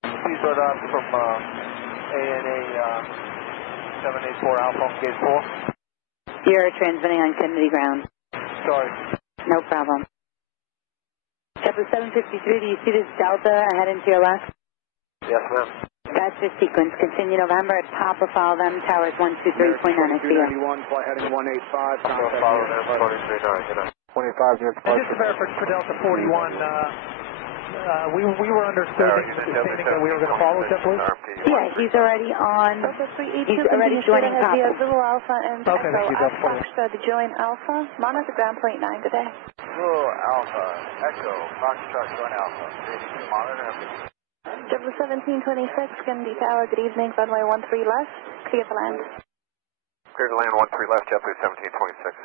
Please start off from ANA 784 Alpha on gate 4. You're transmitting on Kennedy ground. Sorry. No problem. JetBlue 753, do you see this Delta ahead and to your left? Yes, ma'am. That's your sequence. Continue November at Papa, follow them, towers 123.9, I see you. 291, fly heading 185, contact Follow them, 23.9, 25 near And just to verify for Delta 41, we were understanding that we were going to follow JetBlue? Yeah, he's already on, he's already joining Papa. Zulu Alpha and Okay, thank you, Echo Delta at Foxtrot, join Alpha, monitor ground point 9, good day. Zulu Alpha, Echo, Foxtrot, join Alpha. Monitor. JetBlue 1726 Kennedy Tower, good evening, runway 13 left, clear to land. Clear to land 13 left, JetBlue 1726.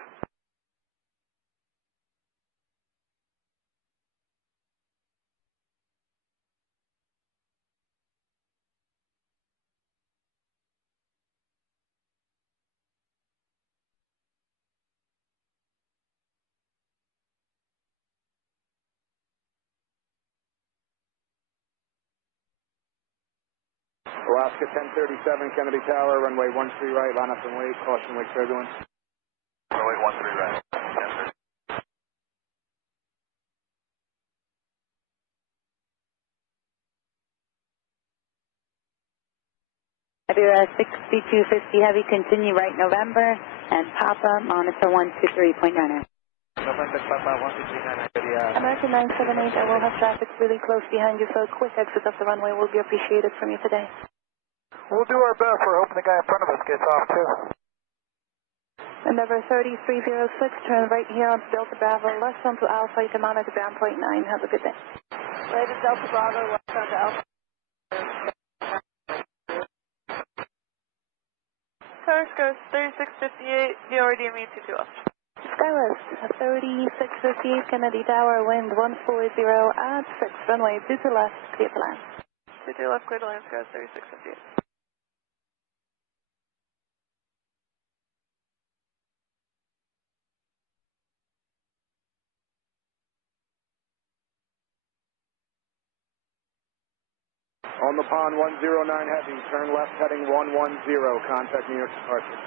Alaska 1037, Kennedy Tower, runway 13 right, line up and wait, caution wake turbulence. Runway 13 right. February 6250 heavy, continue right November, and Papa, monitor 123.9. November Papa 123.9. American 978, I will have traffic really close behind you, so a quick exit of the runway will be appreciated from you today. We'll do our best. We're hoping the guy in front of us gets off too. Number 3306, turn right here onto Delta Bravo, left onto Alpha, to monitor ground point 9. Have a good day. Right at Delta Bravo, left onto Alpha. Tower goes 3658, DRD means 22 left. Skywest 3658 Kennedy Tower, wind 140 at 6, runway 22 left, clear to land. 22 left, clear to land, Skywest 3658. On the pond 109 heavy, turn left heading 110, contact New York departure.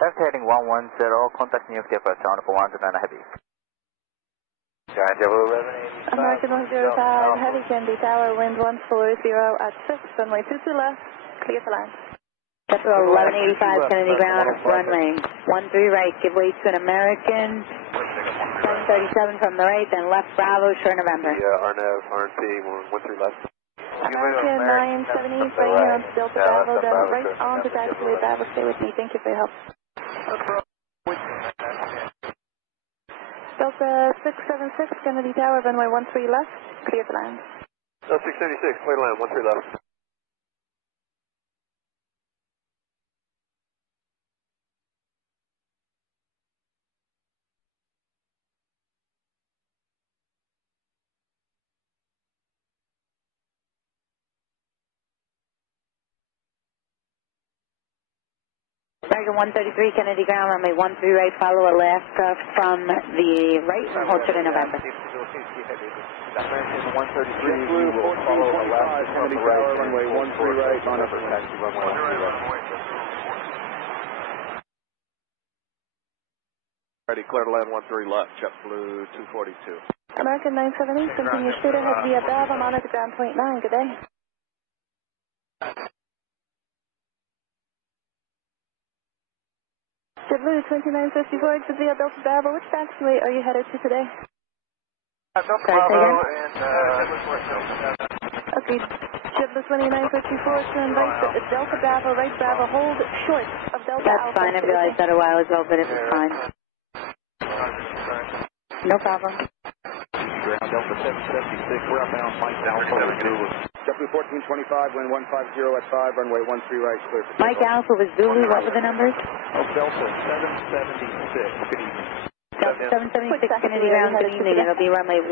Left heading 110, contact New York departure on 109 heavy. Giant Devil 1180. American 105, heavy Kennedy Tower, wind 140 at 6, runway 22 left, clear to land. JetBlue 1185 Kennedy ground, runway 13 right, give way to an American 737 from the right, then left Bravo, short November. RNAV, RNP, 13 left. American 978, right here on Delta Bravo, then right on to taxiway Bravo, stay with me, thank you for your help. Delta 676, Kennedy Tower, runway 13 left, clear to land. Delta 676, clear to land, 13 left. American 133, Kennedy ground, runway 13 right, follow Alaska from the right, and hold short in November. American 133, we will follow Alaska from the right, runway 13 right, on upper taxi, runway 13 right. Ready, clear to land 13 left, JetBlue 242. American 978, continue straight ahead via Bravo, monitor ground point 9, good day. JetBlue 2954, exit via Delta Bravo, which taxiway are you headed to today? Delta Bravo and Okay, JetBlue 2954, turn right, Delta Bravo, right Bravo, hold short of Delta That's Alpha. fine, I realized that a while ago, but it was fine. No problem. Ground Delta 776, we're outbound, Mike Alpha, JetBlue 1425, wind 150 at 5, runway 13 right, clear for Mike Alpha was Zulu, what were the numbers? Delta 776, good evening. Delta 776, Kennedy ground, good evening. It'll be runway 13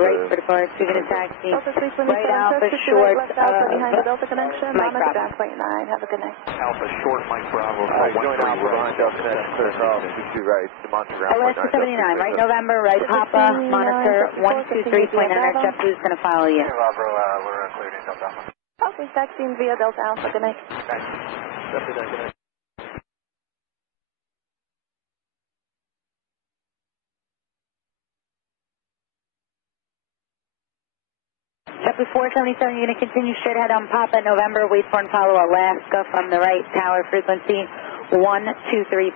right for departure. You're going to taxi right Alpha short left Alpha behind the Delta connection, Mike monitor Bravo. ground point 9, have a good night. Alpha short, Mike Bravo, 13 right, Delta 722 right, demonstrate ground Alaska 79, right November, right Papa, monitor 123.9, JetBlue's going to follow you. we're cleared in Delta Alpha. Okay, taxiing via Delta Alpha, good night. Thanks. Good night. JetBlue 477, you're going to continue straight ahead on Papa, November, wait for and follow Alaska from the right, tower frequency 123.9.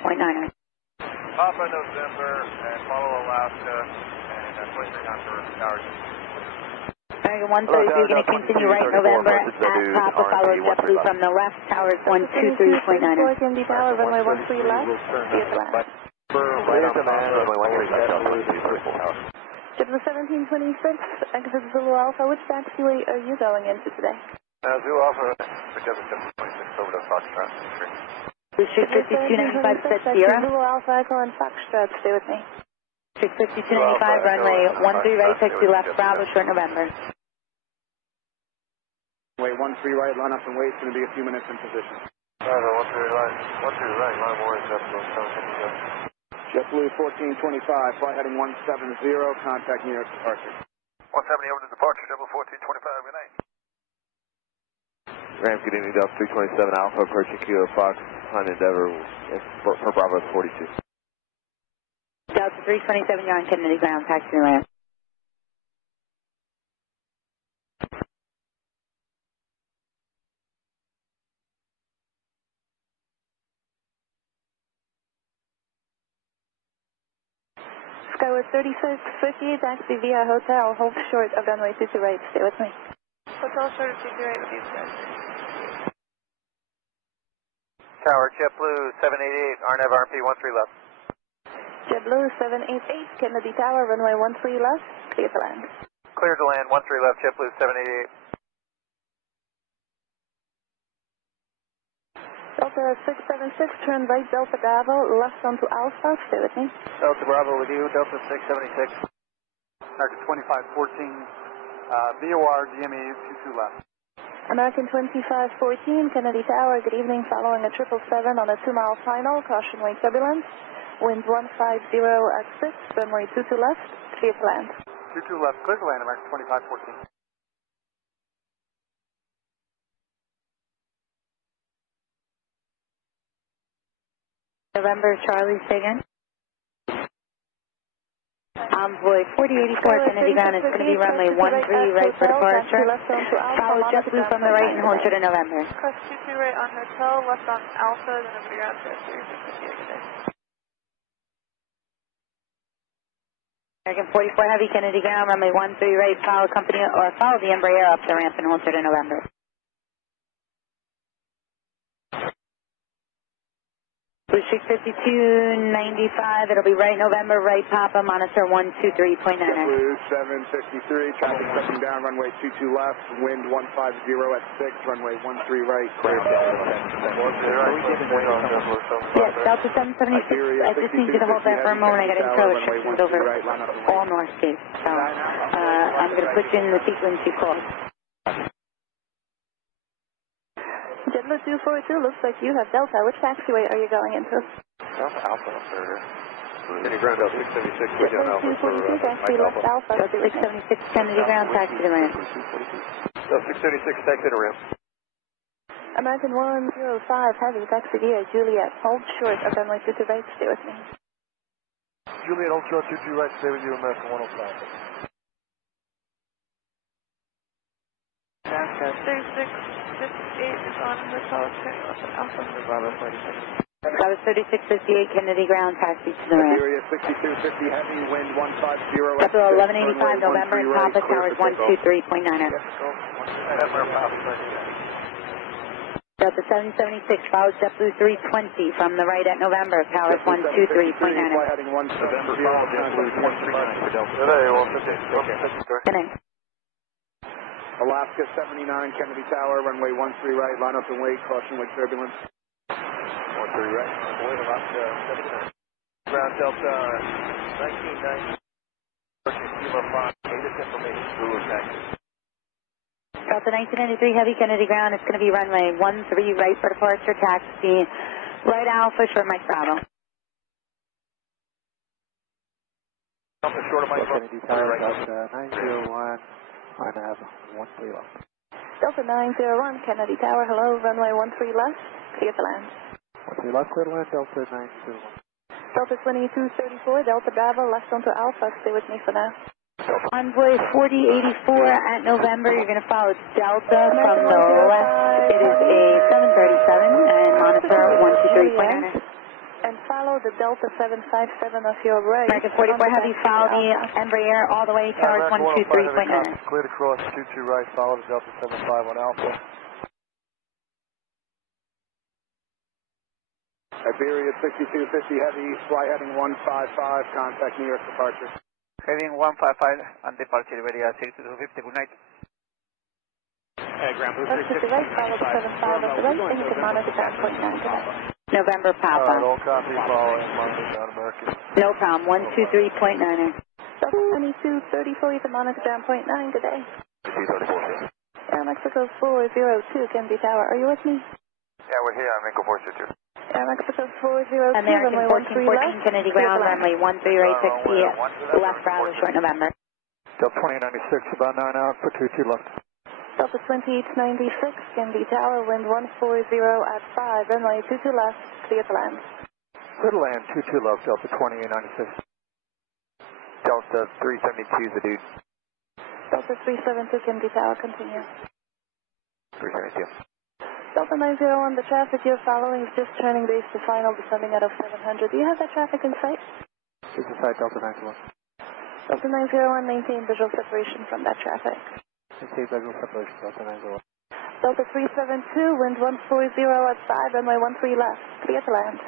Papa, November, and follow Alaska, and 23 for towers. American 133, you're going to continue right November at Papa, follow JetBlue from the left, towers 123.9. Kennedy Tower, runway 13 left, clear to land. Right on Papa, runway 13 left. JetBlue 1726, exit Zulu Alpha, which taxiway are you going into today? Zulu Alpha, JetBlue 726 over to Foxtrot. Blue Street 5295, set Sierra. Zulu Alpha, Echo and Foxtrot, stay with me. Street 5295, runway 13 right, taxi left, Bravo, short November. Runway 13 right, line up and wait, it's going to be a few minutes in position. Bravo, 13 right, line more is JetBlue 757. JetBlue 1425, flight heading 170, contact nearest departure. 170 over to departure, JetBlue 1425, good night. Ramp, good evening, Delta 327 Alpha, approaching Kilo Fox, on Endeavor for Bravo 42. Delta 327, you're on Kennedy ground, taxi ramp. Skyward 3658, taxi via hotel, hold short of runway 22 right, stay with me. Hotel short of 22 right, please. Tower, JetBlue 788, RNAV RP 13 left. JetBlue 788, Kennedy Tower, runway 13 left, clear to land. Clear to land, 13 left, JetBlue 788. Delta 676, turn right Delta Bravo, left onto Alpha, stay with me. Delta Bravo with you, Delta 676. American 2514, VOR GME 22 left. American 2514, Kennedy Tower, good evening, following a 777 on a 2-mile final, caution wind turbulence, wind 150 at 6, runway 22 left, clear to land. 22 left, clear to land, American 2514. November, Charlie, say again. Envoy 4084, Kennedy ground, it's going to be runway 13 right for departure. Follow JetBlue from the right and hold short of November. Cross 22 right on Hotel, left on Alpha, then over ground to 358. American 44 Heavy, Kennedy ground, runway 13 right, follow company, or follow the Embraer up the ramp and hold short of November. Blue Street 5295, it'll be right November, right Papa, monitor 123.9. Blue 753, traffic stepping down, runway 22 left, wind 150 at 6, runway 13 right, clear. Yes, Delta 776, I just need you to hold that for a moment, I got internal restrictions over all North Gate, so I'm going to put you in the sequence you called. JetBlue 242, looks like you have Delta. Which taxiway are you going into? Delta Alpha, sir. Kennedy ground, Delta 676, switch on Alpha. JetBlue 242, taxi left Alpha. Delta 676, Kennedy ground, taxi to ramp. Delta 676, taxi to ramp. American 105, heavy, taxi gear, Juliet. Hold short of runway 22 right, stay with me. Juliet, hold short, 22 right, stay with you, American 105. Alaska 3658 is on Hotel, turning left on Alpha for Bravo 46. Bravo 3658, Kennedy ground, taxi to the ramp. Iberia 6250, heavy, wind 150 at 6, Capital 1185, November, Papa, towers 123.9. Delta 776, follow JetBlue 320 from the right at November, towers 123.9. Heading 170, Good night. Alaska 79, Kennedy Tower, runway 13 right, line up and wait, caution with turbulence. 13 right, wait, Alaska 79. Ground Delta 1990, Kilo 5, latest information, Blue taxi. Delta 1993, heavy, Kennedy ground, it's going to be runway 13 right for departure, taxi, right Alpha, short Mike Bravo. Alpha, short of Mike Bravo. Kennedy Tower, Delta 901. I have 13 left. Delta 901, Kennedy Tower, hello, runway 13 left, clear to land. 13 left, clear to land, Delta 901. Delta 2234, Delta Bravo, left onto Alpha, stay with me for now. Envoy 4084 at November, you're going to follow Delta from the left. It is a 737 and monitor 123.9. And follow the Delta 757 of your right. American 44 heavy, follow the Embraer all the way, towers 123.9. Cleared across, 22 right, follow the Delta 75 on Alpha. Iberia 6250, heavy, flight heading 155, contact New York departure. Heading 155 on departure, Iberia 6250, good night. Ground Blue That's to the right, follow the 75 of the right, and you can monitor down 0.9. November, Papa. Alright, all copy, follow and monitor down American. No problem, 123.9. Delta 2234, you can monitor down 0.9 today. Air Mexico 402, Kennedy Tower, are you with me? Yeah, we're here, I'm Echo 422. Air Mexico 402, American runway 13 1414, left. Kennedy ground, runway 13 right, taxi, left Bravo, short November. Delta 2096, about 9 out for 22 left. Delta 2896, Kennedy Tower, wind 140 at 5, runway 22 left, clear to land. Clear to land, 22 left, Delta 2896. Delta 372 is the dude. Delta 372, Kennedy Tower, continue. 372. Delta 901, the traffic you're following is just turning base to final, descending out of 700. Do you have that traffic in sight? This is side Delta 901. Delta 901, maintain visual separation from that traffic. Maintain visual separation, Delta 901. Delta 372, wind 140 at 5, runway 13 left, clear to land.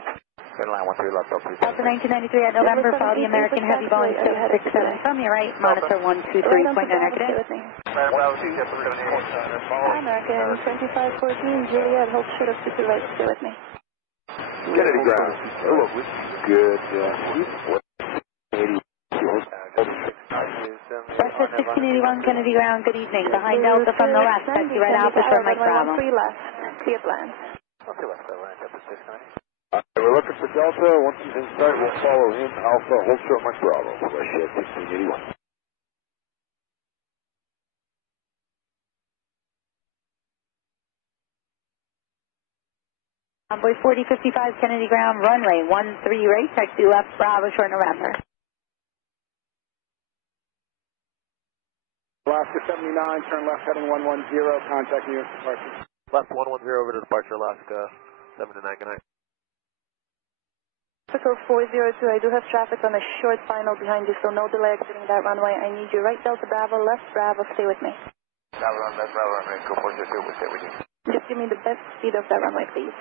Clear to land, 13 left, Delta 372. Delta 1993 at November, follow the American Heavy Boeing 767 from your right, monitor 123.9. Good day. American 2514, Juliet, hold short of 22 right, stay with me. Kennedy ground. Oh, good. Breakfast 1681, Kennedy ground, good evening. Behind Delta from the left, taxi right Alpha, short Mike Bravo. 13 left, clear to land. Okay, left, land, Delta 690. We're looking for Delta. Once he's in sight, we'll follow him. Alpha, hold short Mike Bravo. Flight 1681. Envoy 4055, Kennedy ground, runway 13 right, taxi left, Bravo, short November. Alaska 79, turn left heading 110, contact New York departure. Left 110 over to departure, Alaska 79, good night. Mexico 402, I do have traffic on a short final behind you, so no delay exiting that runway. I need you right Delta Bravo, left Bravo, stay with me. Bravo, left Bravo, runway, go 402, we'll stay with you. Just give me the best speed of that runway, please.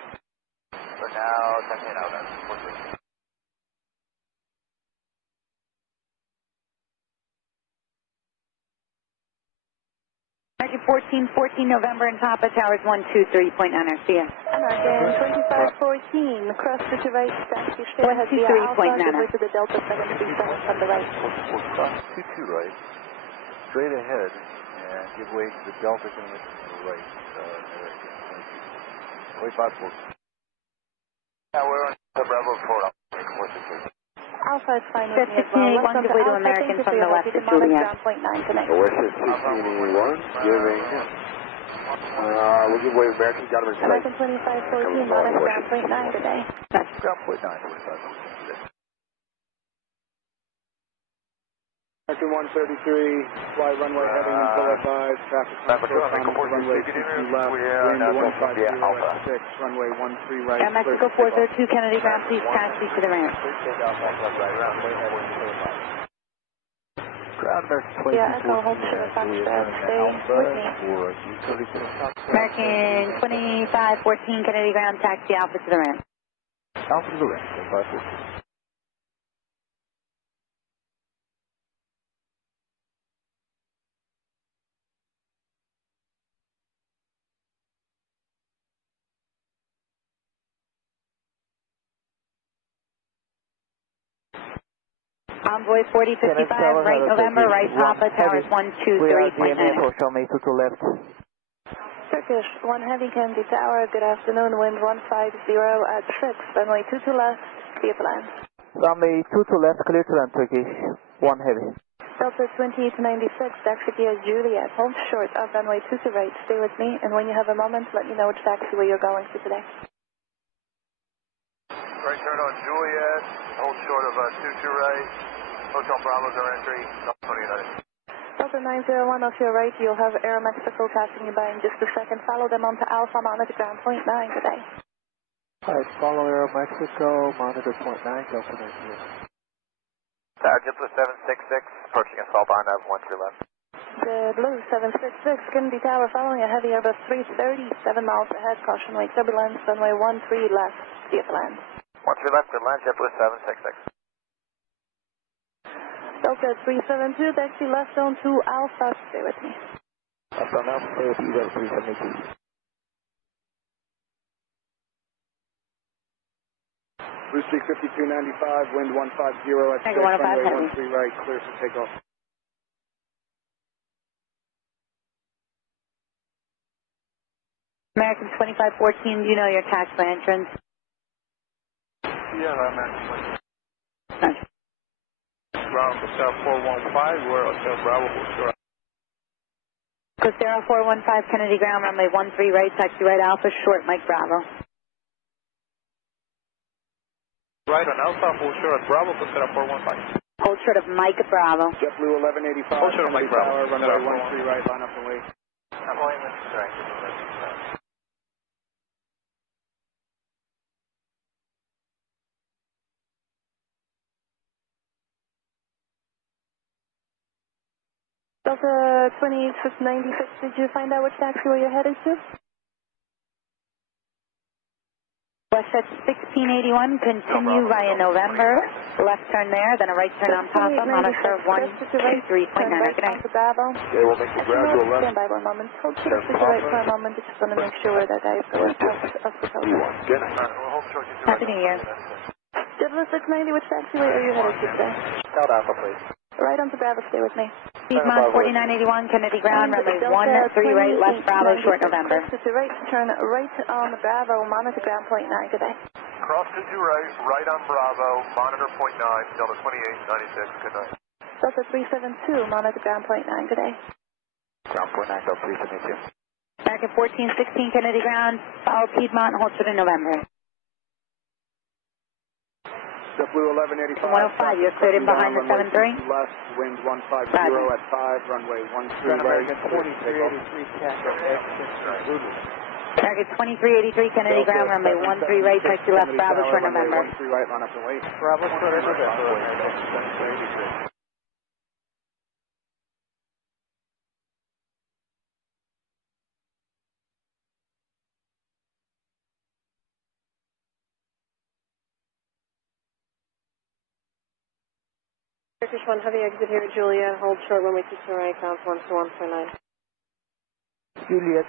For now, 10 out, that's 402. American 14, November and Papa, towers 123.9, see ya. American 2514, cross to right, taxi, stay ahead via Alpha, give way to the Delta 737 from the right. 22 right, straight ahead, and give way to the Delta to the right, 2514. Yeah, we're on the Bravo 4, Alpha is fine with me as well. 1581, give way to American from the left to Juliet. Western 1581, giving, we'll give way to American, got him in sight. American 2514, Monarch ground point 9 today. Ground point 9, 45. American 133, fly runway heading until advised, traffic control on runway 22 left, wind 150 at 6, runway 13 right. Air Mexico 402, Kennedy ground, please taxi to the ramp. Ground American 22. Yeah, Echo, hold short, Foxtrot, stay with me. American 2514, Kennedy ground, taxi Alpha to the ramp. Alpha to the ramp, 514. Envoy 4055, right November, right Papa, towers 123.9. Show me to left. Turkish, 1 Heavy Kennedy Tower, good afternoon, wind 150 at 6, runway 22 left, clear to land. Runway 22 left, clear to land, Turkish, 1 Heavy. Delta 2896, taxi via Juliet, hold short of runway 22 right, stay with me, and when you have a moment, let me know which taxiway you're going to today. Right turn on Juliet, hold short of 22 right, Hotel Bravo's our entry, Delta 29. Delta 901 off your right, you'll have Air Mexico passing you by in just a second. Follow them onto Alpha, monitor ground point 9 today. Alright, follow Air Mexico, monitor point 9, Delta 9. JetBlue 766, approaching assault on 13 left. JetBlue 766, Kennedy Tower, following a heavy Airbus 330, 7 miles ahead, caution wake turbulence, runway 13 left, clear to land. 13 left, good land, JetBlue 766. Delta 372, taxi left on to Alpha, stay with me. Alpha now, stay with you, 372. Blue Streak 5295, wind 150 at 6, runway 13 right, clear for takeoff. American 2514, do you know your taxiway entrance? Yeah, I'm at Roger. Ground Hotel 415, we're Hotel Bravo for sure. Costero 415, Kennedy ground, runway 13 right, taxi right Alpha, short, Mike Bravo. Right on Alpha, full short at Bravo, Costero 415. Hold short of Mike Bravo. JetBlue 1185, hold short of Mike Bravo. Tower, runway 13 right, line up and wait. Appointment correct. Delta 2896, did you find out which taxiway you're headed to? Westjet 1681, continue via November, left turn there, then a right turn on Papa, monitor 123.9. Good night. Okay, we'll make a gradual left. Stand by 1 moment. Hold short to the right for a moment. I just want to make sure where that guy is going off the coast. Good night. We'll hold short to the right. Happy New Year. JetBlue 690, which taxiway are you headed to today? South Alpha, please. Right onto Bravo, stay with me. Piedmont 4981, Kennedy ground, runway 13 right, left Bravo, short November. To right, turn right on Bravo, monitor ground point 9 today. Cross to right, right on Bravo, monitor point 9, Delta 2896, good night. Delta 372, monitor ground point 9 today. Ground point 9, Delta 372. American 1416, Kennedy ground, follow Piedmont, hold short in November. JetBlue 1185. 105, you're cleared in behind the 73. Left, wind 150 at 5, runway 13 right. American 2383, Tango, Target 2383, Kennedy ground, runway 13 right, taxi left, Bravo, short November. 13 right, line up and wait. Bravo, short November. Turkish 1 Heavy, exit here, Juliet, hold short, runway 22 right, count 121.9. Juliet,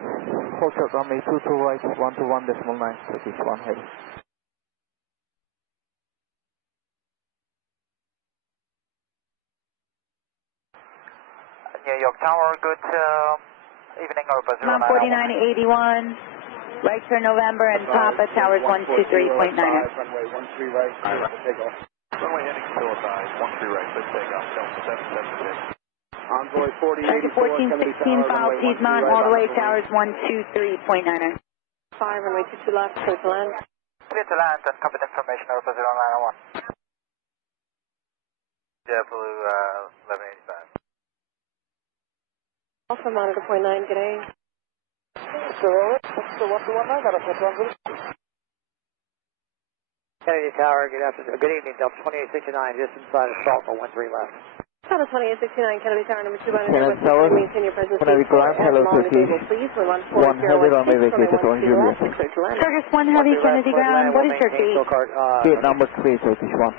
hold short, runway 22 right, 121.9, Turkish 1 Heavy. New York Tower, good evening, Aruba 4981, right turn November and Papa, towers 123.9. Runway 13 right, take off. Runway heading Philippines, 13 right, let's take off, Delta 776. Envoy 4084, Target 1416, file Piedmont, all the way, towers 123.9. 5, runway 22 left, clear to land. Clear to land and copy the information, Aruba 0901. JetBlue 1185. Alpha monitor point 9, good day. Kennedy Tower, good afternoon. Good evening, Delta 2869, just inside of Salto, 13 left. Delta 2869, Kennedy Tower, number 2 by the Kennedy Tower, maintain your presence. Kennedy Ground, hello Turkey. Please, 1 Heavy, runway vacated on Juliet. Turkish 1 Heavy, Kennedy ground, what is your gate? Gate number 3, Turkish 1.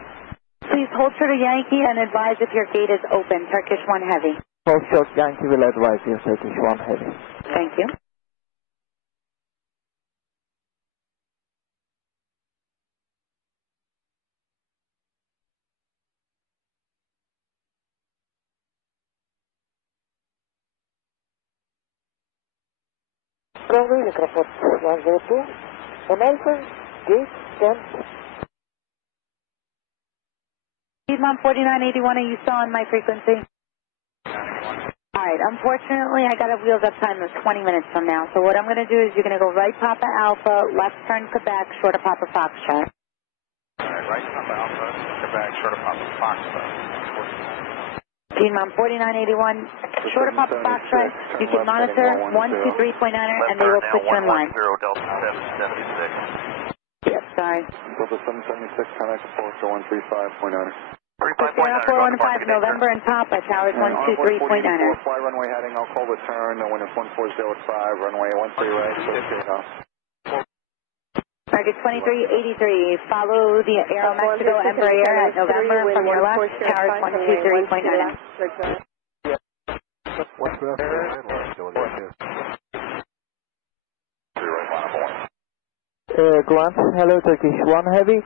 Please hold short of Yankee and advise if your gate is open, Turkish 1 Heavy. Hold short, Yankee will advise you, Turkish 1 Heavy. Thank you. Runway, microphone 102, American, gate 10. Piedmont 4981, are you still on my frequency? Alright, unfortunately I got a wheels up time of 20 minutes from now, so what I'm going to do is you're going to go right Papa Alpha, left turn Quebec, short of Papa Foxtrot. Alright, right Papa Alpha, Quebec, short of Papa Foxtrot. Piedmont 4981, short of Papa Foxtrot, you can monitor 123.9 and they will put you in line. Delta 776. Yep, sorry. Delta 776, contact 40135.9. 415 November and Papa, towers 123.9. Fly runway heading, I'll call return, wind is 140 at 5, runway 13 right, take off. Target 2383, follow the Aero Mexico Embraer at November from your left, towers 123.9. What's the Grant, hello Turkish 1 Heavy,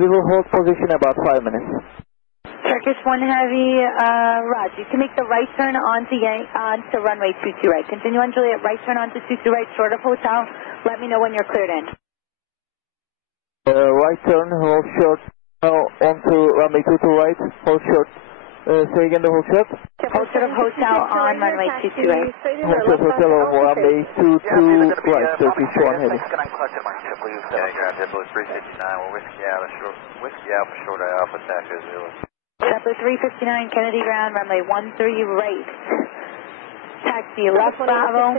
we will hold position about 5 minutes. Turkish 1 Heavy, Roger, you can make the right turn onto runway 22 right. Continue on Juliet, right turn onto 22 right, short of hotel. Let me know when you're cleared in. Right turn, hold short, onto runway 22 right, hold short. Say again the hold short? Hold short of hotel on runway 22 right. Hold short hotel on runway 22 right, Turkish 1 Heavy. JetBlue 359, we're Whiskey Alpha, short Alpha, Taxi Zulu. JetBlue 359, Kennedy ground, runway 13 right. Taxi left Bravo,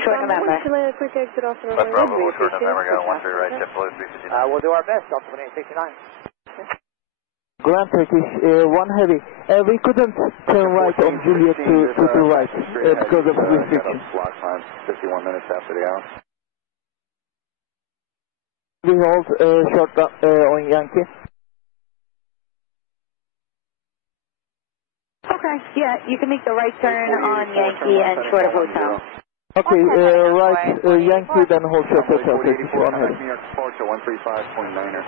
short November. Left Bravo, short November, got 13 right, JetBlue 359. We'll do our best, Delta 2869. Grand Turkish 1 Heavy, we couldn't turn right on Juliet to right because of restriction. Block time, 51 minutes after the hour. We hold short on Yankee. Okay, yeah, you can make the right turn on Yankee and short of hotel. Okay, right Yankee, then hold short hotel, Turkish 1 Heavy. New York Departure 135.9er.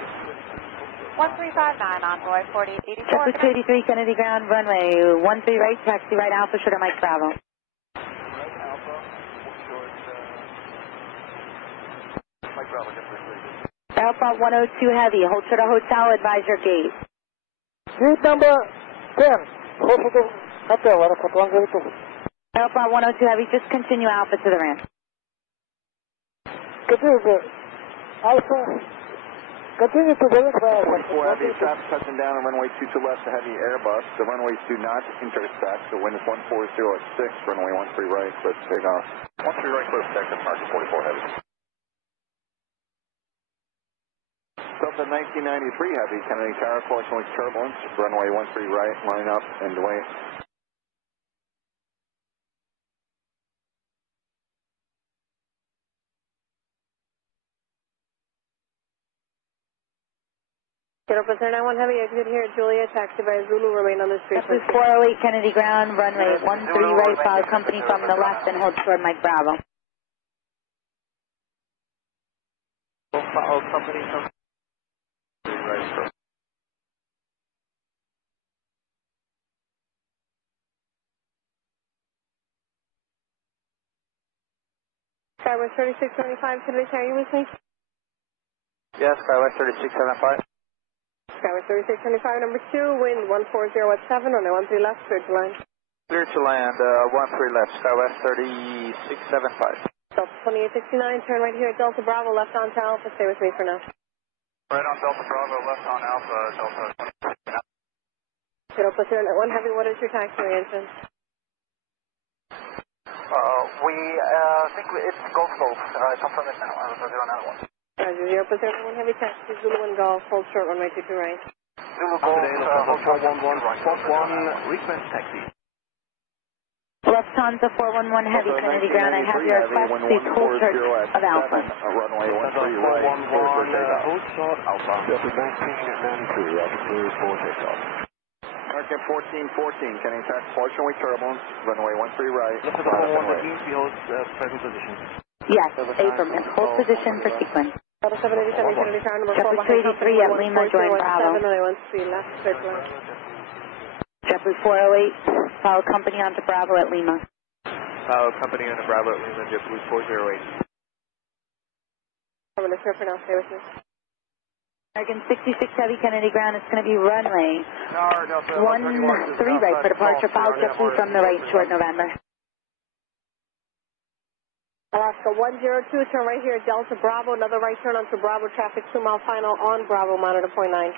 1359, envoy 4084. JetBlue 283, Kennedy ground, runway 13 right, taxi right, Alpha, short of Mike Bravo. Alpha 102 Heavy, hold short of hotel, advise your gate. Gate number 10, hold short of hotel, Alpha 102 Heavy, just continue Alpha to the ramp. Alpha Continue to verify. 44 heavy, traffic touching down on runway 22 left, a heavy Airbus. The runways do not intersect. The wind is 140 at 6, runway 13 right, let's take off. 13 right, close sector, market 44 heavy. Delta 1993 heavy, Kennedy Tower, caution with turbulence, runway 13 right, line up and wait. Get up with 91 heavy, exit here at Julia, taxi by Zulu, remain on this frequency. This is 408 Kennedy ground, runway 13 right, follow company from the left and hold short Mike Bravo. Follow company from right. Skywest 3675, Kennedy, are you with me? Yes, Skywest 3675. Skywest 3675, number 2, wind 140 at 7, runway 13 left, clear to land. Clear to land, 13 left, Skywest 3675. Delta 2869, turn right here at Delta Bravo, left on to Alpha, stay with me for now. Right on Delta Bravo, left on Alpha, Delta 2869. Get up with 1 heavy, what is your taxiway engine? We think it's Gulf Gulf, confirm it now, Alpha 0901. Roger, 0 with 1 heavy, taxi, Zulu and Golf, hold short, runway 22 right. Zulu Golf, hold short 11, Fox 1, request taxi. Lufthansa 411 heavy, Kennedy ground, I have your request, please hold short of Alpha. Runway 13 right, hold short Alpha. Delta 1993, altitude for takeoff. American 1414, Kennedy tax, fortunately turbulence, runway 13 right. Look at the 411, he holds present position. Yes, affirmative, hold position for sequence. Delta 787, Kennedy tower, number 4 JetBlue 283 at Lima, join Bravo. Runway 13 left, clear to land. JetBlue 408, follow company onto Bravo at Lima. Follow company onto Bravo at Lima, JetBlue 408. I'm going to clear for now, stay with me. American 66 heavy, Kennedy ground, it's going to be runway 13 right for departure, follow JetBlue from the right, short November. Alaska 102, turn right here at Delta Bravo, another right turn onto Bravo, traffic 2 mile final on Bravo, monitor point 9.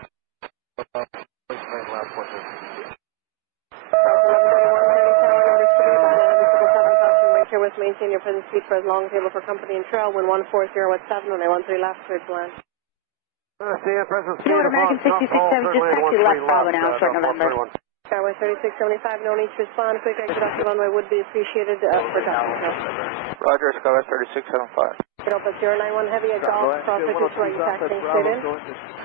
Here with maintain your present speed for as long as able for company and trail, wind 140 at 7, runway 13 left, clear to land. You know what, American 66 heavy, just taxi left Bravo now, short November. Skyway 3675, no need to respond. Quick exit off the runway would be appreciated for downhill. Roger, Skywest 3675. Get up at 091 heavy at Golf, cross right to right, taxiing straight in.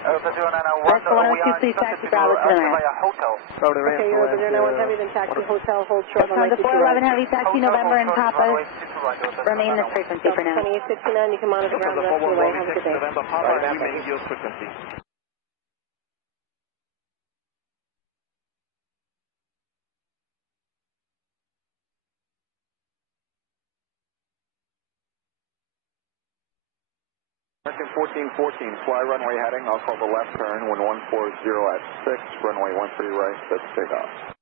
Alpha 0901, West 102, please taxi Bravo to the ramp. Okay, you're over 091 heavy, then taxi hotel, hold short on Lufthansa 411 heavy, taxi November and Papa, remain this frequency for now. 2869, you can monitor ground the rest of the way. Have a good day. Remain your frequency. American 1414, fly runway heading, I'll call the left turn, wind 140 at 6, runway 13 right, let's take off.